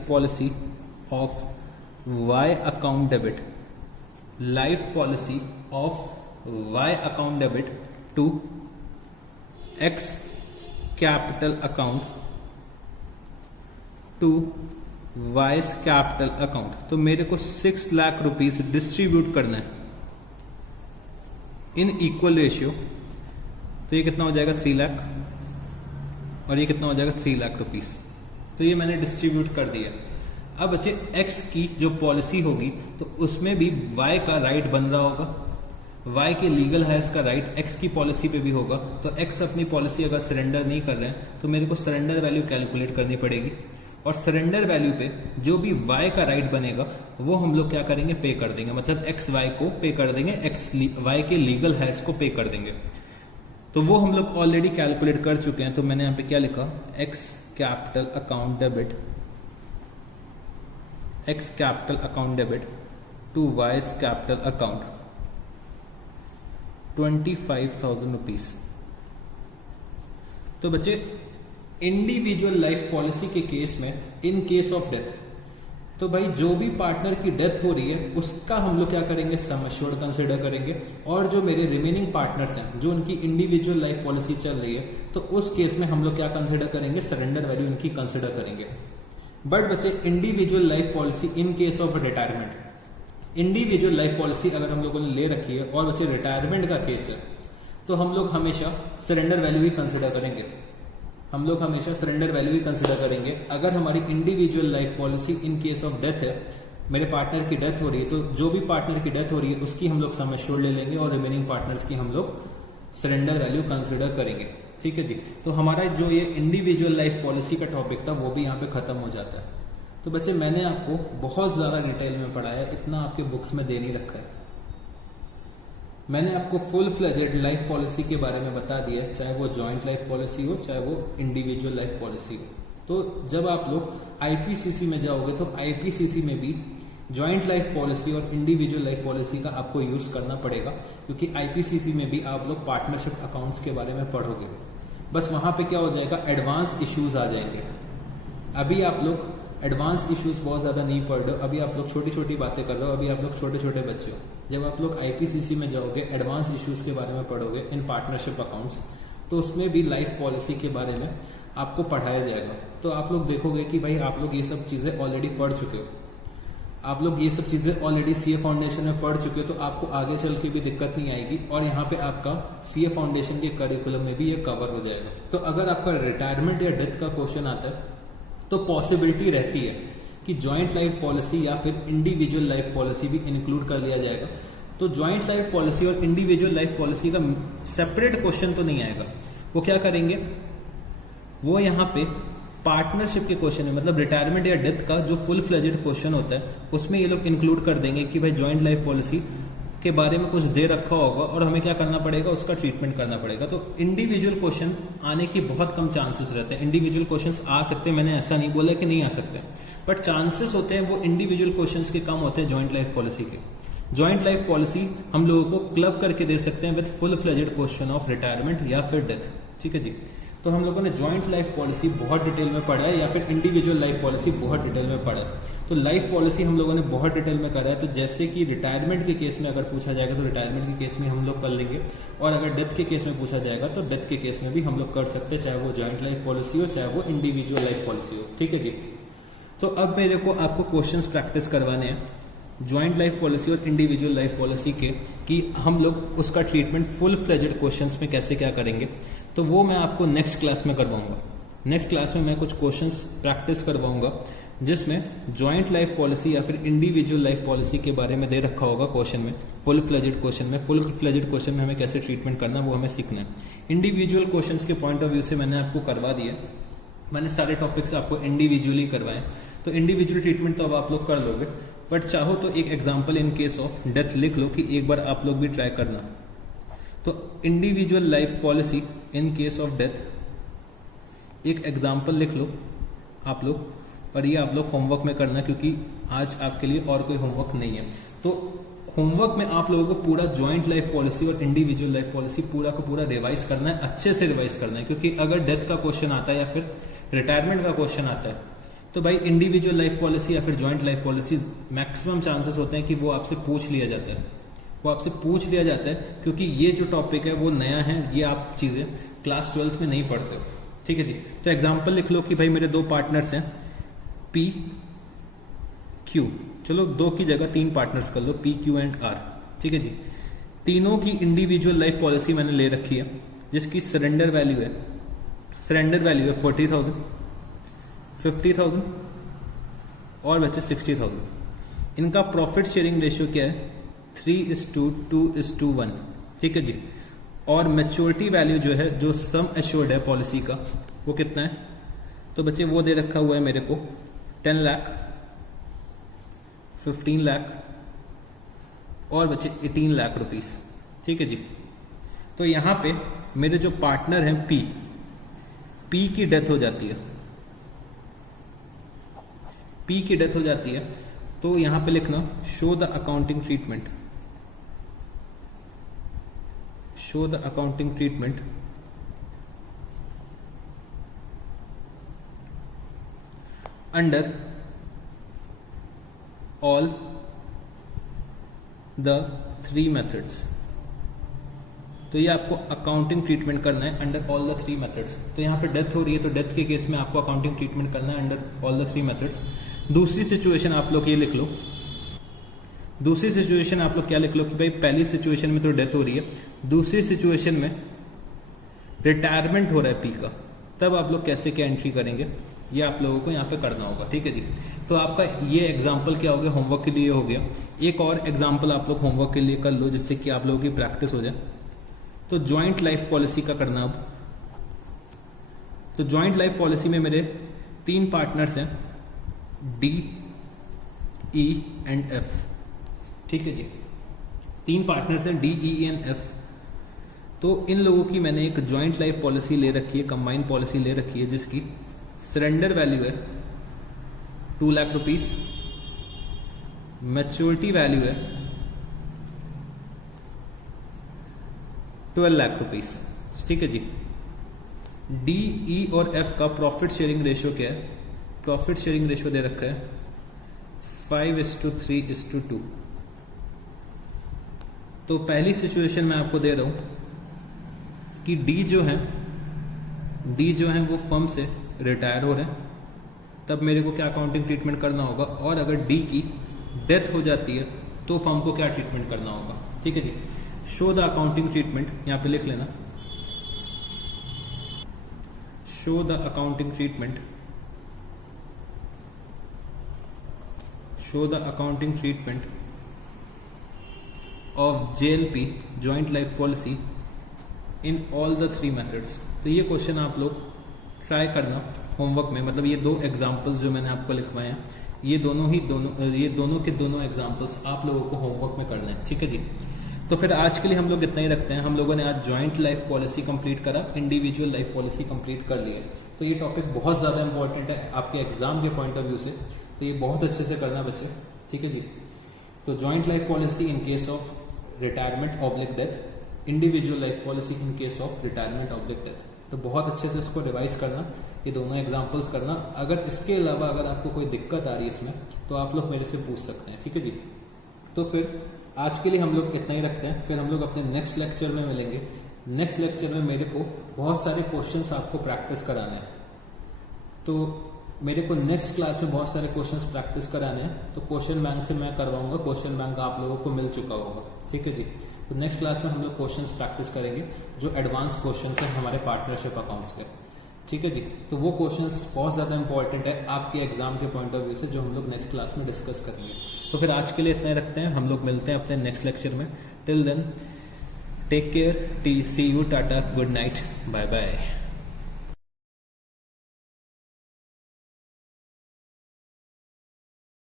policy of y account debit, life policy of y account debit to x capital account to Y's capital account. तो मेरे को 6 लाख रुपीस डिस्ट्रीब्यूट करना है इन इक्वल रेशियो। तो ये कितना हो जाएगा 3 लाख, और ये कितना हो जाएगा 3 लाख रुपीस। तो ये मैंने डिस्ट्रीब्यूट कर दिया। अब बच्चे x की जो पॉलिसी होगी तो उसमें भी y का राइट बन रहा होगा, y के लीगल हायर्स का राइट x की पॉलिसी पे भी होगा। तो x अपनी पॉलिसी अगर सरेंडर नहीं कर रहे हैं तो मेरे को सरेंडर वैल्यू कैलकुलेट करनी पड़ेगी, और सरेंडर वैल्यू पे जो भी y का राइट बनेगा वो हम लोग क्या करेंगे, पे कर देंगे। मतलब x y को पे कर देंगे, y के लीगल हायर्स को पे कर देंगे। तो वो हम लोग ऑलरेडी कैलकुलेट कर चुके हैं। तो मैंने यहाँ पे क्या लिखा, x capital account debit to Y's capital account 25,000 rupees. तो बच्चे इंडिविजुअल लाइफ पॉलिसी के केस में इन केस ऑफ डेथ तो भाई जो भी पार्टनर की डेथ हो रही है उसका हम लोग क्या करेंगे, सम एश्योर्ड कंसिडर करेंगे। और जो मेरे रिमेनिंग पार्टनर्स हैं जो उनकी इंडिविजुअल लाइफ पॉलिसी चल रही है, तो उस केस में हम लोग क्या कंसिडर करेंगे, सरेंडर वैल्यू इनकी कंसिडर करेंगे। बट बच्चे individual life policy in case of retirement, individual life policy अगर हम लोगों ने ले रखी है और बच्चे रिटायरमेंट का केस है, तो हम लोग हमेशा सरेंडर वैल्यू ही कंसिडर करेंगे। हम लोग हमेशा सरेंडर वैल्यू ही कंसिडर करेंगे। अगर हमारी individual life policy in case of death है, मेरे पार्टनर की डेथ हो रही है, तो जो भी पार्टनर की डेथ हो रही है उसकी हम लोग सम एश्योर्ड ले लेंगे और रिमेनिंग पार्टनर्स की हम लोग सरेंडर वैल्यू कंसिडर करेंगे। ठीक है जी। तो हमारा जो ये इंडिविजुअल लाइफ पॉलिसी का टॉपिक था वो भी यहाँ पे खत्म हो जाता है। तो बच्चे मैंने आपको बहुत ज्यादा डिटेल में पढ़ाया, इतना आपके बुक्स में दे नहीं रखा है। मैंने आपको फुल फ्लेजेड लाइफ पॉलिसी के बारे में बता दिया है, चाहे वो जॉइंट लाइफ पॉलिसी हो चाहे वो इंडिविजुअल लाइफ पॉलिसी हो। तो जब आप लोग आईपीसीसी में जाओगे तो आईपीसीसी में भी जॉइंट लाइफ पॉलिसी और इंडिविजुअल लाइफ पॉलिसी का आपको यूज करना पड़ेगा, क्योंकि आईपीसीसी में भी आप लोग पार्टनरशिप अकाउंट्स के बारे में पढ़ोगे। बस वहां पे क्या हो जाएगा, एडवांस इश्यूज आ जाएंगे। अभी आप लोग एडवांस इश्यूज बहुत ज्यादा नहीं पढ़ रहे हो, अभी आप लोग छोटी छोटी बातें कर रहे हो, अभी आप लोग छोटे छोटे बच्चे हो। जब आप लोग आईपीसीसी में जाओगे, एडवांस इश्यूज के बारे में पढ़ोगे इन पार्टनरशिप अकाउंट्स, तो उसमें भी लाइफ पॉलिसी के बारे में आपको पढ़ाया जाएगा। तो आप लोग देखोगे कि भाई आप लोग ये सब चीजें ऑलरेडी पढ़ चुके हो, आप लोग ये सब चीजें ऑलरेडी सीए फाउंडेशन में पढ़ चुके हो, तो आपको आगे चल के भी दिक्कत नहीं आएगी। और यहाँ पे आपका सीए फाउंडेशन के करिकुलम में भी ये कवर हो जाएगा। तो अगर आपका रिटायरमेंट या डेथ का क्वेश्चन आता है तो पॉसिबिलिटी रहती है कि जॉइंट लाइफ पॉलिसी या फिर इंडिविजुअल लाइफ पॉलिसी भी इंक्लूड कर लिया जाएगा। तो जॉइंट लाइफ पॉलिसी और इंडिविजुअल लाइफ पॉलिसी का सेपरेट क्वेश्चन तो नहीं आएगा। वो क्या करेंगे, वो यहाँ पे पार्टनरशिप के क्वेश्चन है, मतलब रिटायरमेंट या डेथ का जो फुल फ्लेजेड क्वेश्चन होता है उसमें ये लोग इंक्लूड कर देंगे कि भाई जॉइंट लाइफ पॉलिसी के बारे में कुछ दे रखा होगा और हमें क्या करना पड़ेगा, उसका ट्रीटमेंट करना पड़ेगा। तो इंडिविजुअल क्वेश्चन आने की बहुत कम चांसेस रहते हैं। इंडिविजुअल क्वेश्चंस आ सकते हैं, मैंने ऐसा नहीं बोला कि नहीं आ सकते, बट चांसेस होते हैं वो इंडिविजुअल क्वेश्चंस के कम होते हैं जॉइंट लाइफ पॉलिसी के। जॉइंट लाइफ पॉलिसी हम लोगों को क्लब करके दे सकते हैं with full fledged question of retirement या फिर डेथ। ठीक है जी। तो हम लोगों ने जॉइंट लाइफ पॉलिसी बहुत डिटेल में पढ़ा है या फिर इंडिविजुअल लाइफ पॉलिसी बहुत डिटेल में पढ़ा है। तो लाइफ पॉलिसी हम लोगों ने बहुत डिटेल में करा है। तो जैसे कि रिटायरमेंट के केस में अगर पूछा जाएगा तो रिटायरमेंट के केस में हम लोग कर लेंगे, और अगर डेथ के केस में पूछा जाएगा तो डेथ के केस में भी हम लोग कर सकते हैं, चाहे वो जॉइंट लाइफ पॉलिसी हो चाहे वो इंडिविजुअल लाइफ पॉलिसी हो। ठीक है जी। तो अब मेरे को आपको क्वेश्चंस प्रैक्टिस करवाने हैं जॉइंट लाइफ पॉलिसी और इंडिविजुअल लाइफ पॉलिसी के, कि हम लोग उसका ट्रीटमेंट फुल फ्लेजेड क्वेश्चंस में कैसे क्या करेंगे। तो वो मैं आपको नेक्स्ट क्लास में करवाऊंगा। नेक्स्ट क्लास में मैं कुछ क्वेश्चंस प्रैक्टिस करवाऊंगा जिसमें जॉइंट लाइफ पॉलिसी या फिर इंडिविजुअल लाइफ पॉलिसी के बारे में दे रखा होगा क्वेश्चन में, फुल फ्लेजेड क्वेश्चन में। फुल फ्लेजेड क्वेश्चन में हमें कैसे ट्रीटमेंट करना वो हमें सीखना है। इंडिविजुअल क्वेश्चंस के पॉइंट ऑफ व्यू से मैंने आपको करवा दिया, मैंने सारे टॉपिक्स आपको इंडिविजुअली करवाए। तो इंडिविजुअल ट्रीटमेंट तो अब आप लोग कर लोगे, बट चाहो तो एक example in case of death लिख लो कि एक बार आप लोग भी ट्राई करना। तो individual life policy in case of death, एक एग्जाम्पल लिख लो आप लोग, और ये आप लोग होमवर्क में करना क्योंकि आज आपके लिए और कोई होमवर्क नहीं है। तो होमवर्क में आप लोगों को पूरा जॉइंट लाइफ पॉलिसी और इंडिविजुअल लाइफ पॉलिसी पूरा का पूरा रिवाइज करना है, अच्छे से रिवाइज करना है। क्योंकि अगर डेथ का क्वेश्चन आता है या फिर रिटायरमेंट का क्वेश्चन आता है तो भाई इंडिविजुअल लाइफ पॉलिसी या फिर joint life policy maximum chances होते हैं कि वो आपसे पूछ लिया जाता है, वो आपसे पूछ लिया जाता है, क्योंकि ये जो टॉपिक है वो नया है, ये आप चीजें क्लास 12th में नहीं पढ़ते। ठीक है जी। तो एग्जाम्पल लिख लो कि भाई मेरे दो पार्टनर्स हैं पी क्यू, चलो दो की जगह तीन पार्टनर्स कर लो, पी क्यू एंड आर। ठीक है जी। तीनों की इंडिविजुअल लाइफ पॉलिसी मैंने ले रखी है जिसकी सरेंडर वैल्यू है 40,000, 50,000 और बच्चे 60,000। इनका प्रॉफिट शेयरिंग रेशियो क्या है, 3:2:1। ठीक है जी। और मैच्योरिटी वैल्यू जो है, जो सम एश्योर्ड है पॉलिसी का, वो कितना है, तो बच्चे वो दे रखा हुआ है मेरे को 10 लाख, 15 लाख और बच्चे 18 लाख रुपीस। ठीक है जी। तो यहां पे मेरे जो पार्टनर हैं पी की डेथ हो जाती है, पी की डेथ हो जाती है, तो यहां पे लिखना show the accounting treatment, show the accounting treatment under all the 3 methods. तो ये आपको अकाउंटिंग ट्रीटमेंट करना है अंडर ऑल द 3 मेथड्स। तो यहाँ पे डेथ हो रही है तो डेथ के केस में आपको अकाउंटिंग ट्रीटमेंट करना है अंडर ऑल द 3 मेथड्स। दूसरी सिचुएशन आप लोग ये लिख लो, दूसरी सिचुएशन आप लोग क्या लिख लो कि भाई पहली सिचुएशन में तो डेथ हो रही है, दूसरी सिचुएशन में रिटायरमेंट हो रहा है पी का, तब आप लोग कैसे क्या एंट्री करेंगे ये आप लोगों को यहाँ पे करना होगा। ठीक है जी। तो आपका ये एग्जाम्पल क्या हो गया, होमवर्क के लिए हो गया। एक और एग्जाम्पल आप लोग होमवर्क के लिए कर लो जिससे कि आप लोगों की प्रैक्टिस हो जाए। तो ज्वाइंट लाइफ पॉलिसी का करना अब। तो ज्वाइंट लाइफ पॉलिसी में मेरे 3 पार्टनर्स हैं, डी, ई एंड एफ। ठीक है जी, 3 पार्टनर्स हैं डी, ई एंड एफ। तो इन लोगों की मैंने एक ज्वाइंट लाइफ पॉलिसी ले रखी है, कंबाइंड पॉलिसी ले रखी है, जिसकी सरेंडर वैल्यू है 2 लाख रुपीस, मैच्योरिटी वैल्यू है 12 लाख रुपीस। ठीक है जी। डी, ई और एफ का प्रॉफिट शेयरिंग रेशियो क्या है? प्रॉफिट शेयरिंग रेशियो दे रखा है 5:3:2। तो पहली सिचुएशन में आपको दे रहा हूं कि डी जो है वो फर्म से रिटायर हो रहे हैं, तब मेरे को क्या अकाउंटिंग ट्रीटमेंट करना होगा, और अगर डी की डेथ हो जाती है तो फर्म को क्या ट्रीटमेंट करना होगा। ठीक है जी। शो द अकाउंटिंग ट्रीटमेंट, यहां पे लिख लेना, show the accounting treatment, show the accounting treatment of JLP joint life policy in all the 3 methods. तो ये क्वेश्चन आप लोग ट्राई करना होमवर्क में, मतलब ये 2 एग्जाम्पल्स जो मैंने आपको लिखवाए हैं, ये दोनों के दोनों एग्जाम्पल्स आप लोगों को होमवर्क में करना है। ठीक है जी। तो फिर आज के लिए हम लोग इतना ही रखते हैं। हम लोगों ने आज जॉइंट लाइफ पॉलिसी कंप्लीट करा, इंडिविजुअल लाइफ पॉलिसी कंप्लीट कर ली है। तो ये टॉपिक बहुत ज़्यादा इंपॉर्टेंट है आपके एग्जाम के पॉइंट ऑफ व्यू से, तो ये बहुत अच्छे से करना बच्चे। ठीक है जी। तो joint life policy in case of retirement oblique death, individual life policy in case of retirement oblique death. तो बहुत अच्छे से इसको रिवाइज करना, ये दोनों एग्जाम्पल्स करना। अगर इसके अलावा अगर आपको कोई दिक्कत आ रही है इसमें तो आप लोग मेरे से पूछ सकते हैं। ठीक है जी। तो फिर आज के लिए हम लोग इतना ही रखते हैं, फिर हम लोग अपने नेक्स्ट लेक्चर में मिलेंगे। नेक्स्ट लेक्चर में मेरे को बहुत सारे क्वेश्चंस आपको प्रैक्टिस कराने हैं, तो मेरे को नेक्स्ट क्लास में बहुत सारे क्वेश्चंस प्रैक्टिस कराने हैं। तो क्वेश्चन बैंक से मैं करवाऊंगा, क्वेश्चन बैंक आप लोगों को मिल चुका होगा। ठीक है जी। तो नेक्स्ट क्लास में हम लोग क्वेश्चंस प्रैक्टिस करेंगे जो एडवांस क्वेश्चंस हैं हमारे पार्टनरशिप अकाउंट्स के। ठीक है जी। तो वो क्वेश्चंस बहुत ज़्यादा इंपॉर्टेंट है आपके एग्जाम के पॉइंट ऑफ व्यू से, जो हम लोग नेक्स्ट क्लास में डिस्कस करेंगे। तो फिर आज के लिए इतना ही रखते हैं, हम लोग मिलते हैं अपने नेक्स्ट लेक्चर में। Till then take care, see you, tata, good night, bye bye.